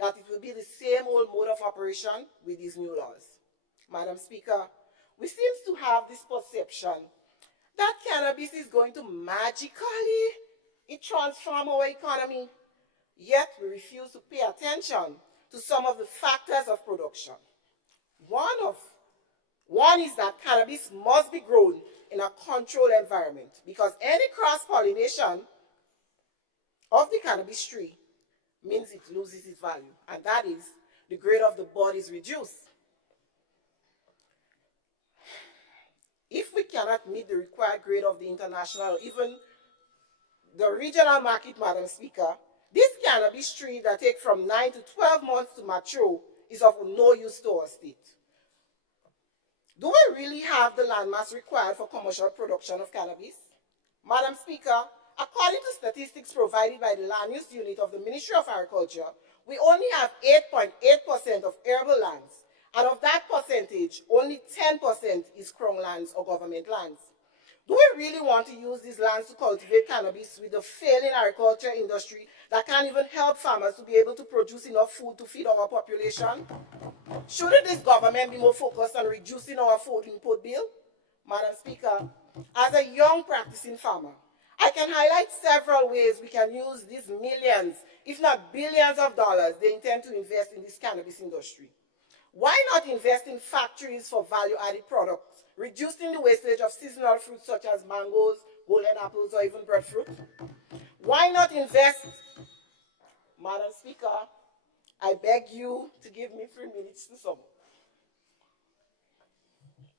that it will be the same old mode of operation with these new laws. Madam Speaker, we seem to have this perception that cannabis is going to magically transform our economy, yet we refuse to pay attention to some of the factors of production. One is that cannabis must be grown in a controlled environment, because any cross-pollination of the cannabis tree means it loses its value, and that is the grade of the bud is reduced. cannot meet the required grade of the international, even the regional market, Madam Speaker, this cannabis tree that takes from 9 to 12 months to mature is of no use to our state. Do we really have the landmass required for commercial production of cannabis? Madam Speaker, according to statistics provided by the Land Use Unit of the Ministry of Agriculture, we only have 8.8% of arable lands, and of that percentage, only 10% is Crown lands or government lands. Do we really want to use these lands to cultivate cannabis with the failing agriculture industry that can't even help farmers to be able to produce enough food to feed our population? Shouldn't this government be more focused on reducing our food input bill? Madam Speaker, as a young practicing farmer, I can highlight several ways we can use these millions, if not billions of dollars they intend to invest in this cannabis industry. Why not invest in factories for value-added products, reducing the wastage of seasonal fruits such as mangoes, golden apples, or even breadfruit? Why not invest? Madam Speaker, I beg you to give me 3 minutes to sum up.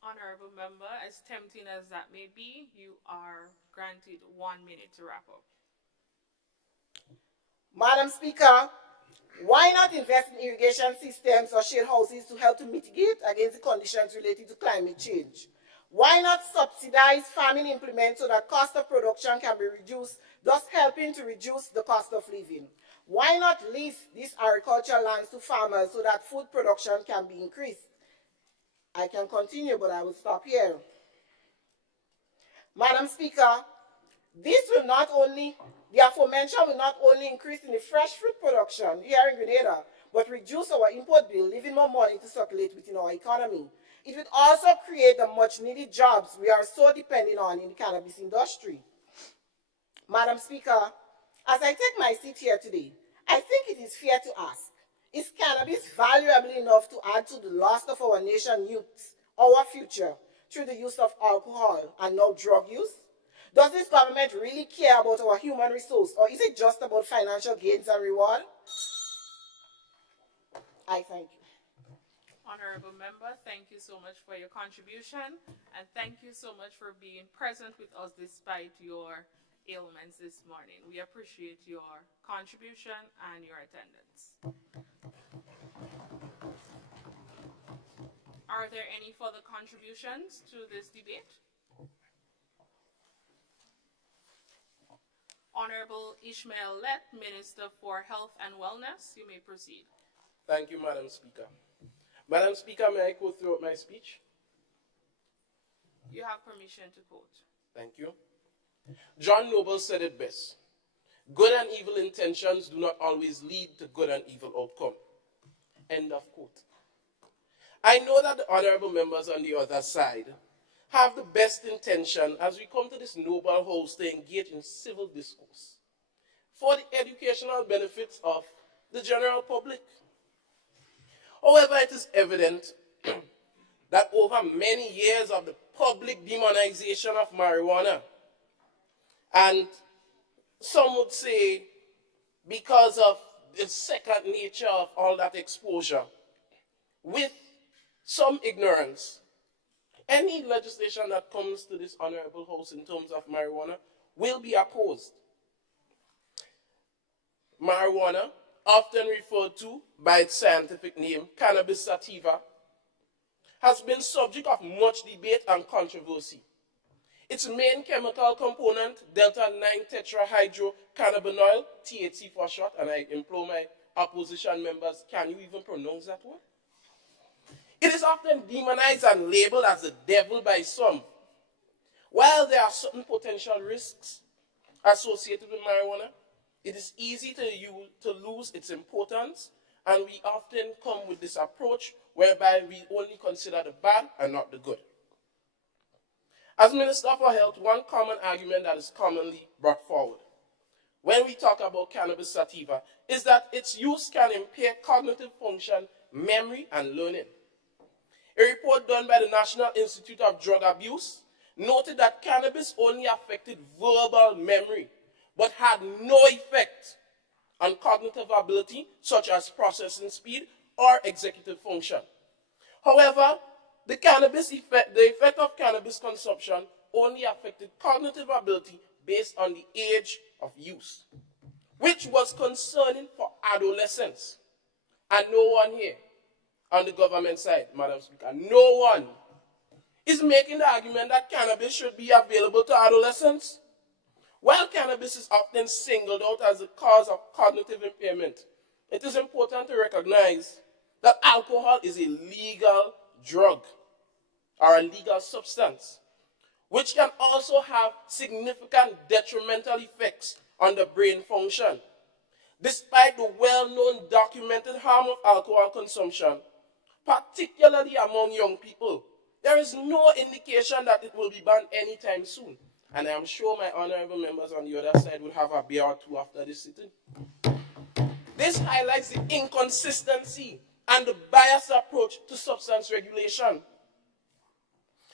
Honorable member, as tempting as that may be, you are granted 1 minute to wrap up. Madam Speaker, why not invest in irrigation systems or shade houses to help to mitigate against the conditions related to climate change? Why not subsidize farming implements so that cost of production can be reduced, thus helping to reduce the cost of living? Why not lease these agricultural lands to farmers so that food production can be increased? I can continue, but I will stop here. Madam Speaker, the aforementioned will not only increase in the fresh fruit production here in Grenada, but reduce our import bill, leaving more money to circulate within our economy. It will also create the much-needed jobs we are so dependent on in the cannabis industry. Madam Speaker, as I take my seat here today, I think it is fair to ask, is cannabis valuable enough to add to the loss of our nation's youth, our future, through the use of alcohol and now drug use? Does this government really care about our human resource, or is it just about financial gains and reward? I thank you. Honorable member, thank you so much for your contribution, and thank you so much for being present with us despite your ailments this morning. We appreciate your contribution and your attendance. Are there any further contributions to this debate? Honorable Ishmael Lett, Minister for Health and Wellness, you may proceed. Thank you, Madam Speaker. Madam Speaker, may I quote throughout my speech? You have permission to quote. Thank you. John Noble said it best. Good and evil intentions do not always lead to good and evil outcome. End of quote. I know that the honorable members on the other side have the best intention as we come to this noble house to engage in civil discourse for the educational benefits of the general public. However, it is evident that over many years of the public demonization of marijuana, and some would say because of the second nature of all that exposure, with some ignorance, any legislation that comes to this honorable house in terms of marijuana will be opposed. Marijuana, often referred to by its scientific name, cannabis sativa, has been subject of much debate and controversy. Its main chemical component, delta-9-tetrahydrocannabinol, THC for short, and I implore my opposition members, can you even pronounce that word? It is often demonized and labeled as the devil by some. While there are certain potential risks associated with marijuana, it is easy to lose its importance, and we often come with this approach whereby we only consider the bad and not the good. As Minister for Health, one common argument that is commonly brought forward when we talk about cannabis sativa is that its use can impair cognitive function, memory, and learning. A report done by the National Institute of Drug Abuse noted that cannabis only affected verbal memory, but had no effect on cognitive ability, such as processing speed or executive function. However, the effect of cannabis consumption only affected cognitive ability based on the age of use, which was concerning for adolescents. And no one here on the government side, Madam Speaker, no one is making the argument that cannabis should be available to adolescents. While cannabis is often singled out as the cause of cognitive impairment, it is important to recognize that alcohol is a legal drug or a legal substance, which can also have significant detrimental effects on the brain function. Despite the well-known documented harm of alcohol consumption, particularly among young people, there is no indication that it will be banned anytime soon. And I am sure my honorable members on the other side will have a beer or two after this sitting. This highlights the inconsistency and the biased approach to substance regulation.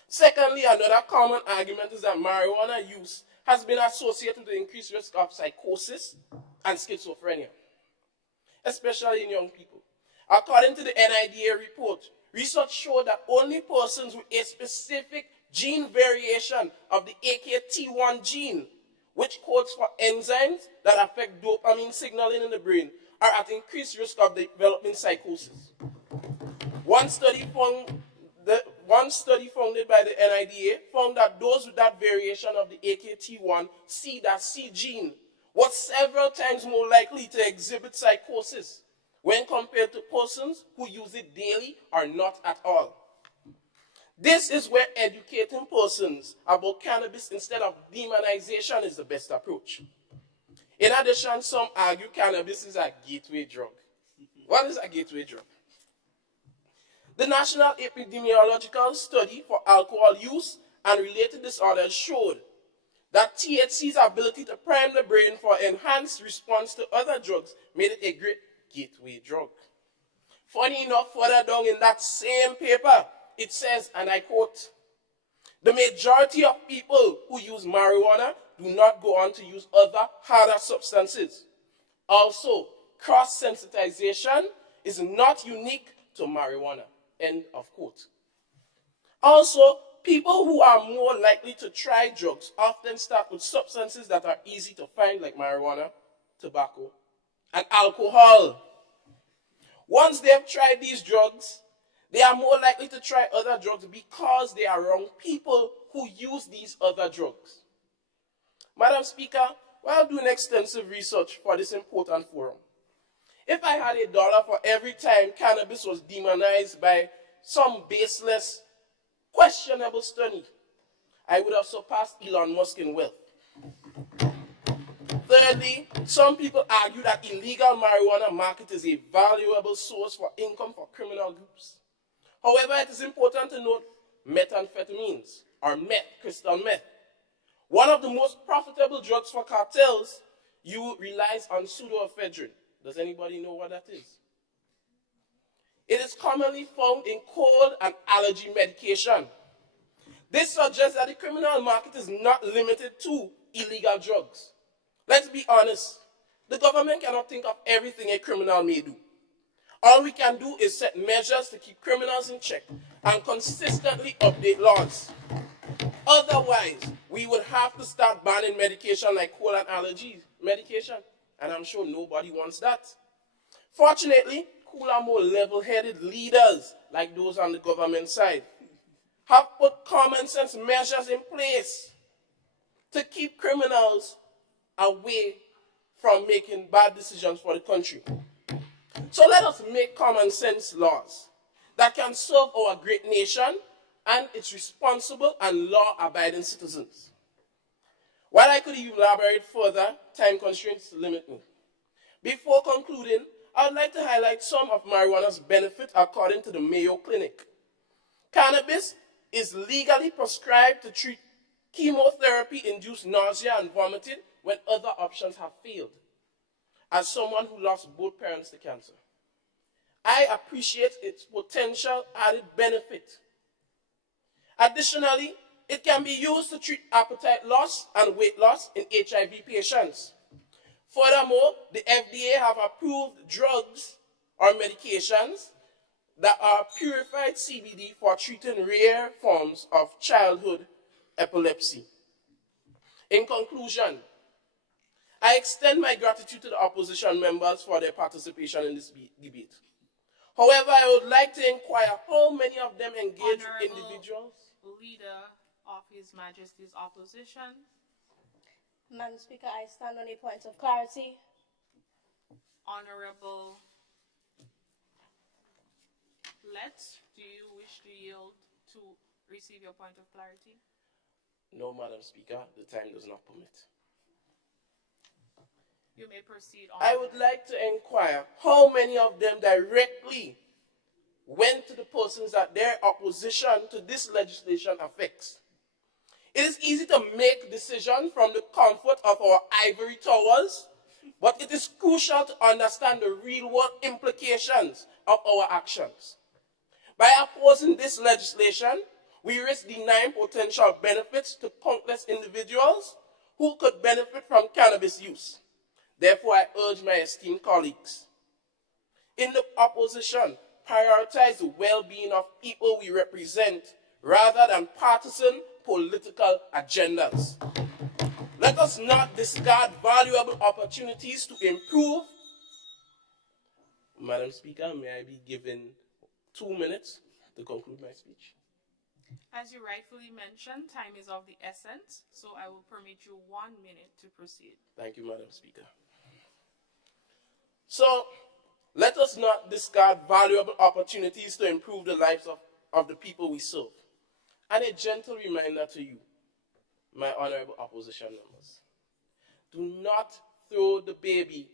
Secondly, another common argument is that marijuana use has been associated with increased risk of psychosis and schizophrenia, especially in young people. According to the NIDA report, research showed that only persons with a specific gene variation of the AKT1 gene, which codes for enzymes that affect dopamine signaling in the brain, are at increased risk of developing psychosis. One study funded by the NIDA found that those with that variation of the AKT1 C gene were several times more likely to exhibit psychosis when compared to persons who use it daily or not at all. This is where educating persons about cannabis instead of demonization is the best approach. In addition, some argue cannabis is a gateway drug. What is a gateway drug? The National Epidemiological Study for Alcohol Use and Related Disorders showed that THC's ability to prime the brain for enhanced response to other drugs made it a great gateway drug. Funny enough, further down in that same paper, it says, and I quote, "The majority of people who use marijuana do not go on to use other harder substances. Also, cross-sensitization is not unique to marijuana." End of quote. Also, people who are more likely to try drugs often start with substances that are easy to find, like marijuana, tobacco, and alcohol. Once they have tried these drugs, they are more likely to try other drugs because they are around people who use these other drugs. Madam Speaker, while doing extensive research for this important forum, if I had $1 for every time cannabis was demonized by some baseless, questionable study, I would have surpassed Elon Musk in wealth. Thirdly, some people argue that illegal marijuana market is a valuable source for income for criminal groups. However, it is important to note methamphetamines, or meth, crystal meth. One of the most profitable drugs for cartels, relies on pseudoephedrine. Does anybody know what that is? It is commonly found in cold and allergy medication. This suggests that the criminal market is not limited to illegal drugs. Let's be honest, the government cannot think of everything a criminal may do. All we can do is set measures to keep criminals in check and consistently update laws. Otherwise, we would have to start banning medication like cold and allergy medication, and I'm sure nobody wants that. Fortunately, cooler, more level-headed leaders, like those on the government side, have put common sense measures in place to keep criminals away from making bad decisions for the country. So let us make common sense laws that can serve our great nation and its responsible and law-abiding citizens. While I could elaborate further, time constraints limit me. Before concluding, I would like to highlight some of marijuana's benefits according to the Mayo Clinic. Cannabis is legally prescribed to treat chemotherapy-induced nausea and vomiting when other options have failed. As someone who lost both parents to cancer, I appreciate its potential added benefit. Additionally, it can be used to treat appetite loss and weight loss in HIV patients. Furthermore, the FDA have approved drugs or medications that are purified CBD for treating rare forms of childhood epilepsy. In conclusion, I extend my gratitude to the opposition members for their participation in this debate. However, I would like to inquire how many of them engage with individuals. Leader of His Majesty's opposition. Madam Speaker, I stand on a point of clarity. Honorable Lett, do you wish to yield to receive your point of clarity? No, Madam Speaker, the time does not permit. You may proceed. I would like to inquire how many of them directly went to the persons that their opposition to this legislation affects. It is easy to make decisions from the comfort of our ivory towers, but it is crucial to understand the real-world implications of our actions. By opposing this legislation, we risk denying potential benefits to countless individuals who could benefit from cannabis use. Therefore, I urge my esteemed colleagues in the opposition, prioritize the well-being of people we represent rather than partisan political agendas. Let us not discard valuable opportunities to improve. Madam Speaker, may I be given 2 minutes to conclude my speech? As you rightfully mentioned, time is of the essence, so I will permit you 1 minute to proceed. Thank you, Madam Speaker. So, let us not discard valuable opportunities to improve the lives of the people we serve. And a gentle reminder to you, my honorable opposition members, do not throw the baby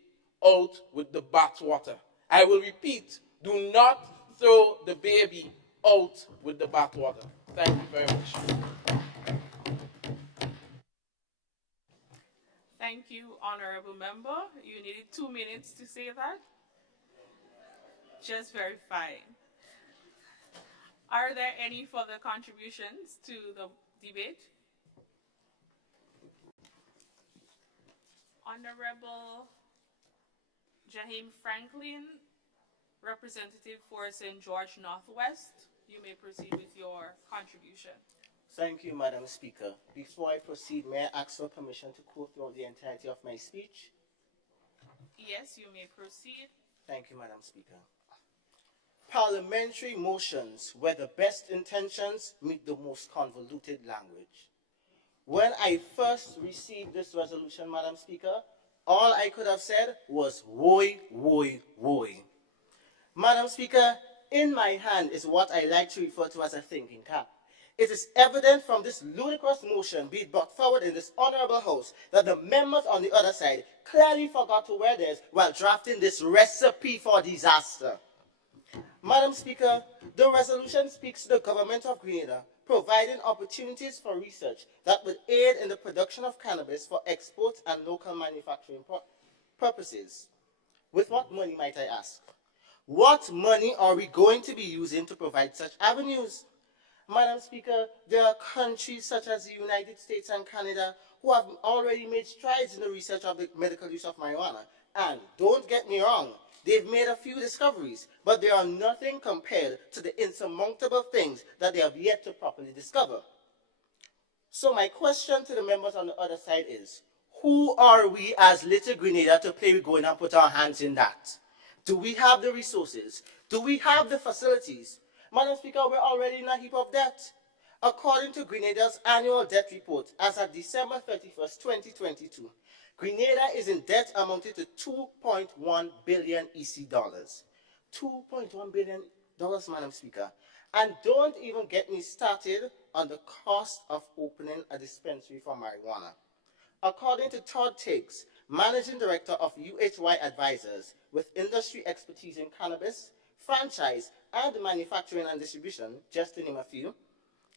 out with the bathwater. I will repeat, do not throw the baby out with the bathwater. Thank you very much. Thank you, honorable member. You needed 2 minutes to say that. Just very fine. Are there any further contributions to the debate? Honorable Jaheim Franklin, representative for St. George Northwest, you may proceed with your contribution. Thank you, Madam Speaker. Before I proceed, may I ask for permission to quote throughout the entirety of my speech? Yes, you may proceed. Thank you, Madam Speaker. Parliamentary motions where the best intentions meet the most convoluted language. When I first received this resolution, Madam Speaker, all I could have said was, woe, woe, woe. Madam Speaker, in my hand is what I like to refer to as a thinking cap. It is evident from this ludicrous motion being brought forward in this honorable house that the members on the other side clearly forgot to wear theirs while drafting this recipe for disaster. Madam Speaker, the resolution speaks to the government of Grenada providing opportunities for research that would aid in the production of cannabis for export and local manufacturing purposes. With what money, might I ask? What money are we going to be using to provide such avenues? Madam Speaker, there are countries such as the United States and Canada who have already made strides in the research of the medical use of marijuana. And don't get me wrong, they've made a few discoveries, but they are nothing compared to the insurmountable things that they have yet to properly discover. So my question to the members on the other side is, who are we as Little Grenada to play with going and put our hands in that? Do we have the resources? Do we have the facilities? Madam Speaker, we're already in a heap of debt. According to Grenada's annual debt report, as of December 31st, 2022, Grenada is in debt amounting to $2.1 billion EC dollars. $2.1 billion, Madam Speaker. And don't even get me started on the cost of opening a dispensary for marijuana. According to Todd Tiggs, Managing Director of UHY Advisors with industry expertise in cannabis, franchise, and manufacturing and distribution, just to name a few,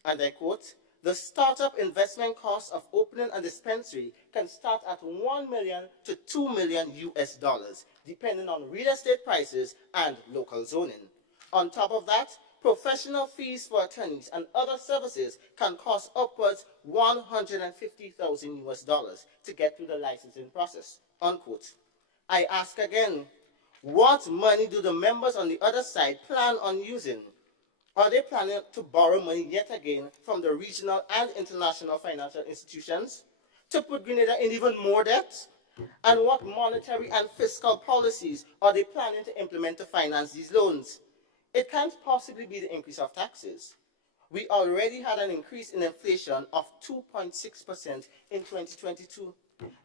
and I quote, the startup investment cost of opening a dispensary can start at $1 million to $2 million US dollars, depending on real estate prices and local zoning. On top of that, professional fees for attorneys and other services can cost upwards $150,000 US dollars to get through the licensing process, unquote. I ask again, What money do the members on the other side plan on using? Are they planning to borrow money yet again from the regional and international financial institutions to put Grenada in even more debt? And what monetary and fiscal policies are they planning to implement to finance these loans? It can't possibly be the increase of taxes. We already had an increase in inflation of 2.6% in 2022,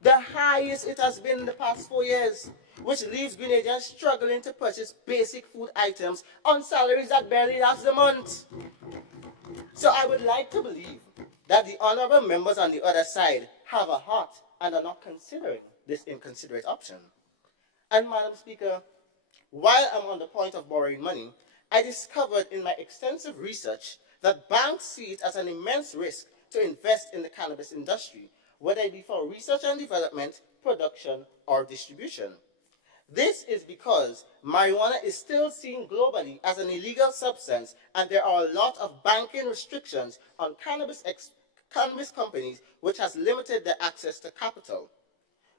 the highest it has been in the past 4 years, which leaves Grenadians struggling to purchase basic food items on salaries that barely last the month. So I would like to believe that the honorable members on the other side have a heart and are not considering this inconsiderate option. And Madam Speaker, while I'm on the point of borrowing money, I discovered in my extensive research that banks see it as an immense risk to invest in the cannabis industry, whether it be for research and development, production, or distribution. This is because marijuana is still seen globally as an illegal substance, and there are a lot of banking restrictions on cannabis companies, which has limited their access to capital.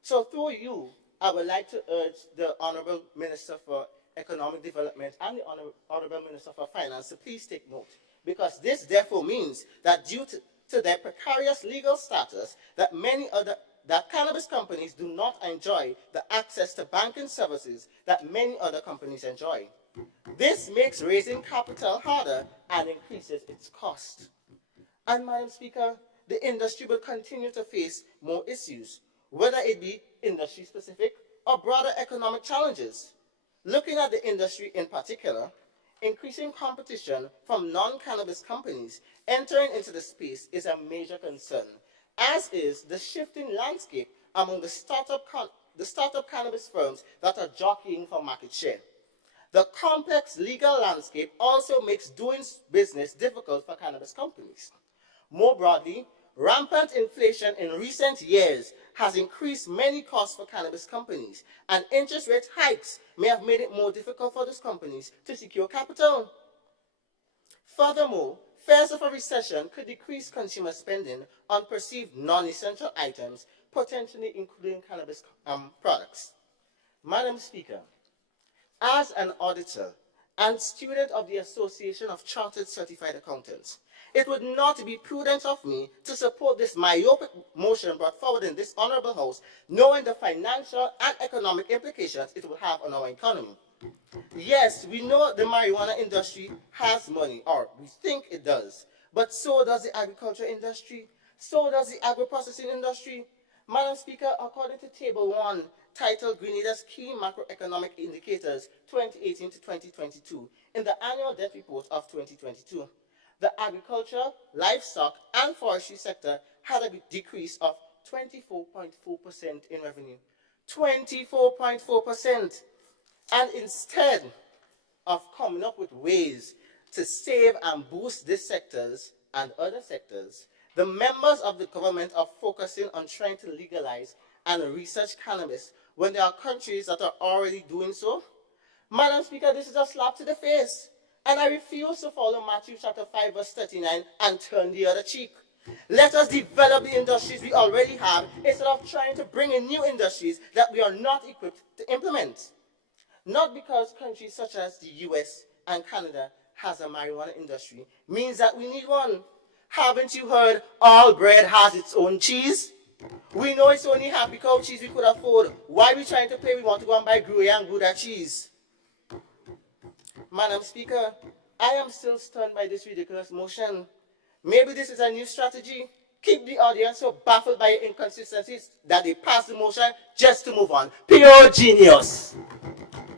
So through you, I would like to urge the Honorable Minister for Economic Development and the Honorable Minister for Finance to please take note, because this therefore means that due to their precarious legal status, that cannabis companies do not enjoy the access to banking services that many other companies enjoy. This makes raising capital harder and increases its cost. And Madam Speaker, the industry will continue to face more issues, whether it be industry-specific or broader economic challenges. Looking at the industry in particular, increasing competition from non-cannabis companies entering into the space is a major concern, as is the shifting landscape among the startup cannabis firms that are jockeying for market share. The complex legal landscape also makes doing business difficult for cannabis companies. More broadly, rampant inflation in recent years has increased many costs for cannabis companies, and interest rate hikes may have made it more difficult for those companies to secure capital. Furthermore, fears of a recession could decrease consumer spending on perceived non-essential items, potentially including cannabis products. Madam Speaker, as an auditor and student of the Association of Chartered Certified Accountants, it would not be prudent of me to support this myopic motion brought forward in this honorable House, knowing the financial and economic implications it will have on our economy. Yes, we know the marijuana industry has money, or we think it does, but so does the agriculture industry, so does the agro-processing industry. Madam Speaker, according to Table 1, titled Grenada's Key Macroeconomic Indicators 2018 to 2022, in the Annual Debt Report of 2022, the agriculture, livestock, and forestry sector had a decrease of 24.4% in revenue. 24.4%. And instead of coming up with ways to save and boost these sectors and other sectors, the members of the government are focusing on trying to legalize and research cannabis when there are countries that are already doing so. Madam Speaker, this is a slap to the face. And I refuse to follow Matthew chapter 5 verse 39 and turn the other cheek. Let us develop the industries we already have instead of trying to bring in new industries that we are not equipped to implement. Not because countries such as the US and Canada has a marijuana industry means that we need one. Haven't you heard all bread has its own cheese? We know it's only happy cow cheese we could afford. Why are we trying to play we want to go and buy Gruyere and Gouda cheese? Madam Speaker, I am still stunned by this ridiculous motion. Maybe this is a new strategy. Keep the audience so baffled by your inconsistencies that they pass the motion just to move on. Pure genius.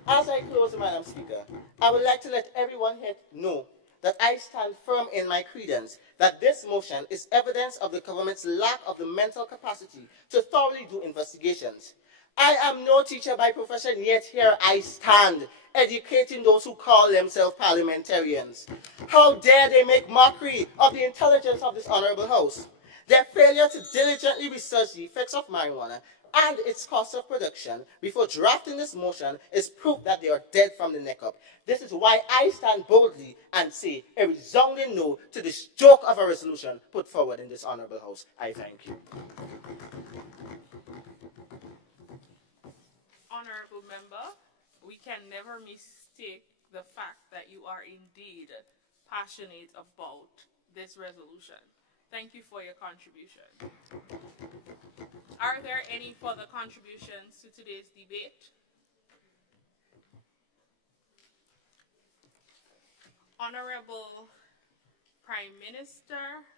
As I close, Madam Speaker, I would like to let everyone here know that I stand firm in my credence that this motion is evidence of the government's lack of the mental capacity to thoroughly do investigations. I am no teacher by profession, yet here I stand, educating those who call themselves parliamentarians. How dare they make mockery of the intelligence of this honorable House? Their failure to diligently research the effects of marijuana and its cost of production before drafting this motion is proof that they are dead from the neck up. This is why I stand boldly and say a resounding no to this joke of a resolution put forward in this honorable House. I thank you. Honorable member, we can never mistake the fact that you are indeed passionate about this resolution. Thank you for your contribution. Are there any further contributions to today's debate? Honorable Prime Minister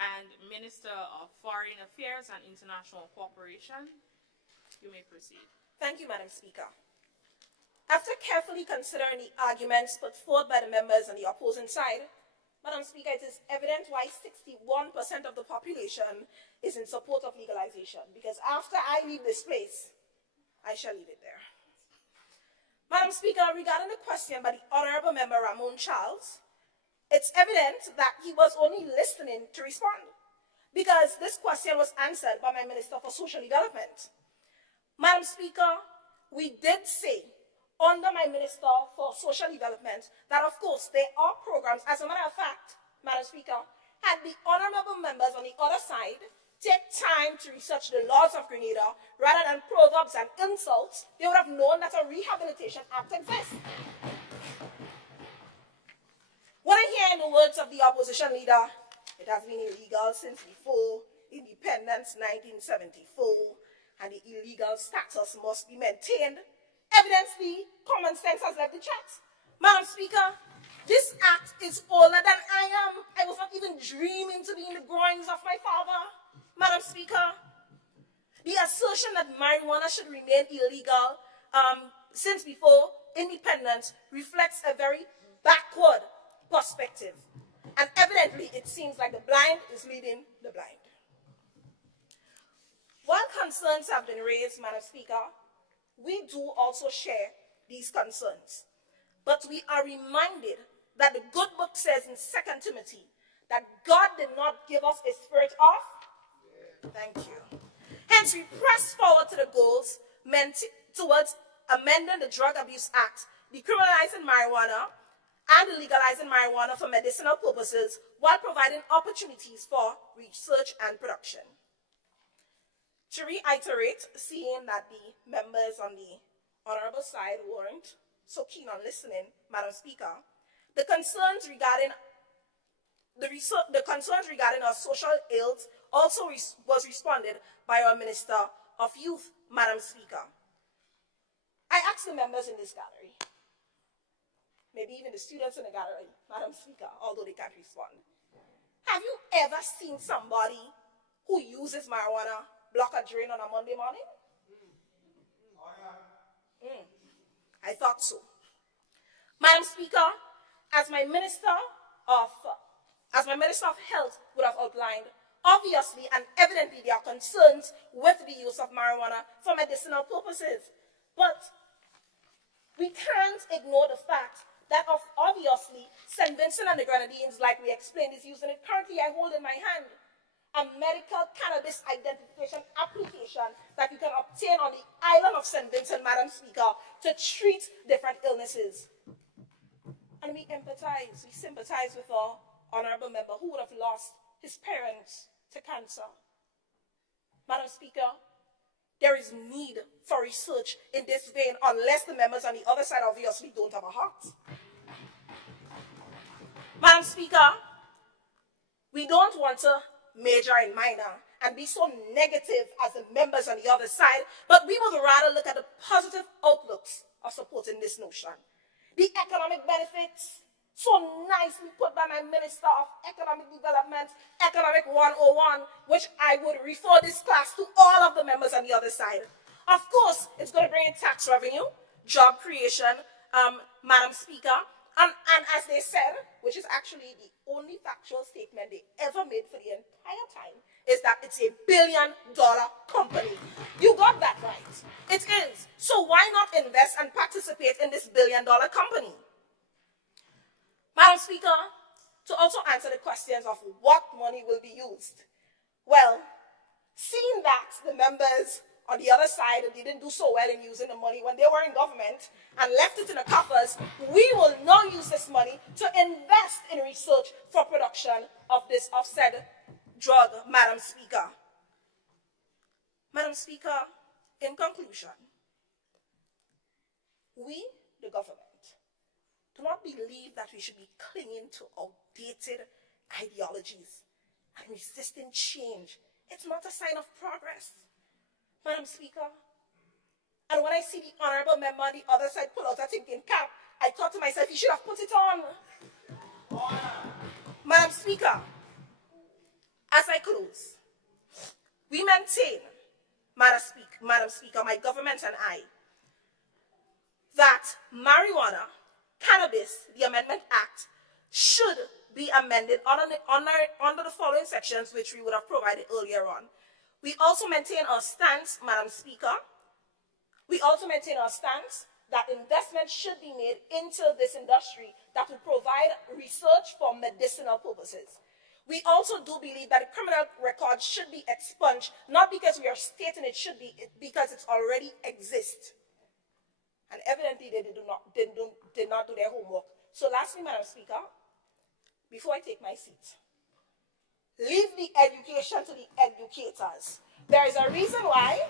and Minister of Foreign Affairs and International Cooperation, you may proceed. Thank you, Madam Speaker. After carefully considering the arguments put forth by the members on the opposing side, Madam Speaker, it is evident why 61% of the population is in support of legalization, because after I leave this place, I shall leave it there. Madam Speaker, regarding the question by the Honorable Member Ramon Charles, it's evident that he was only listening to respond, because this question was answered by my Minister for Social Development. Madam Speaker, we did say under my Minister for Social Development that, of course, there are programs. As a matter of fact, Madam Speaker, had the honorable members on the other side take time to research the laws of Grenada rather than proverbs and insults, they would have known that a Rehabilitation Act exists. When I hear in the words of the opposition leader, it has been illegal since before independence 1974, and the illegal status must be maintained, evidently common sense has left the chat. Madam Speaker, this act is older than I am. I was not even dreaming to be in the groins of my father. Madam Speaker, the assertion that marijuana should remain illegal since before independence reflects a very backward perspective. And evidently, it seems like the blind is leading the blind. While concerns have been raised, Madam Speaker, we do also share these concerns. But we are reminded that the good book says in 2 Timothy that God did not give us a spirit of. Thank you. Hence, we press forward to the goals meant towards amending the Drug Abuse Act, decriminalizing marijuana, and legalizing marijuana for medicinal purposes while providing opportunities for research and production. To reiterate, seeing that the members on the honorable side weren't so keen on listening, Madam Speaker, the concerns regarding our social ills also was responded by our Minister of Youth, Madam Speaker. I asked the members in this gallery, maybe even the students in the gallery, Madam Speaker, although they can't respond, have you ever seen somebody who uses marijuana block a drain on a Monday morning? I thought so. Madam Speaker, as my Minister of Health would have outlined, obviously and evidently there are concerns with the use of marijuana for medicinal purposes. But we can't ignore the fact that obviously St. Vincent and the Grenadines, like we explained, is using it. Currently, I hold in my hand a medical cannabis identification application that you can obtain on the island of St. Vincent, Madam Speaker, to treat different illnesses. And we empathize, we sympathize with our honorable member who would have lost his parents to cancer. Madam Speaker, there is need for research in this vein unless the members on the other side obviously don't have a heart. Madam Speaker, we don't want to major in minor and be so negative as the members on the other side, but we would rather look at the positive outlooks of supporting this notion. The economic benefits, so nicely put by my Minister of Economic Development, Economic 101, which I would refer this class to all of the members on the other side. Of course, it's going to bring in tax revenue, job creation, Madam Speaker, and as they said, which is actually the only factual statement they ever made for the entire time, is that it's a $1 billion company. You got that right. It is. So why not invest and participate in this $1 billion company? Madam Speaker, to also answer the questions of what money will be used. Well, seeing that the members on the other side, they didn't do so well in using the money when they were in government and left it in the coffers, we will now use this money to invest in research for production of this said drug, Madam Speaker. Madam Speaker, in conclusion, We, the government, do not believe that we should be clinging to outdated ideologies and resisting change. It's not a sign of progress, Madam Speaker. And when I see the honorable member on the other side pull out a thinking cap, I thought to myself, he should have put it on. Madam Speaker, as I close, we maintain, Madam Speaker, my government and I, that marijuana, cannabis, the Amendment Act, should be amended under the following sections, which we would have provided earlier on. We also maintain our stance, Madam Speaker. We also maintain our stance that investment should be made into this industry that will provide research for medicinal purposes. We also do believe that the criminal record should be expunged, not because we are stating it should be, because it already exists. And evidently they did not do their homework. So lastly, Madam Speaker, before I take my seat, leave the education to the educators. There is a reason why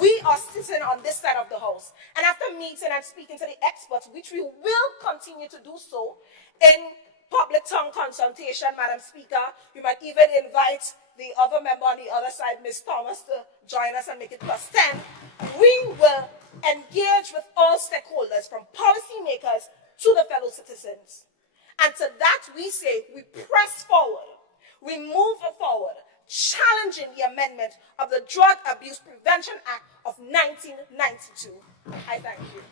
we are sitting on this side of the house. And after meeting and speaking to the experts, which we will continue to do so in public tongue consultation, Madam Speaker, you might even invite the other member on the other side, Ms. Thomas, to join us and make it +10. We will engage with all stakeholders, from policymakers to the fellow citizens. And to that we say, we press forward, we move forward, challenging the amendment of the Drug Abuse Prevention Act of 1992. I thank you.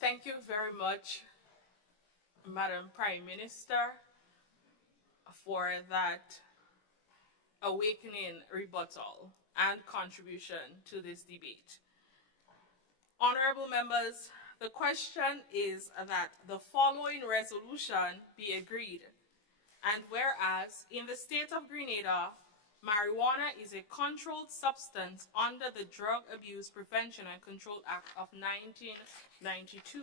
Thank you very much, Madam Prime Minister, for that awakening rebuttal and contribution to this debate. Honorable members, the question is that the following resolution be agreed. And whereas in the state of Grenada, marijuana is a controlled substance under the Drug Abuse Prevention and Control Act of 1992.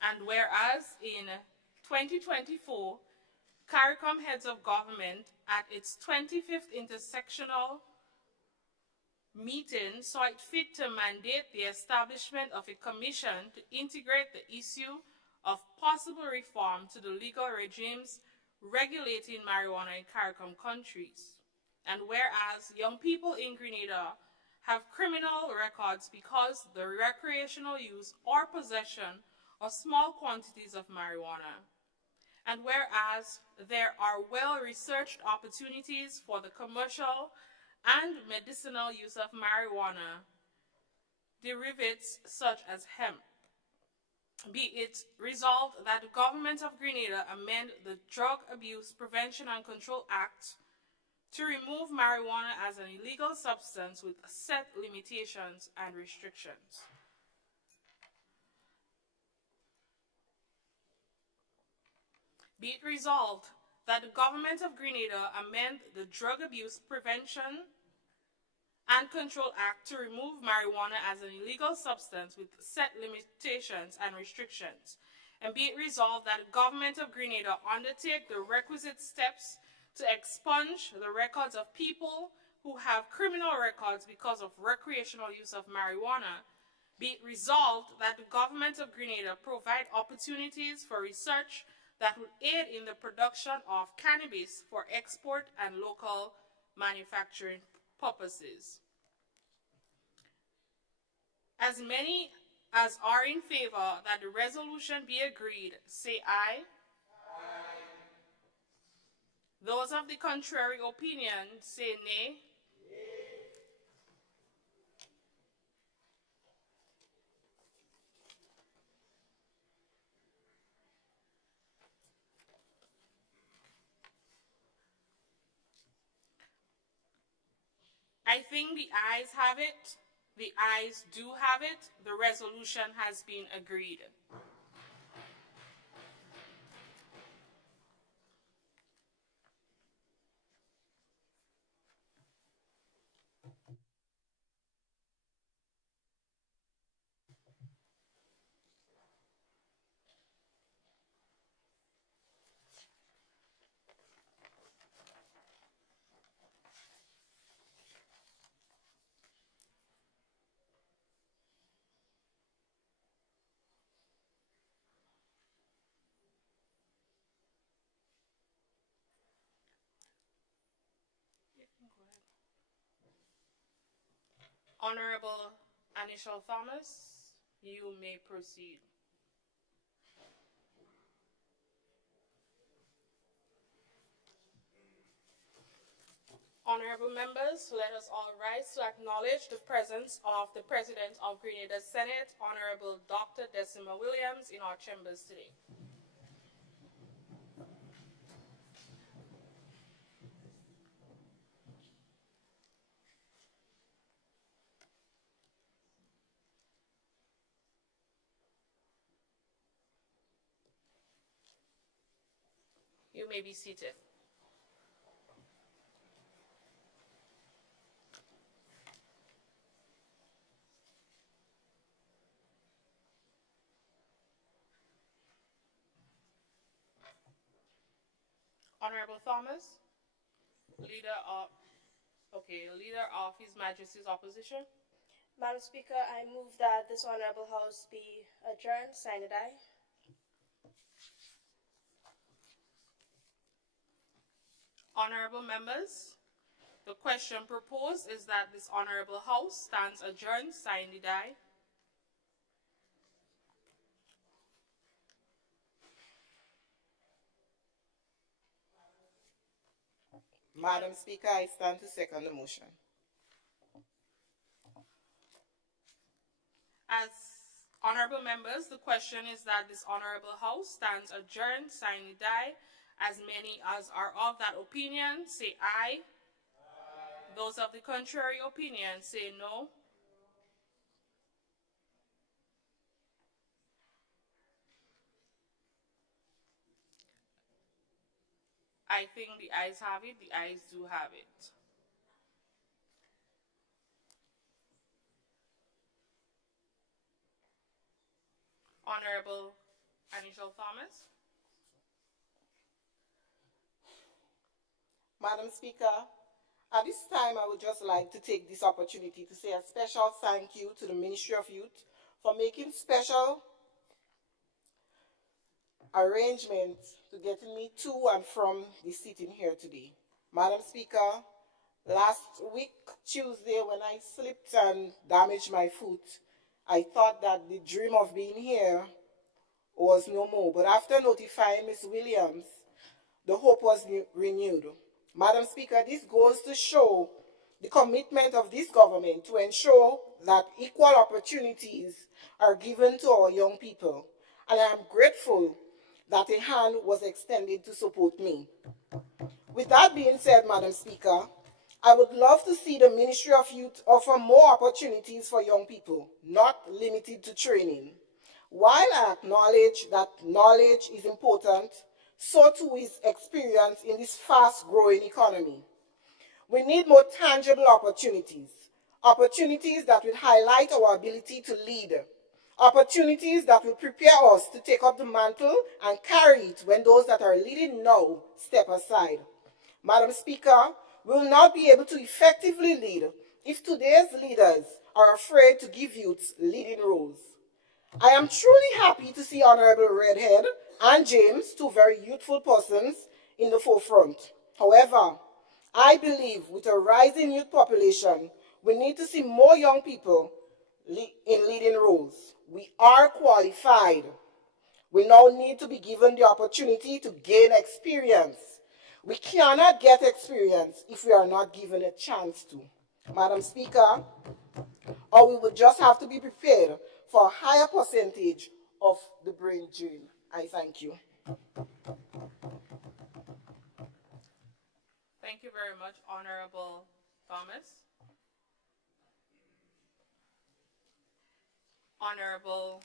And whereas in 2024, CARICOM Heads of Government at its 25th intersectional meeting saw it fit to mandate the establishment of a commission to integrate the issue of possible reform to the legal regimes regulating marijuana in CARICOM countries. And whereas young people in Grenada have criminal records because the recreational use or possession of small quantities of marijuana. And whereas there are well-researched opportunities for the commercial and medicinal use of marijuana derivatives such as hemp, be it resolved that the government of Grenada amend the Drug Abuse Prevention and Control Act to remove marijuana as an illegal substance with set limitations and restrictions. Be it resolved that the government of Grenada amend the Drug Abuse Prevention and Control Act to remove marijuana as an illegal substance with set limitations and restrictions. And be it resolved that the government of Grenada undertake the requisite steps to expunge the records of people who have criminal records because of recreational use of marijuana. Be it resolved that the government of Grenada provide opportunities for research that would aid in the production of cannabis for export and local manufacturing purposes. As many as are in favor that the resolution be agreed, say aye. Aye. Those of the contrary opinion, say nay. I think the ayes have it. The ayes do have it. The resolution has been agreed. Honorable Anishel Thomas, you may proceed. Honorable members, let us all rise to acknowledge the presence of the President of Grenada Senate, Honorable Dr. Decima Williams, in our chambers today. You may be seated. Honorable Thomas, leader of His Majesty's Opposition. Madam Speaker, I move that this Honorable House be adjourned, sine die. Honorable members, the question proposed is that this Honorable House stands adjourned, sine die. Madam Speaker, I stand to second the motion. As honorable members, the question is that this Honorable House stands adjourned, sine die. As many as are of that opinion, say aye. Those of the contrary opinion, say no. I think the ayes have it. The ayes do have it. Honorable Anishel Thomas. Madam Speaker, at this time I would just like to take this opportunity to say a special thank you to the Ministry of Youth for making special arrangements to getting me to and from the sitting here today. Madam Speaker, last week, Tuesday, when I slipped and damaged my foot, I thought that the dream of being here was no more. But after notifying Ms. Williams, the hope was renewed. Madam Speaker, this goes to show the commitment of this government to ensure that equal opportunities are given to our young people. And I am grateful that a hand was extended to support me. With that being said, Madam Speaker, I would love to see the Ministry of Youth offer more opportunities for young people, not limited to training. While I acknowledge that knowledge is important, so too is experience in this fast-growing economy. We need more tangible opportunities, opportunities that will highlight our ability to lead, opportunities that will prepare us to take up the mantle and carry it when those that are leading now step aside. Madam Speaker, we will not be able to effectively lead if today's leaders are afraid to give youths leading roles. I am truly happy to see Honorable Redhead and James, two very youthful persons, in the forefront. However, I believe with a rising youth population, we need to see more young people in leading roles. We are qualified. We now need to be given the opportunity to gain experience. We cannot get experience if we are not given a chance to. Madam Speaker, or we will just have to be prepared for a higher percentage of the brain drain. I thank you. Thank you very much, Honorable Thomas. Honorable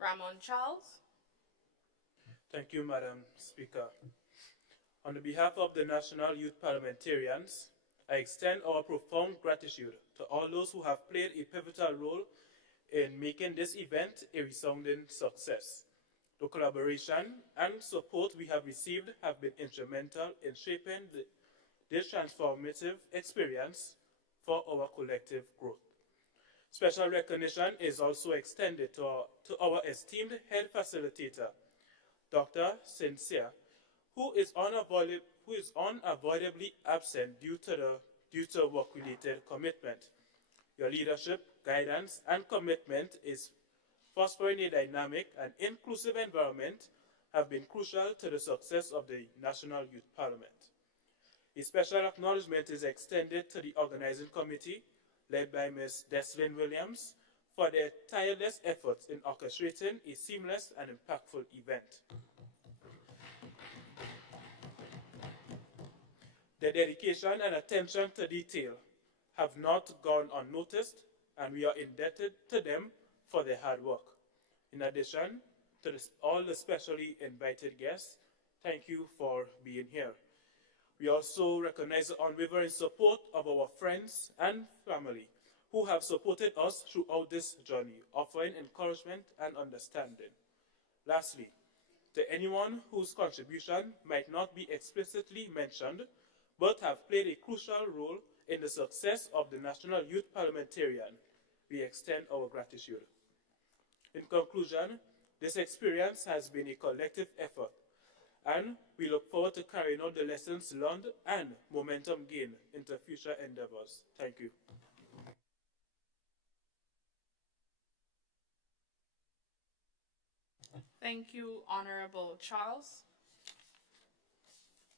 Ramon Charles. Thank you, Madam Speaker. On behalf of the National Youth Parliamentarians, I extend our profound gratitude to all those who have played a pivotal role in making this event a resounding success. The collaboration and support we have received have been instrumental in shaping this transformative experience for our collective growth. Special recognition is also extended to our esteemed head facilitator, Dr. Sincere, who is unavoidably absent due to work-related commitment. Your leadership, guidance, and commitment is fostering a dynamic and inclusive environment have been crucial to the success of the National Youth Parliament. A special acknowledgement is extended to the organizing committee, led by Ms. Deslyn Williams, for their tireless efforts in orchestrating a seamless and impactful event. Their dedication and attention to detail have not gone unnoticed, and we are indebted to them for their hard work. In addition to all the specially invited guests, thank you for being here. We also recognize the unwavering support of our friends and family who have supported us throughout this journey, offering encouragement and understanding. Lastly, to anyone whose contribution might not be explicitly mentioned, but have played a crucial role in the success of the National Youth Parliamentarian, we extend our gratitude. In conclusion, this experience has been a collective effort, and we look forward to carrying out the lessons learned and momentum gained into future endeavors. Thank you. Thank you, Honorable Charles.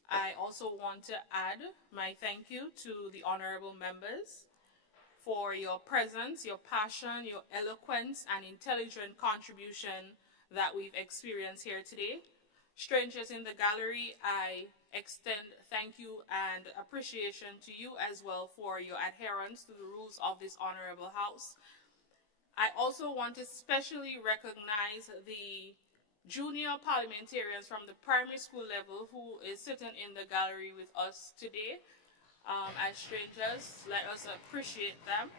I also want to add my thank you to the honorable members for your presence, your passion, your eloquence, and intelligent contribution that we've experienced here today. Strangers in the gallery, I extend thank you and appreciation to you as well for your adherence to the rules of this honorable house. I also want to specially recognize the junior parliamentarians from the primary school level who is sitting in the gallery with us today. As strangers, let us appreciate them.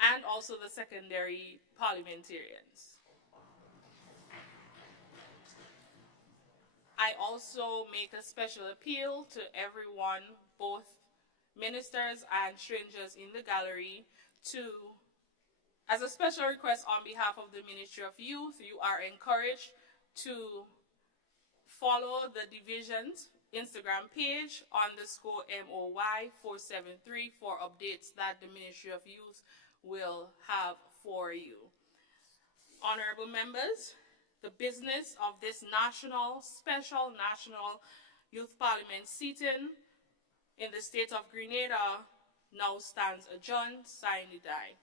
And also the secondary parliamentarians. I also make a special appeal to everyone, both ministers and strangers in the gallery, as a special request on behalf of the Ministry of Youth, you are encouraged to follow the division's Instagram page _MOY473 for updates that the Ministry of Youth will have for you. Honorable members, the business of this special national youth parliament sitting in the state of Grenada now stands adjourned. Sine die.